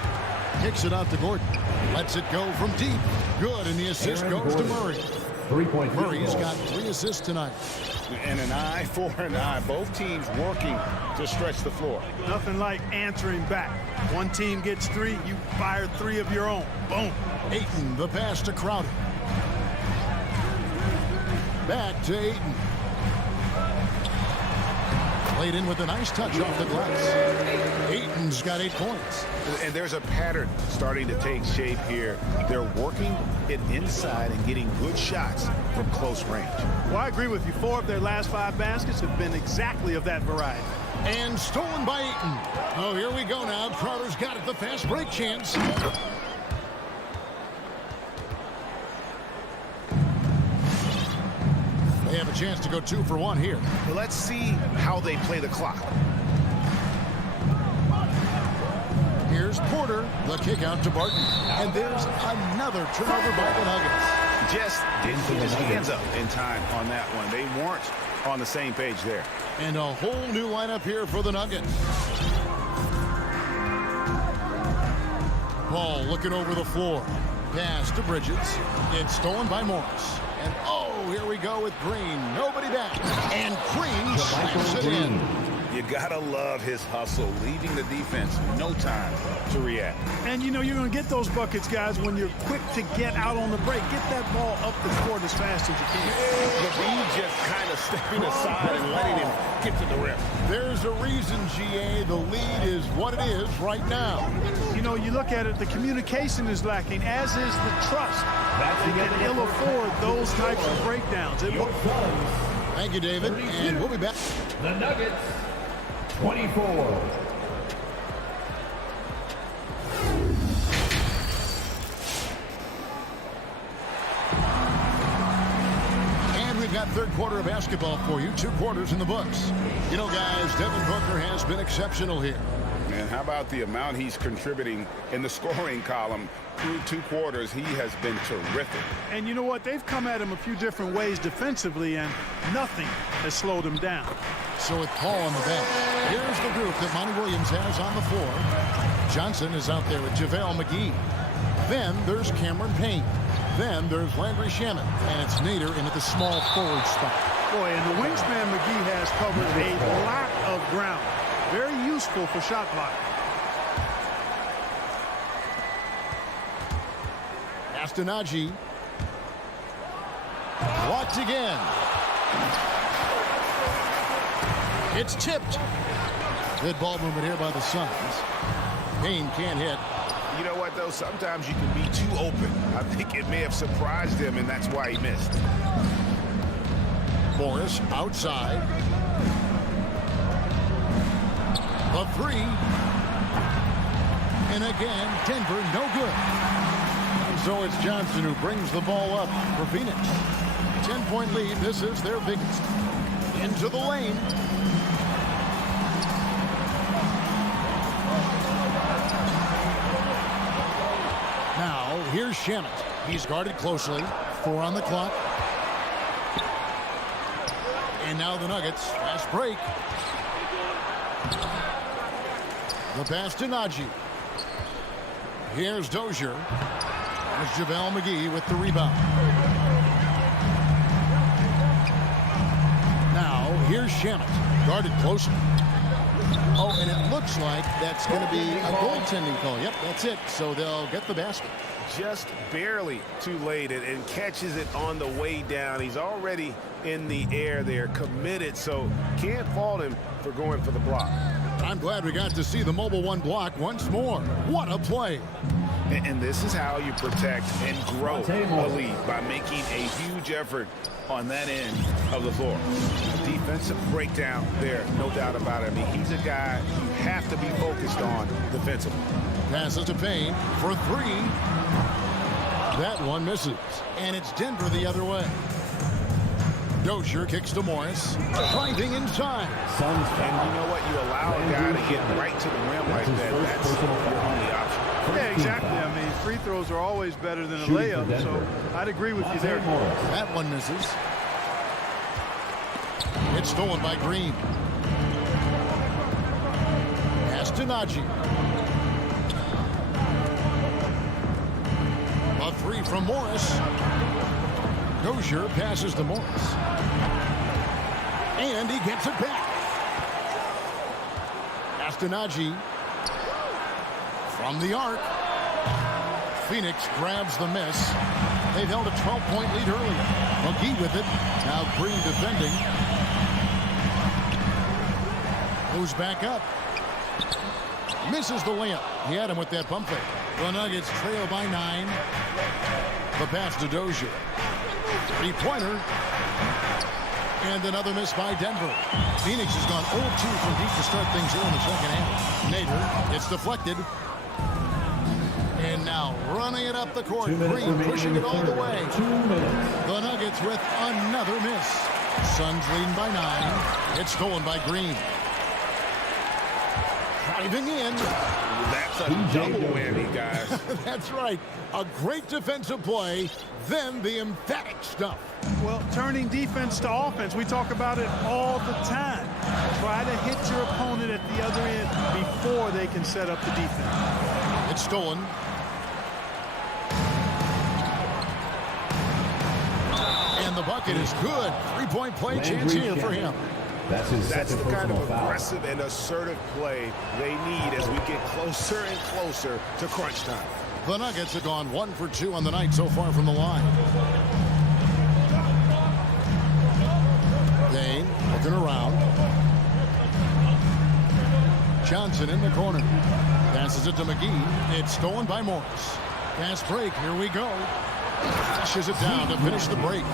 Kicks it out to Gordon. Lets it go from deep. Good, and the assist goes to Murray. 3-point. Murray's got 3 assists tonight. And an eye for an eye. Both teams working to stretch the floor. Nothing like answering back. One team gets 3, you fire 3 of your own. Boom. Ayton, the pass to Crowder. Back to Ayton. Played in with a nice touch off the glass. Ayton's got 8 points. And there's a pattern starting to take shape here. They're working it inside and getting good shots from close range. Well, I agree with you. 4 of their last 5 baskets have been exactly of that variety. And stolen by Ayton. Oh, here we go now. Crowder's got it. The fast break chance. They have a chance to go 2 for 1 here. Let's see how they play the clock. Here's Porter, the kick out to Barton. And there's another turnover by the Nuggets. Just didn't put his hands up in time on that one. They weren't on the same page there. And a whole new lineup here for the Nuggets. Ball looking over the floor. Pass to Bridges. It's stolen by Morris. And oh, here we go with Green. Nobody back. And Green slams it in. You gotta love his hustle, leaving the defense no time to react. And you know you're going to get those buckets, guys, when you're quick to get out on the break. Get that ball up the court as fast as you can. The just kind of stepping aside and letting him get to the rim. There's a reason, GA, the lead is what it is right now. You know, you look at it, the communication is lacking, as is the trust. They can ill afford those types of breakdowns. Thank you, David, and we'll be back. The Nuggets, 24. And we've got third quarter of basketball for you. 2 quarters in the books. You know, guys, Devin Booker has been exceptional here. And how about the amount he's contributing in the scoring column through 2 quarters? He has been terrific. And you know what? They've come at him a few different ways defensively, and nothing has slowed him down. So with Paul on the bench, here's the group that Monty Williams has on the floor. Johnson is out there with JaVale McGee. Then there's Cameron Payne. Then there's Landry Shamet. And it's Nader in at the small forward spot. Boy, and the wingspan McGee has covered a lot of ground. Very useful for shot blocking. Najee. Blocked again. It's tipped. Good ball movement here by the Suns. Payne can't hit. You know what, though? Sometimes you can be too open. I think it may have surprised him, and that's why he missed. Morris outside. The 3. And again, Denver no good. And so it's Johnson who brings the ball up for Phoenix. 10-point lead. This is their biggest. Into the lane. Now, here's Shamet. He's guarded closely. 4 on the clock. And now the Nuggets. Fast break. The pass to Najee. Here's Dozier. There's JaVale McGee with the rebound. Now, here's Shamet. Guarded closely. Oh, and it looks like that's going to be a goaltending call. Yep, that's it. So they'll get the basket. Just barely too late and catches it on the way down. He's already in the air there, committed, so can't fault him for going for the block. I'm glad we got to see the Mobile One block once more. What a play. And this is how you protect and grow a lead, by making a huge effort on that end of the floor. Defensive breakdown there, no doubt about it. I mean, he's a guy you have to be focused on defensively. Passes to Payne for 3. That one misses. And it's Denver the other way. Dozier kicks to Morris. Driving inside. And you know what? You allow a guy to get right to the rim like that. That's your only option. Yeah, exactly. I mean, free throws are always better than a layup, so I'd agree with you there. That one misses. It's stolen by Green. Pass to Najee. A three from Morris. Dozier passes to Morris. And he gets it back. Pass to Najee. From the arc. Phoenix grabs the miss. They've held a 12-point lead earlier. McGee with it. Now Green defending. Goes back up. Misses the layup. He had him with that pump fake. The Nuggets trail by 9. The pass to Dozier. Three-pointer. And another miss by Denver. Phoenix has gone 0-2 from deep to start things here in the second half. Nader, it's deflected. And now running it up the court. Green pushing it all the way. 2 minutes. The Nuggets with another miss. Suns leading by 9. It's stolen by Green. Driving in. That's a double whammy, guys. That's right. A great defensive play, then the emphatic stuff. Well, turning defense to offense, we talk about it all the time. Try to hit your opponent at the other end before they can set up the defense. It's stolen. And the bucket is good. Three-point play chance here for him. That's the kind of aggressive and assertive play they need as we get closer and closer to crunch time. The Nuggets have gone 1 for 2 on the night so far from the line. Dane looking around. Johnson in the corner. Passes it to McGee. It's stolen by Morris. Fast break. Here we go. Flashes it down to finish the break.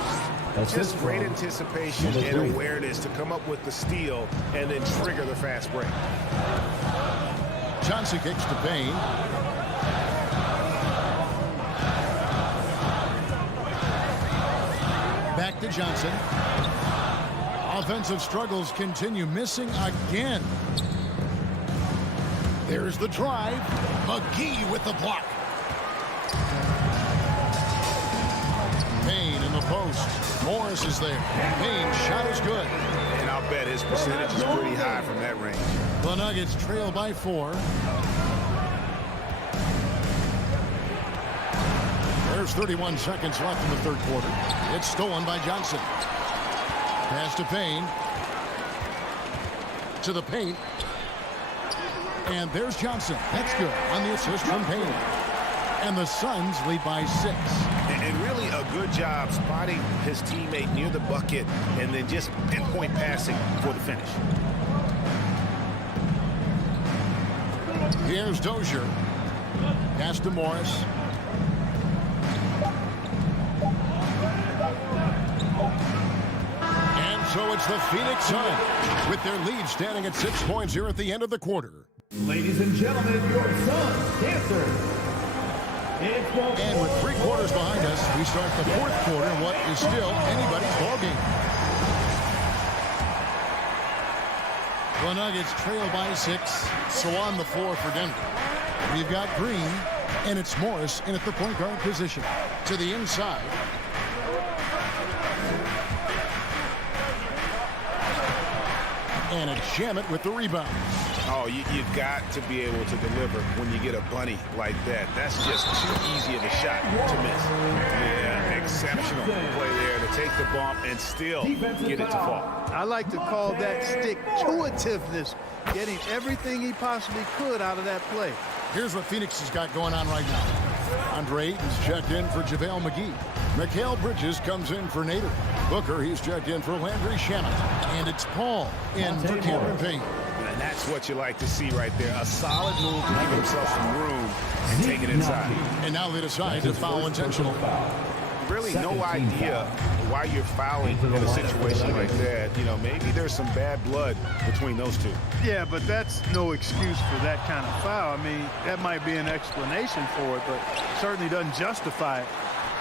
Just great anticipation and awareness to come up with the steal and then trigger the fast break. Johnson kicks to Payne. Back to Johnson. Offensive struggles continue. Missing again. There's the drive. McGee with the block. Payne in the post. Morris is there. Payne's shot is good. And I'll bet his percentage is pretty high from that range. The Nuggets trail by 4. There's 31 seconds left in the third quarter. It's stolen by Johnson. Pass to Payne. To the paint. And there's Johnson. That's good on the assist from Payne. And the Suns lead by 6. And really a good job spotting his teammate near the bucket and then just pinpoint passing for the finish. Here's Dozier. Pass to Morris. And so it's the Phoenix Suns with their lead standing at 6 points here at the end of the quarter. Ladies and gentlemen, your Suns dancer. And with 3 quarters behind us, we start the fourth quarter in what is still anybody's ballgame. The Nuggets trail by 6, so on the floor for Denver. We've got Green, and it's Morris in at the point guard position. To the inside. And a Shamet with the rebound. Oh, you've got to be able to deliver when you get a bunny like that. That's just too easy of a shot to miss. Yeah, exceptional play there to take the bump and still get it to fall. I like to call that stick-to-itiveness, getting everything he possibly could out of that play. Here's what Phoenix has got going on right now. Andre Ayton's checked in for JaVale McGee. Mikal Bridges comes in for Nader. Booker, he's checked in for Landry Shamet. And it's Paul in for Cameron Payne. And that's what you like to see right there. A solid move to give himself some room and take it inside. And now they decide to foul intentional. Really no idea why you're fouling in a situation like that. You know, maybe there's some bad blood between those two. Yeah, but that's no excuse for that kind of foul. I mean, that might be an explanation for it, but certainly doesn't justify it.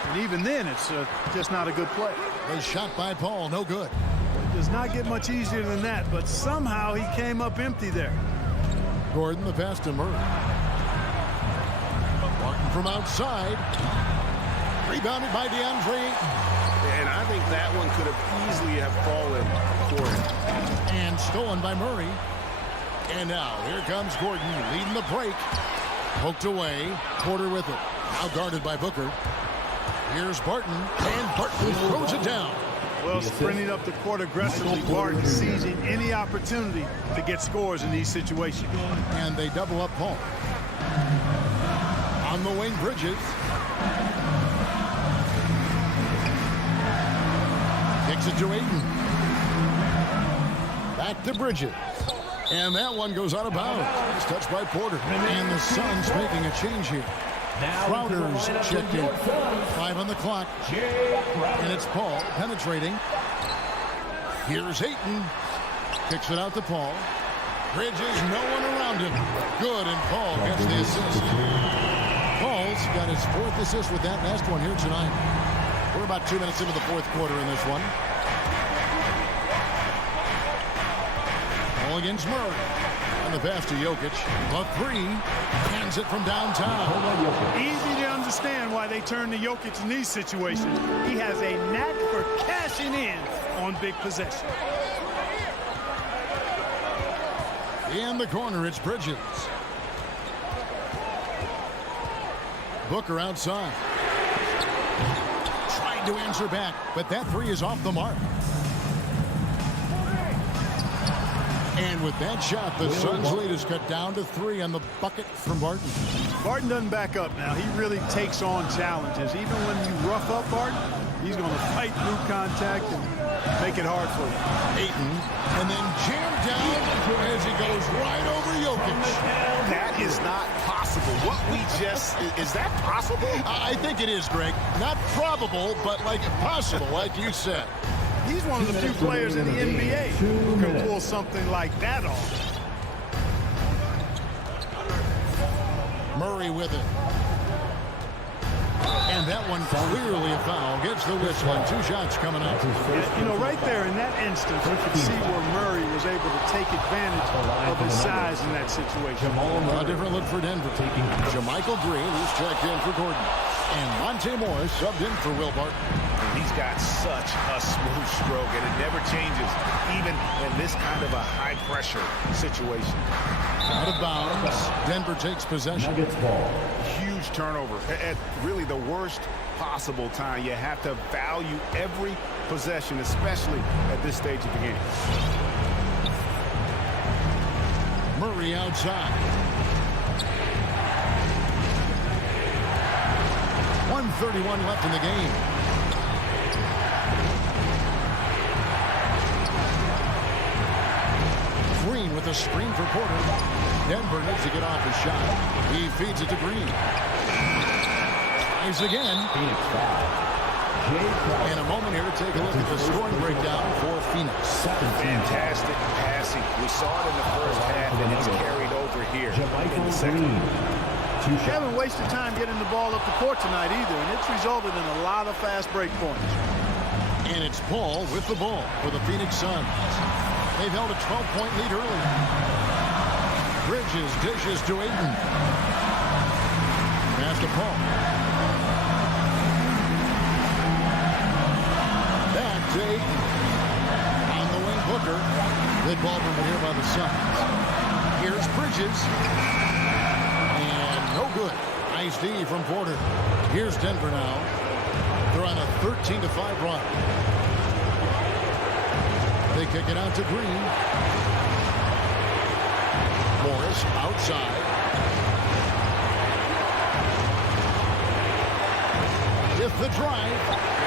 And even then, it's just not a good play. The shot by Paul, no good. It does not get much easier than that, but somehow he came up empty there. Gordon, the pass to Murray. Martin from outside. Rebounded by DeAndre. And I think that one could have easily have fallen for him. And stolen by Murray. And now here comes Gordon leading the break. Poked away. Porter with it. Now guarded by Booker. Here's Barton. And Barton throws it down. Well, sprinting up the court aggressively, Barton seizing any opportunity to get scores in these situations. And they double up Paul. On the wing, Bridges. Kicks it to Ayton. Back to Bridges. And that one goes out of bounds. It's touched by Porter. And the Suns making a change here. Crowder's checked in. 5 on the clock. And it's Paul penetrating. Here's Ayton. Kicks it out to Paul. Bridges, no one around him. Good, and Paul gets the assist. Paul's got his 4th assist with that last one here tonight. We're about 2 minutes into the 4th quarter in this one. Paul against Murray. And the pass to Jokic. The 3. Hands it from downtown. Easy to understand why they turn to Jokic in these situations. He has a knack for cashing in on big possessions. In the corner, it's Bridges. Booker outside. Trying to answer back, but that 3 is off the mark. And with that shot, the Suns' lead is cut down to 3 on the bucket from Barton. Barton doesn't back up now. He really takes on challenges. Even when you rough up Barton, he's going to fight through contact and make it hard for you. Ayton, and then jammed down as he goes right over Jokic. That is not possible. What we just, is that possible? I think it is, Greg. Not probable, but like possible, like you said. He's one of the few players in the NBA who can pull something like that off. Murray with it. And that one clearly a foul. Gets the whistle and 2 shots coming up. You know, right there in that instance, you can see where Murray was able to take advantage of his size in that situation. A different look for Denver. Jermichael Green, who's checked in for Gordon. And Monte Morris subbed in for Will Barton. He's got such a smooth stroke, and it never changes, even in this kind of a high-pressure situation. Out of bounds. Denver takes possession. Huge turnover at really the worst possible time. You have to value every possession, especially at this stage of the game. Murray outside. 1:31 left in the game. Green with a screen for Porter. Denver needs to get off his shot. He feeds it to Green. Tries again. In a moment here to take a look at the scoring breakdown for Phoenix. Fantastic passing. We saw it in the first half, and it's carried over here in the second. You haven't wasted time getting the ball up the court tonight either, and it's resulted in a lot of fast break points. And it's Paul with the ball for the Phoenix Suns. They've held a 12-point lead early. Bridges dishes to Ayton. Pass to Paul. Back to Ayton. On the wing, Booker. Good ball from here by the Suns. Here's Bridges. And no good. Nice D from Porter. Here's Denver now. They're on a 13-5 run. They kick it out to Green. Morris outside. With the drive.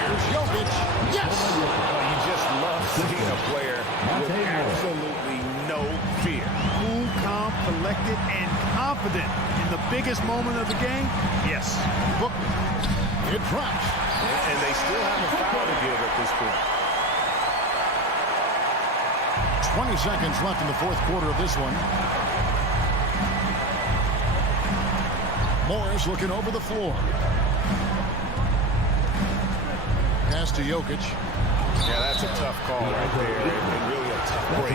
Here's Jokic. Yes! You just love seeing a player with absolutely no fear. Cool, calm, collected, and confident in the biggest moment of the game. Yes. Booker. It drops. And they still have a foul to give at this point. 20 seconds left in the 4th quarter of this one. Morris looking over the floor. Pass to Jokic. Yeah, that's a tough call right there. And really a tough break.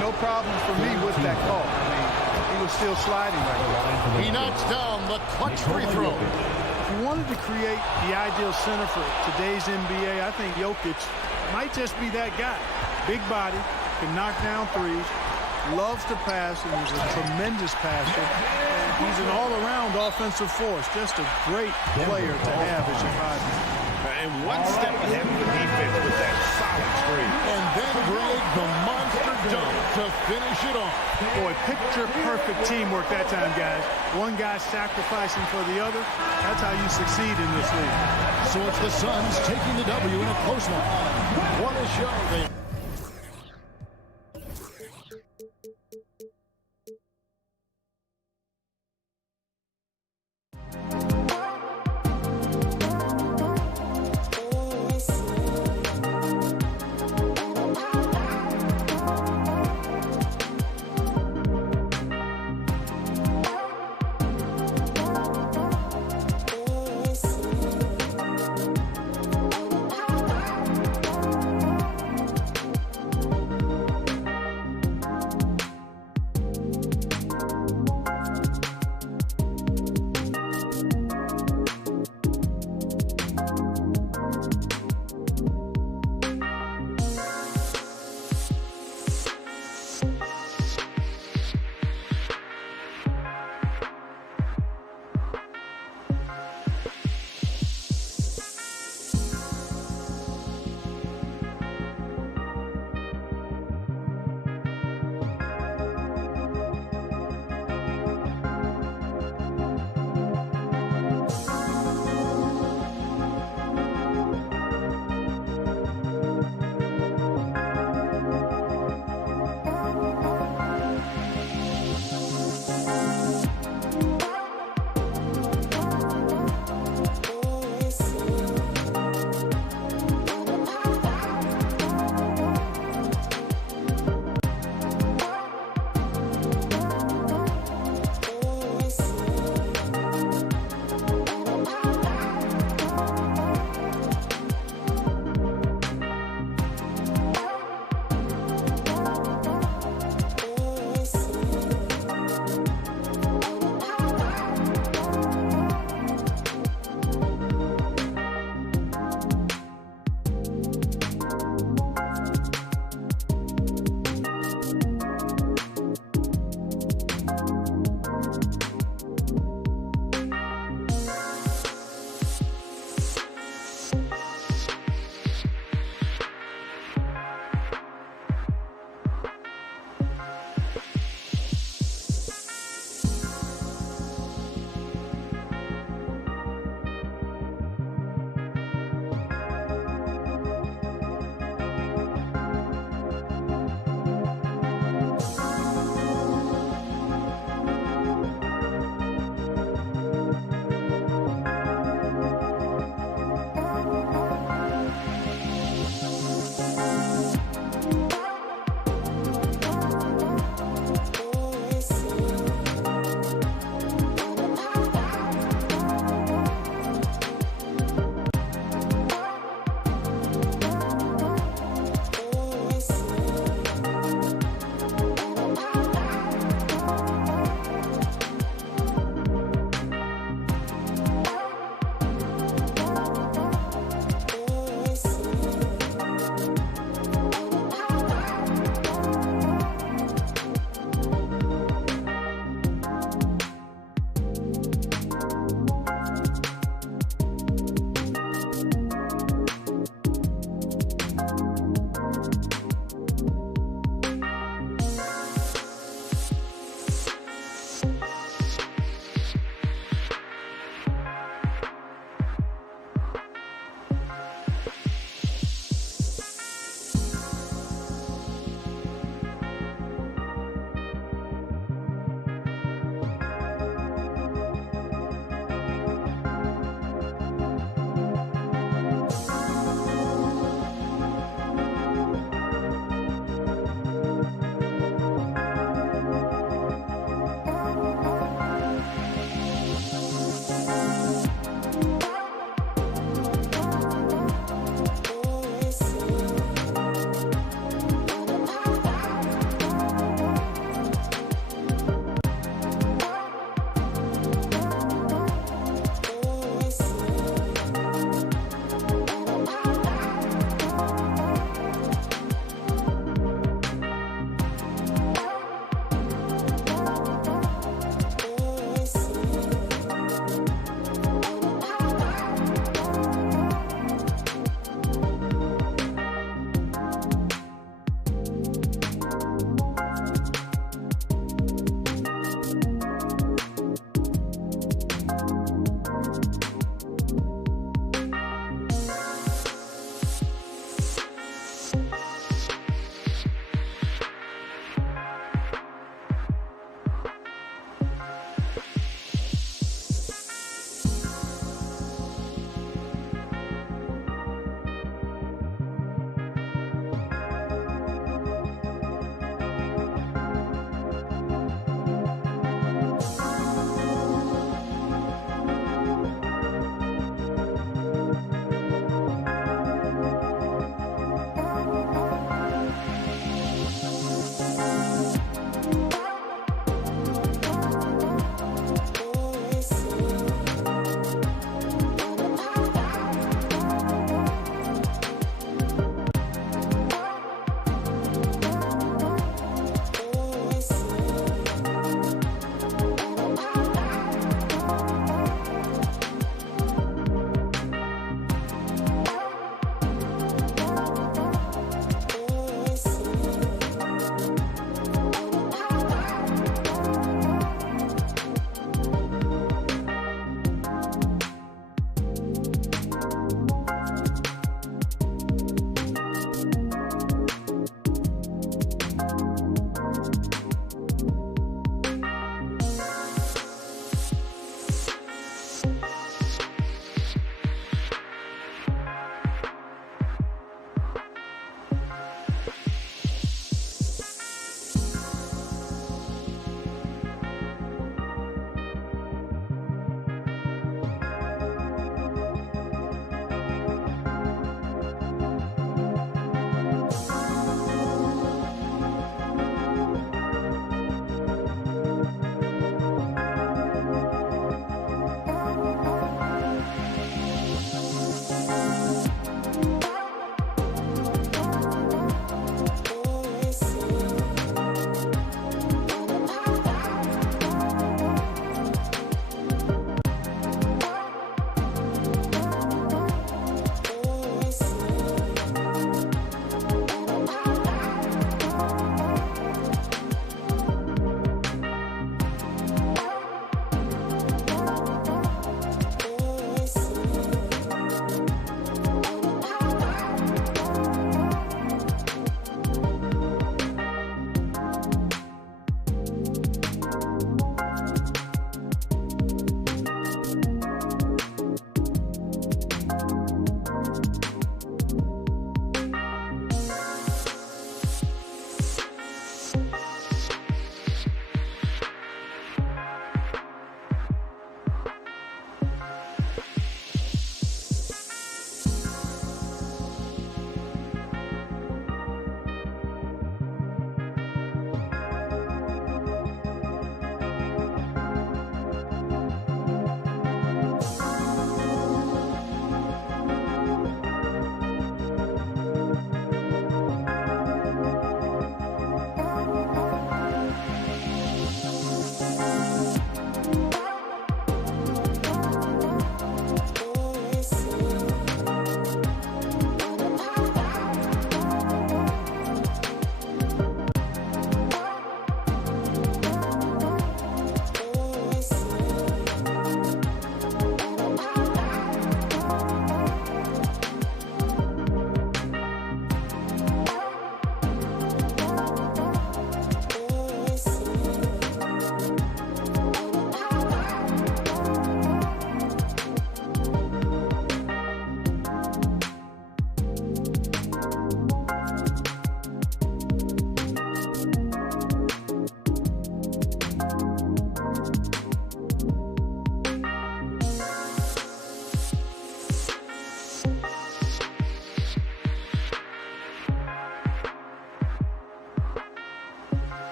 No problem for me with that call. I mean, he was still sliding right there. He knocks down the clutch free throw. If you wanted to create the ideal center for today's NBA, I think Jokic might just be that guy. Big body, can knock down threes, loves to pass, and he's a tremendous passer. And he's an all-around offensive force. Just a great player to have as your five-man. And one step ahead of the defense with that solid screen. And then Greg, the monster dunk to finish it off. Boy, picture-perfect teamwork that time, guys. One guy sacrificing for the other. That's how you succeed in this league. So it's the Suns taking the W in a close one. What a show they...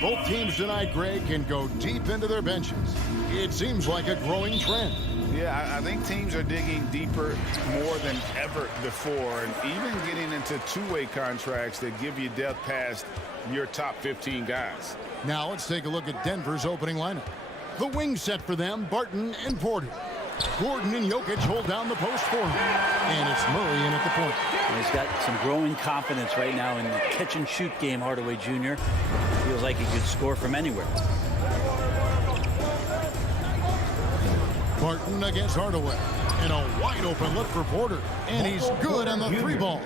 And both teams tonight, Greg, can go deep into their benches. It seems like a growing trend. Yeah, I think teams are digging deeper more than ever before, and even getting into two-way contracts that give you depth past your top 15 guys. Now let's take a look at Denver's opening lineup. The wing set for them, Barton and Porter. Gordon and Jokic hold down the post for him. And it's Murray in at the point. He's got some growing confidence right now in the catch-and-shoot game, Hardaway Jr. Feels like he could score from anywhere. Barton against Hardaway. And a wide-open look for Porter. And he's good on the three ball.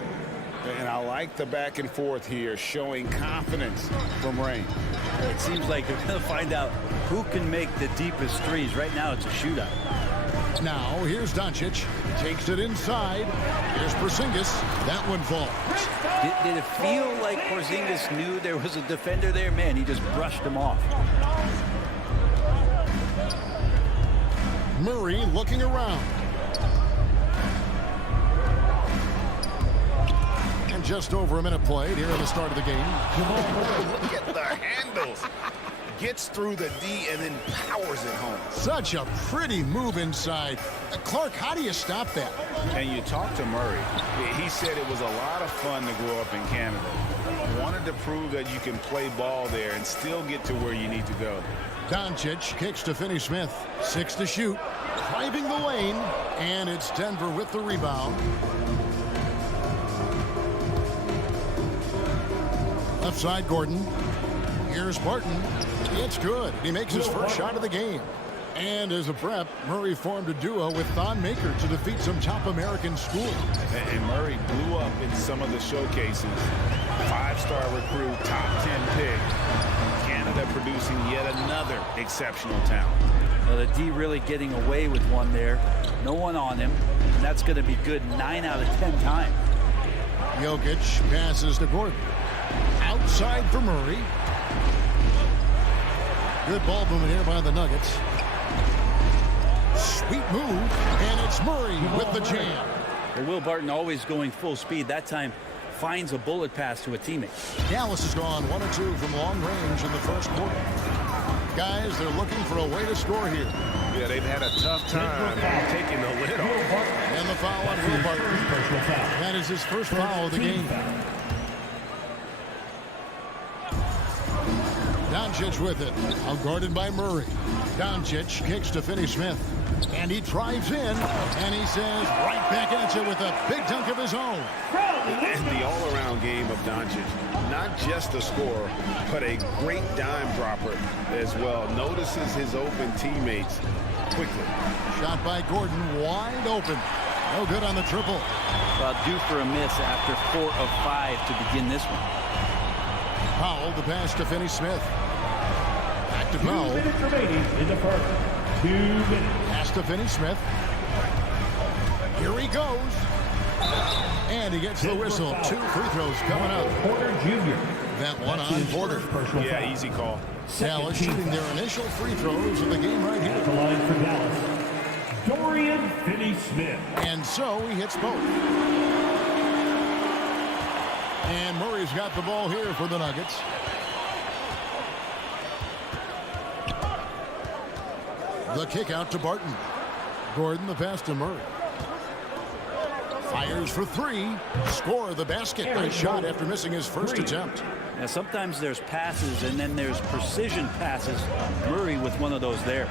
And I like the back and forth here, showing confidence from Rain. It seems like they're going to find out who can make the deepest threes. Right now, it's a shootout. Now, here's Doncic. Takes it inside. Here's Porzingis. That one falls. Did it feel like Porzingis knew there was a defender there? Man, he just brushed him off. Murray looking around. And just over a minute played here at the start of the game. Look at the handles. Gets through the D and then powers it home. Such a pretty move inside. Clark, how do you stop that? And you talk to Murray. He said it was a lot of fun to grow up in Canada. Wanted to prove that you can play ball there and still get to where you need to go. Doncic kicks to Finney-Smith. 6 to shoot. Driving the lane. And it's Denver with the rebound. Left side, Gordon. Here's Barton. It's good. He makes his first shot of the game. And as a prep, Murray formed a duo with Thon Maker to defeat some top American schools. And Murray blew up in some of the showcases. 5-star recruit, top 10 pick. Canada producing yet another exceptional talent. Well, the D really getting away with one there. No one on him. And that's going to be good 9 out of 10 times. Jokic passes to Gordon. Outside for Murray. Good ball movement here by the Nuggets. Sweet move, and it's Murray with the jam. Well, Will Barton always going full speed. That time finds a bullet pass to a teammate. Dallas has gone 1 or 2 from long range in the first quarter. Guys, they're looking for a way to score here. Yeah, they've had a tough time taking the lid off. And the foul on Will Barton. That is his first foul of the game. Doncic with it. Outguarded by Murray. Doncic kicks to Finney-Smith. And he drives in. And he says, right back at you with a big dunk of his own. And the all-around game of Doncic. Not just a scorer, but a great dime dropper as well. Notices his open teammates quickly. Shot by Gordon, wide open. No good on the triple. Well, due for a miss after 4 of 5 to begin this one. Powell, the pass to Finney-Smith. Back to Powell. 2 minutes remaining in the first. 2 minutes. Pass to Finney-Smith. Here he goes. And he gets the whistle. 2 free throws coming up. Porter Jr. That one on Porter. Yeah, easy call. Dallas shooting their initial free throws of the game right here. The line for Dallas, Dorian Finney-Smith. And so he hits both. And Murray's got the ball here for the Nuggets. The kick out to Barton. Gordon the pass to Murray. Fires for 3. Score the basket. Nice shot after missing his first attempt. Now, sometimes there's passes and then there's precision passes. Murray with one of those there.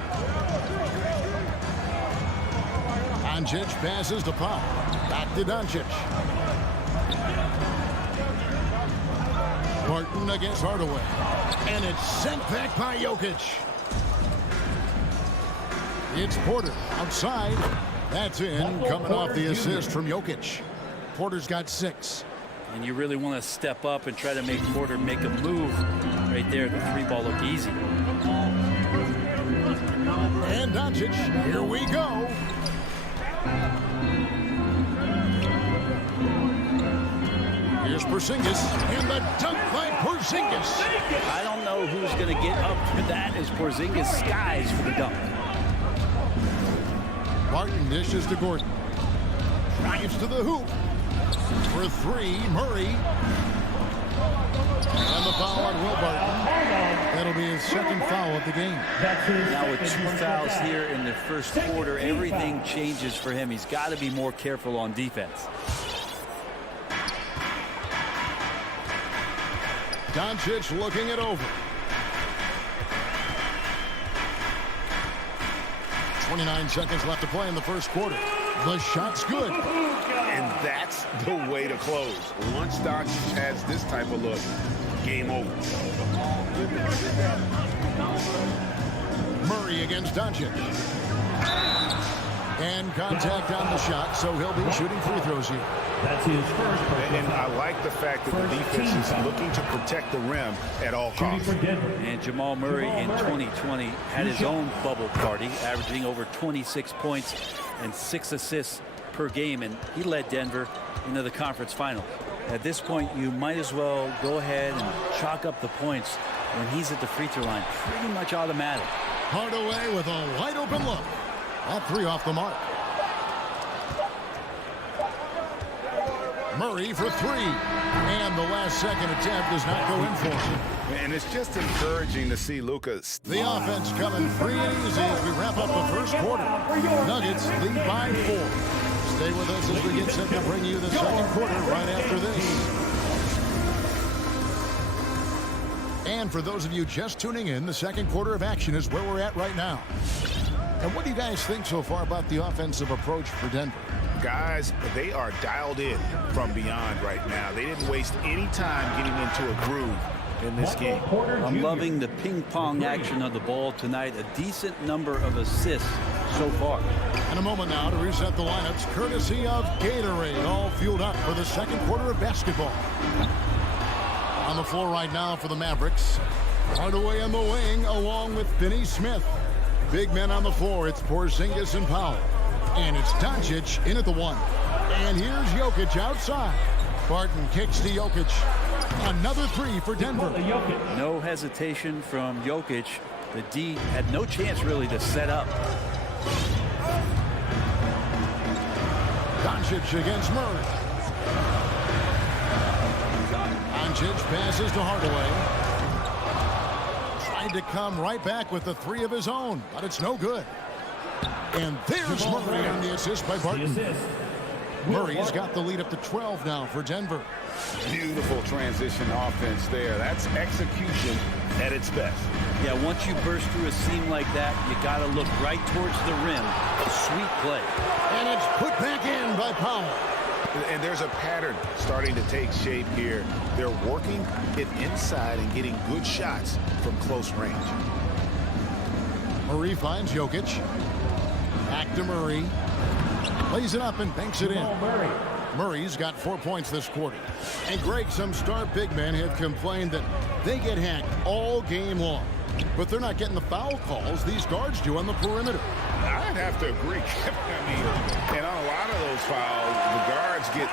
Doncic passes to Powell. Back to Doncic. Barton against Hardaway. And it's sent back by Jokic. It's Porter outside. That's in, coming off the assist from Jokic. Porter's got 6. And you really want to step up and try to make Porter make a move. Right there, the 3-ball looked easy. And Doncic, here we go. Here's Porzingis, and the dunk by Porzingis. I don't know who's going to get up for that as Porzingis skies for the dunk. Barton dishes to Gordon. Drives to the hoop. For 3, Murray. And the foul on Will Barton. That'll be his second foul of the game. Now with 2 fouls here in the first quarter, everything changes for him. He's got to be more careful on defense. Doncic looking it over. 29 seconds left to play in the first quarter. The shot's good. And that's the way to close. Once Doncic has this type of look, game over. Murray against Doncic. And contact on the shot, so he'll be shooting free throws here. That's his first. And I like the fact that the defense is looking to protect the rim at all costs. And Jamal Murray in 2020 had his own bubble party, averaging over 26 points and 6 assists per game, and he led Denver into the conference final. At this point, you might as well go ahead and chalk up the points when he's at the free throw line. Pretty much automatic. Hardaway with a wide open look. All 3 off the mark. Murray for 3. And the last second attempt does not go in for him. And it's just encouraging to see Luka. The offense coming free and easy as we wrap up the first quarter. Nuggets lead by 4. Stay with us as we get set to bring you the second quarter right after this. And for those of you just tuning in, the second quarter of action is where we're at right now. And what do you guys think so far about the offensive approach for Denver? Guys, they are dialed in from beyond right now. They didn't waste any time getting into a groove in this game. I'm loving the ping pong action of the ball tonight. A decent number of assists so far. In a moment now to reset the lineups, courtesy of Gatorade, all fueled up for the second quarter of basketball. On the floor right now for the Mavericks, Hardaway in the wing along with Finney Smith. Big men on the floor, it's Porzingis and Powell. And it's Doncic in at the 1. And here's Jokic outside. Barton kicks to Jokic. Another 3 for Denver. No hesitation from Jokic. The D had no chance really to set up. Doncic against Murray. Doncic passes to Hardaway. Tried to come right back with the 3 of his own, but it's no good. And there's Murray on the assist by Barton. Murray's got the lead up to 12 now for Denver. Beautiful transition offense there. That's execution at its best. Yeah, once you burst through a seam like that, you got to look right towards the rim. Sweet play. And it's put back in by Powell. And there's a pattern starting to take shape here. They're working it inside and getting good shots from close range. Murray finds Jokic. Back to Murray. Lays it up and banks it in. Murray's got 4 points this quarter. And Greg, some star big men have complained that they get hacked all game long. But they're not getting the foul calls these guards do on the perimeter. I'd have to agree. I mean, and on a lot of those fouls, the guards get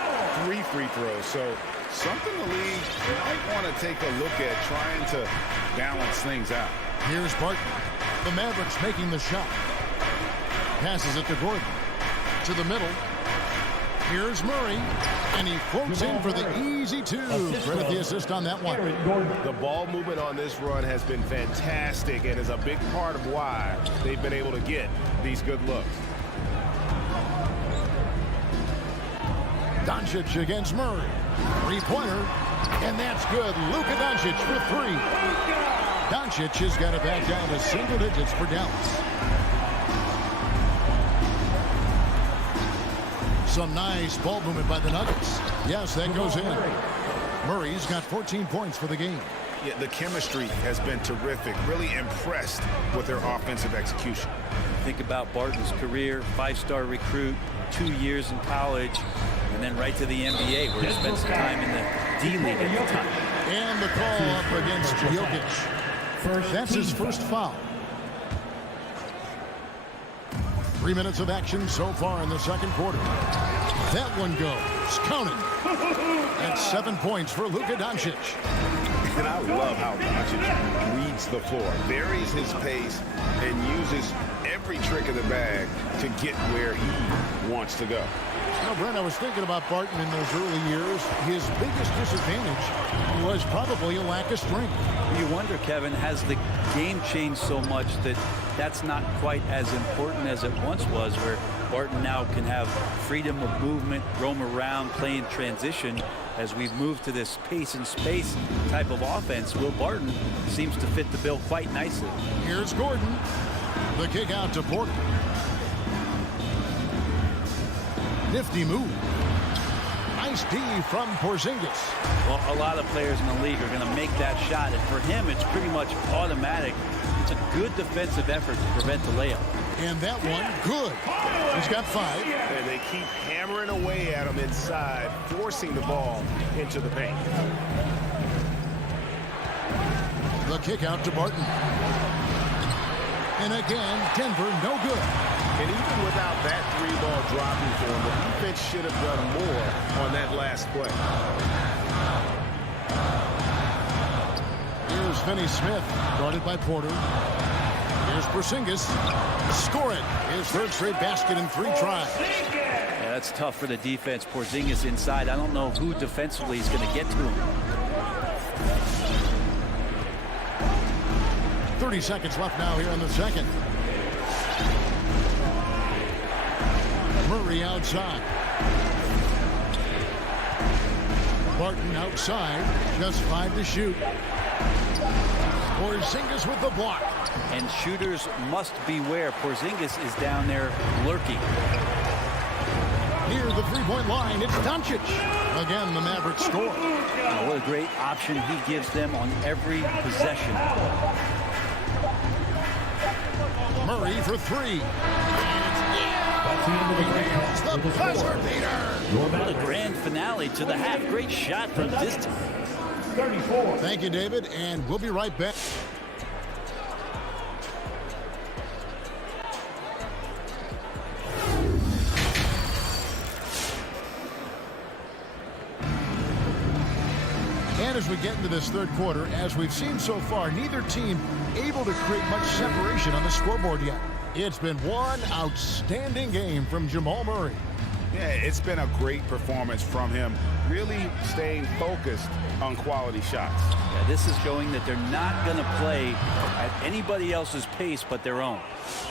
3 free throws. So something the league might want to take a look at, trying to balance things out. Here's Barton. The Mavericks making the shot. Passes it to Gordon. To the middle. Here's Murray. And he floats in for the easy 2. Credit the assist on that one. The ball movement on this run has been fantastic and is a big part of why they've been able to get these good looks. Doncic against Murray. 3-pointer. And that's good. Luka Doncic for 3. Doncic has got it back down to single digits for Dallas. Some nice ball movement by the Nuggets. Yes, that goes in. Murray's got 14 points for the game. Yeah, the chemistry has been terrific. Really impressed with their offensive execution. Think about Barton's career, 5-star recruit, 2 years in college, and then right to the NBA where he spent some time in the D-League at the time. And the call up against Jokic. That's his first foul. 3 minutes of action so far in the second quarter. That one goes. Count it. That's 7 points for Luka Doncic. And I love how Doncic reads the floor, varies his pace, and uses uses every trick in the bag to get where he wants to go. Now, Brent, I was thinking about Barton in those early years. His biggest disadvantage was probably a lack of strength. You wonder, Kevin, has the game changed so much that that's not quite as important as it once was, where Barton now can have freedom of movement, roam around, play in transition. As we've moved to this pace and space type of offense, Will Barton seems to fit the bill quite nicely. Here's Gordon. The kick out to Porter. Nifty move. Nice D from Porzingis. Well, a lot of players in the league are going to make that shot, and for him, it's pretty much automatic. It's a good defensive effort to prevent the layup. And that one, good. He's got 5. And they keep hammering away at him inside, forcing the ball into the paint. The kick out to Barton. And again, Denver, no good. And even without that 3-ball dropping for him, the defense should have done more on that last play. Here's Finney-Smith, guarded by Porter. Here's Porzingis. Score it. His 3rd straight basket in 3 tries. Yeah, that's tough for the defense. Porzingis inside. I don't know who defensively is going to get to him. 30 seconds left now here in the second. Murray outside. Barton outside. Just 5 to shoot. Porzingis with the block. And shooters must beware. Porzingis is down there lurking. Near the 3-point line, it's Doncic. Again, the Mavericks score. Oh, what a great option he gives them on every possession. Murray for 3. The buzzer beater. What a grand finale to the half. Great shot from distance. 34. Thank you, David, and we'll be right back. And as we get into this 3rd quarter, as we've seen so far, neither team able to create much separation on the scoreboard yet. It's been one outstanding game from Jamal Murray. Yeah, it's been a great performance from him, really staying focused on quality shots. Yeah, this is showing that they're not going to play at anybody else's pace but their own.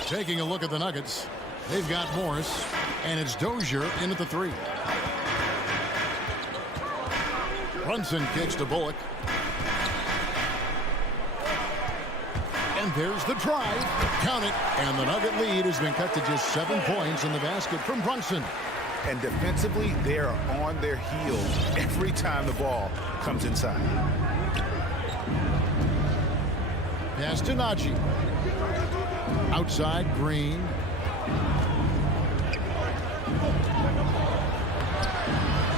Taking a look at the Nuggets, they've got Morris, and it's Dozier in at the 3. Brunson kicks to Bullock. And there's the drive. Count it. And the Nugget lead has been cut to just 7 points in the basket from Brunson. And defensively, they are on their heels every time the ball comes inside. Pass to Najee. Outside, Green.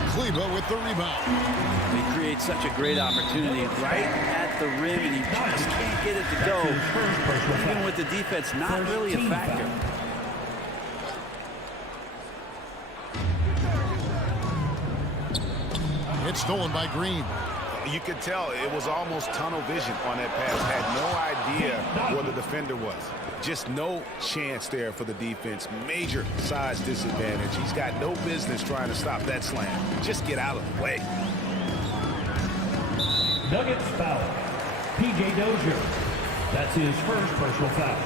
Kleber with the rebound. He creates such a great opportunity right at the rim, and he just can't get it to go. Even with the defense, not really a factor. It's stolen by Green. You could tell it was almost tunnel vision on that pass. Had no idea where the defender was. Just no chance there for the defense. Major size disadvantage. He's got no business trying to stop that slam. Just get out of the way. Nuggets foul. P.J. Dozier. That's his 1st personal foul.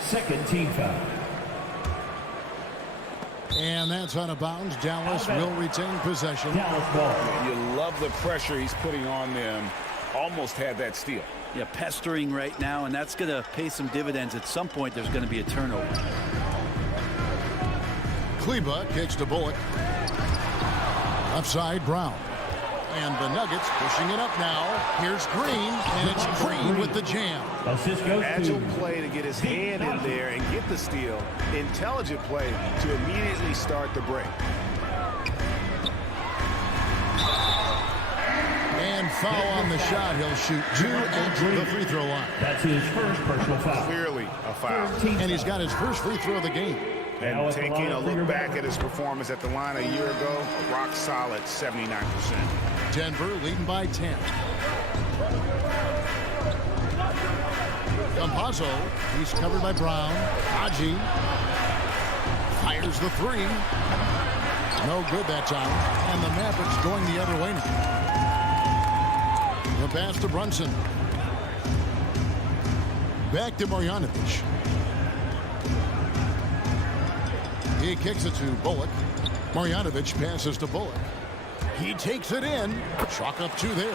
2nd team foul. And that's out of bounds. Dallas will retain possession. Dallas ball. You love the pressure he's putting on them. Almost had that steal. Yeah, pestering right now, and that's going to pay some dividends. At some point, there's going to be a turnover. Kleber kicks to Bullock. Upside, Brown. And the Nuggets pushing it up now. Here's Green, and it's Green with the jam. Agile play to get his hand in there and get the steal. Intelligent play to immediately start the break. And foul on the shot. He'll shoot 2 at the free throw line. That's his 1st personal foul. Clearly a foul. And he's got his first free throw of the game. And taking a look back at his performance at the line a year ago, rock solid 79%. Denver leading by 10. Campazzo, he's covered by Brown. Haji fires the three. No good that time. And the Mavericks going the other way now. The pass to Brunson. Back to Marjanovic. He kicks it to Bullock. Marjanovic passes to Bullock. He takes it in. Chalk up two there.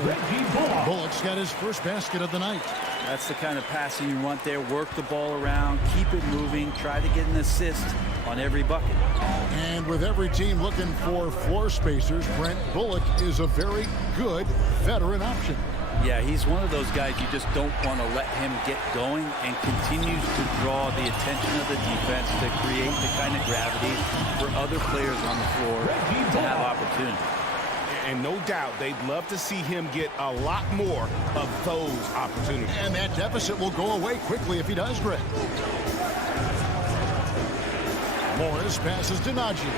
Bullock's got his first basket of the night. That's the kind of passing you want there. Work the ball around, keep it moving, try to get an assist on every bucket. And with every team looking for floor spacers, Brent, Bullock is a very good veteran option. Yeah, he's one of those guys you just don't want to let him get going, and continues to draw the attention of the defense to create the kind of gravity for other players on the floor to have opportunity. And no doubt they'd love to see him get a lot more of those opportunities. And that deficit will go away quickly if he does, Greg. Morris passes to Najee.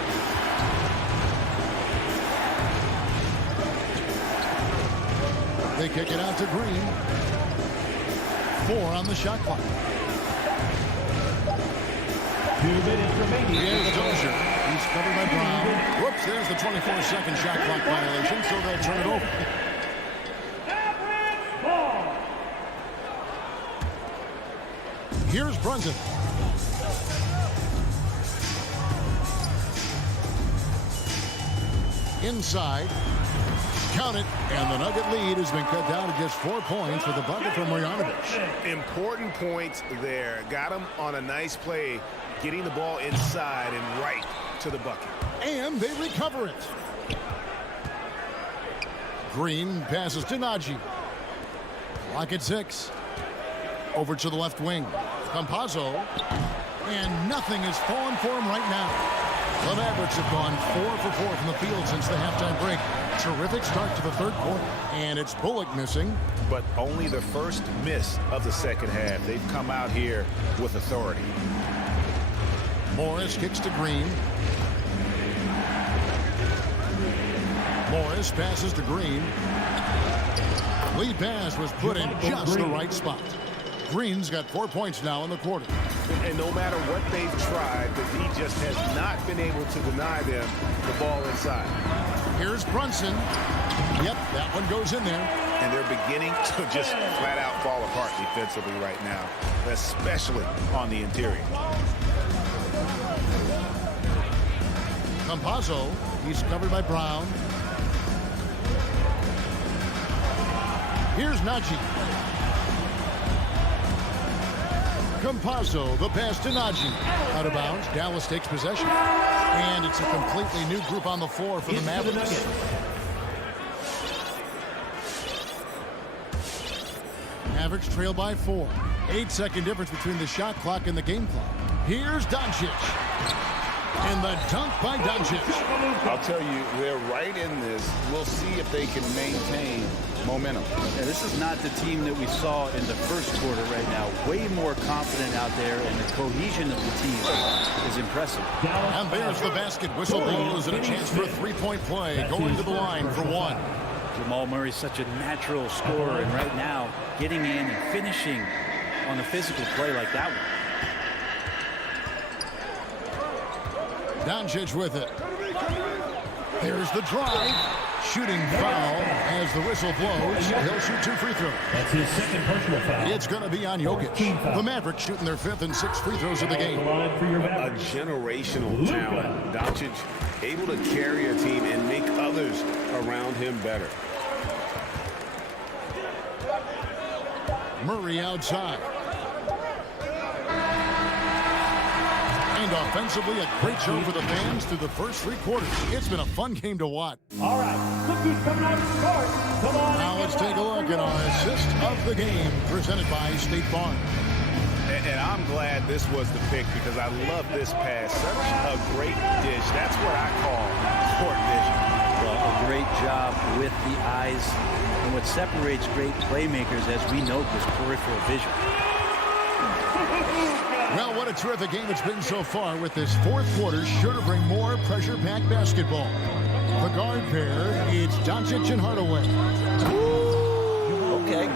They kick it out to Green. 4 on the shot clock. 2 minutes remaining. Here's Dozier. He's covered by Brown. Whoops, there's the 24-second shot clock violation, so they'll turn it over. Here's Brunson. Inside. Count it, and the Nugget lead has been cut down to just 4 points with a bucket from Marjanovic. Important points there. Got him on a nice play, getting the ball inside and right to the bucket. And they recover it. Green passes to Najee. Clock at 6. Over to the left wing. Campazzo. And nothing is falling for him right now. The Mavericks have gone 4 for 4 from the field since the halftime break. Terrific start to the third quarter. And it's Bullock missing. But only the first miss of the second half. They've come out here with authority. Morris kicks to Green. Morris passes to Green. Lead pass was put in just the right spot. Green's got 4 points now in the quarter. And no matter what they've tried, the D just has not been able to deny them the ball inside. Here's Brunson. Yep, that one goes in there. And they're beginning to just flat out fall apart defensively right now, especially on the interior. Campazzo, he's covered by Brown. Here's Najee. Campazzo, the pass to Najee. Out of bounds, Dallas takes possession. And it's a completely new group on the floor for the Mavericks. Mavericks trail by 4. 8-second difference between the shot clock and the game clock. Here's Doncic. And the dunk by Doncic. I'll tell you, they're right in this. We'll see if they can maintain momentum. Yeah, this is not the team that we saw in the first quarter right now. Way more confident out there, and the cohesion of the team is impressive. And there's the basket. Whistle blows and a chance for a three-point play. Going to the line for 1. Jamal Murray's such a natural scorer, and right now, getting in and finishing on a physical play like that one. Doncic with it. Here's the drive. Shooting foul as the whistle blows. He'll shoot 2 free throws. That's his second personal foul. It's going to be on Jokic. The Mavericks shooting their 5th and 6th free throws of the game. A generational talent. Doncic able to carry a team and make others around him better. Murray outside. And offensively, a great show for the fans through the first 3 quarters. It's been a fun game to watch. All right, look who's coming out of the court. Come on. Now let's take a look at our assist of the game, presented by State Farm. And I'm glad this was the pick because I love this pass. Such a great dish. That's what I call court vision. Well, a great job with the eyes. And what separates great playmakers, as we note, is peripheral vision. Well, what a terrific game it's been so far, with this 4th quarter sure to bring more pressure-packed basketball. The guard pair, it's Doncic and Hardaway. Okay.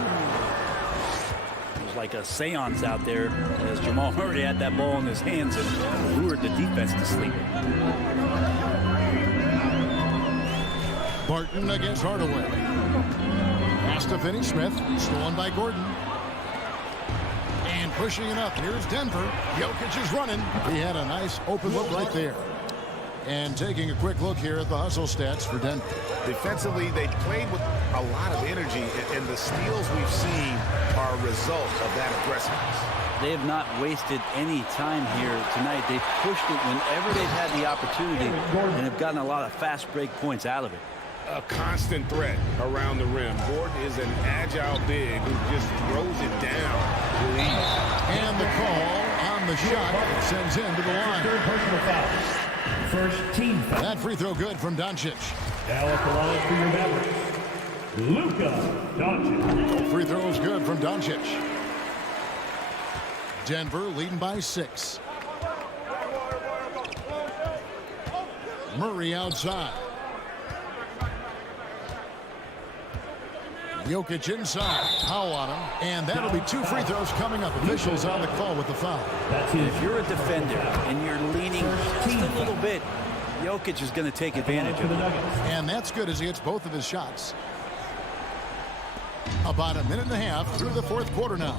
like a seance out there as Jamal Murray had that ball in his hands and lured the defense to sleep. Barton against Hardaway. Pass to Finney-Smith. Stolen by Gordon. And pushing it up. Here's Denver. Jokic is running. He had a nice open look right there. And taking a quick look here at the hustle stats for Denver. Defensively, they played with a lot of energy, and the steals we've seen are a result of that aggressiveness. They have not wasted any time here tonight. They've pushed it whenever they've had the opportunity and have gotten a lot of fast break points out of it. A constant threat around the rim. Gordon is an agile big who just throws it down with ease. And the call on the shot that sends him to the line. Third personal foul. First team foul. That free throw good from Doncic. Now at the line for your Mavericks, Luka Doncic. Free throw is good from Doncic. Denver leading by 6. Murray outside. Jokic inside. Foul on him. And that'll be 2 free throws coming up. Officials on the call with the foul. If you're a defender and you're leaning just a little bit, Jokic is going to take advantage of it. And that's good as he hits both of his shots. About a minute and a half through the 4th quarter now.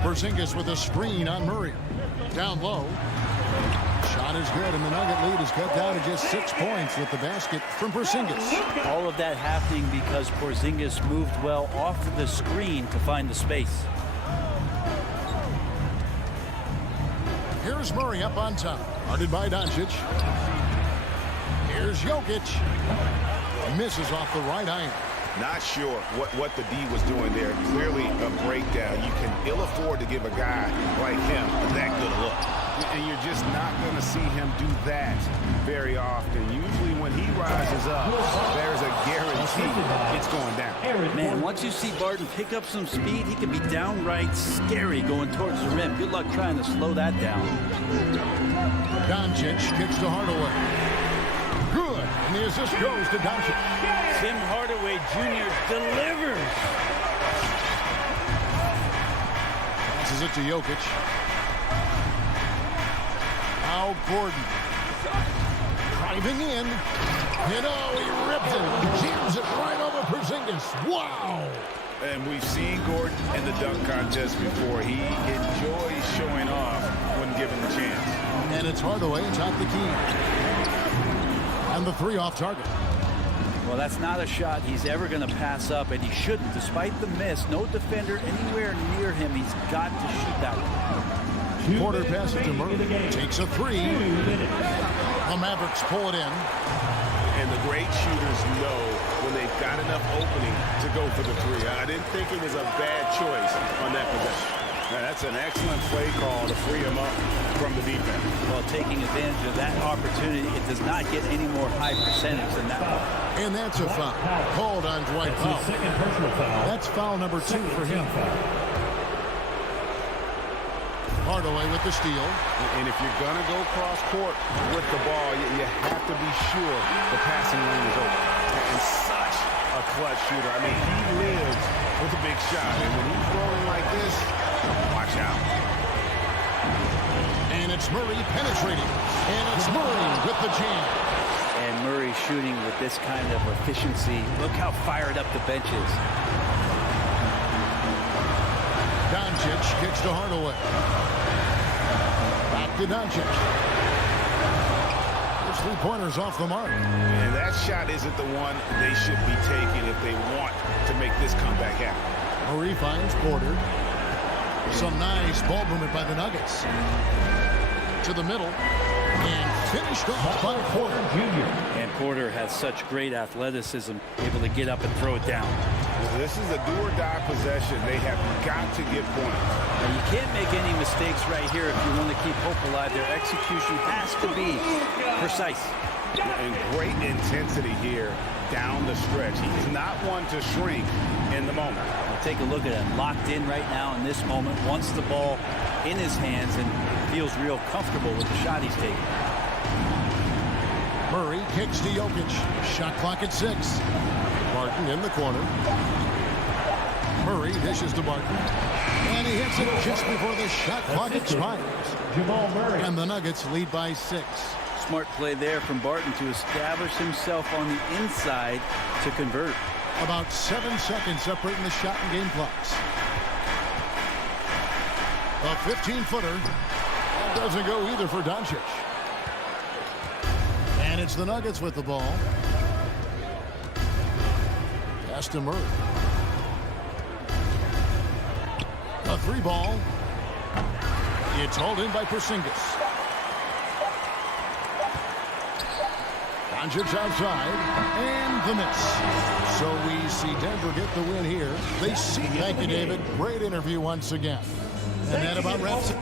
Porzingis with a screen on Murray. Down low. Shot is good, and the Nugget lead is cut down to just 6 points with the basket from Porzingis. All of that happening because Porzingis moved well off of the screen to find the space. Here's Murray up on top. Guarded by Doncic. Here's Jokic. Misses off the right iron. Not sure what the D was doing there. Clearly a breakdown. You can ill afford to give a guy like him that good a look. And you're just not going to see him do that very often. Usually when he rises up, there's a guarantee it's going down. Man, once you see Barton pick up some speed, he can be downright scary going towards the rim. Good luck trying to slow that down. Doncic kicks to Hardaway. Good. And the assist goes to Doncic. Tim Hardaway Jr. delivers. Passes it to Jokic. Now Gordon. Driving in. And oh, he rips it. Jams it right over Porzingis. Wow. And we've seen Gordon in the dunk contest before. He enjoys showing off when given the chance. And it's Hardaway atop the key. And the 3 off target. Well, that's not a shot he's ever going to pass up, and he shouldn't. Despite the miss, no defender anywhere near him. He's got to shoot that one. Porter passes to Murray. Takes a 3. The Mavericks pull it in. And the great shooters know when they've got enough opening to go for the 3. I didn't think it was a bad choice on that possession. Now, that's an excellent play call to free him up from the defense. Well, taking advantage of that opportunity, it does not get any more high percentage than that one. And that's a foul. Called on Dwight Powell. Second personal foul. That's foul number 2 for him. Hardaway with the steal. And if you're going to go cross court with the ball, you have to be sure the passing lane is open. And such a clutch shooter. I mean, he lives with a big shot. And when he's rolling like this, watch out. And it's Murray penetrating. And it's Murray with the jam. And Murray shooting with this kind of efficiency. Look how fired up the bench is. Doncic kicks to Hardaway. Back to Doncic. Those 3-pointers off the mark. And that shot isn't the one they should be taking if they want to make this comeback happen. Murray finds Porter. Some nice ball movement by the Nuggets. To the middle. And finished off by Porter Jr. And Porter has such great athleticism, able to get up and throw it down. This is a do-or-die possession. They have got to get points. And you can't make any mistakes right here if you want to keep hope alive. Their execution has to be precise. And great intensity here down the stretch. He's not one to shrink in the moment. Well, take a look at him. Locked in right now in this moment. Wants the ball in his hands and feels real comfortable with the shot he's taking. Murray kicks to Jokic. Shot clock at 6. Barton in the corner. Murray dishes to Barton. And he hits it just before the shot clock expires. And the Nuggets lead by 6. Smart play there from Barton to establish himself on the inside to convert. About 7 seconds separating the shot and game clocks. A 15-footer. That doesn't go either for Doncic. And it's the Nuggets with the ball. Pass to Murray. A 3-ball. It's hauled in by Porzingis. Doncic outside, and the miss. So we see Denver get the win here. Thank you, David. Great interview once again. And that about wraps it.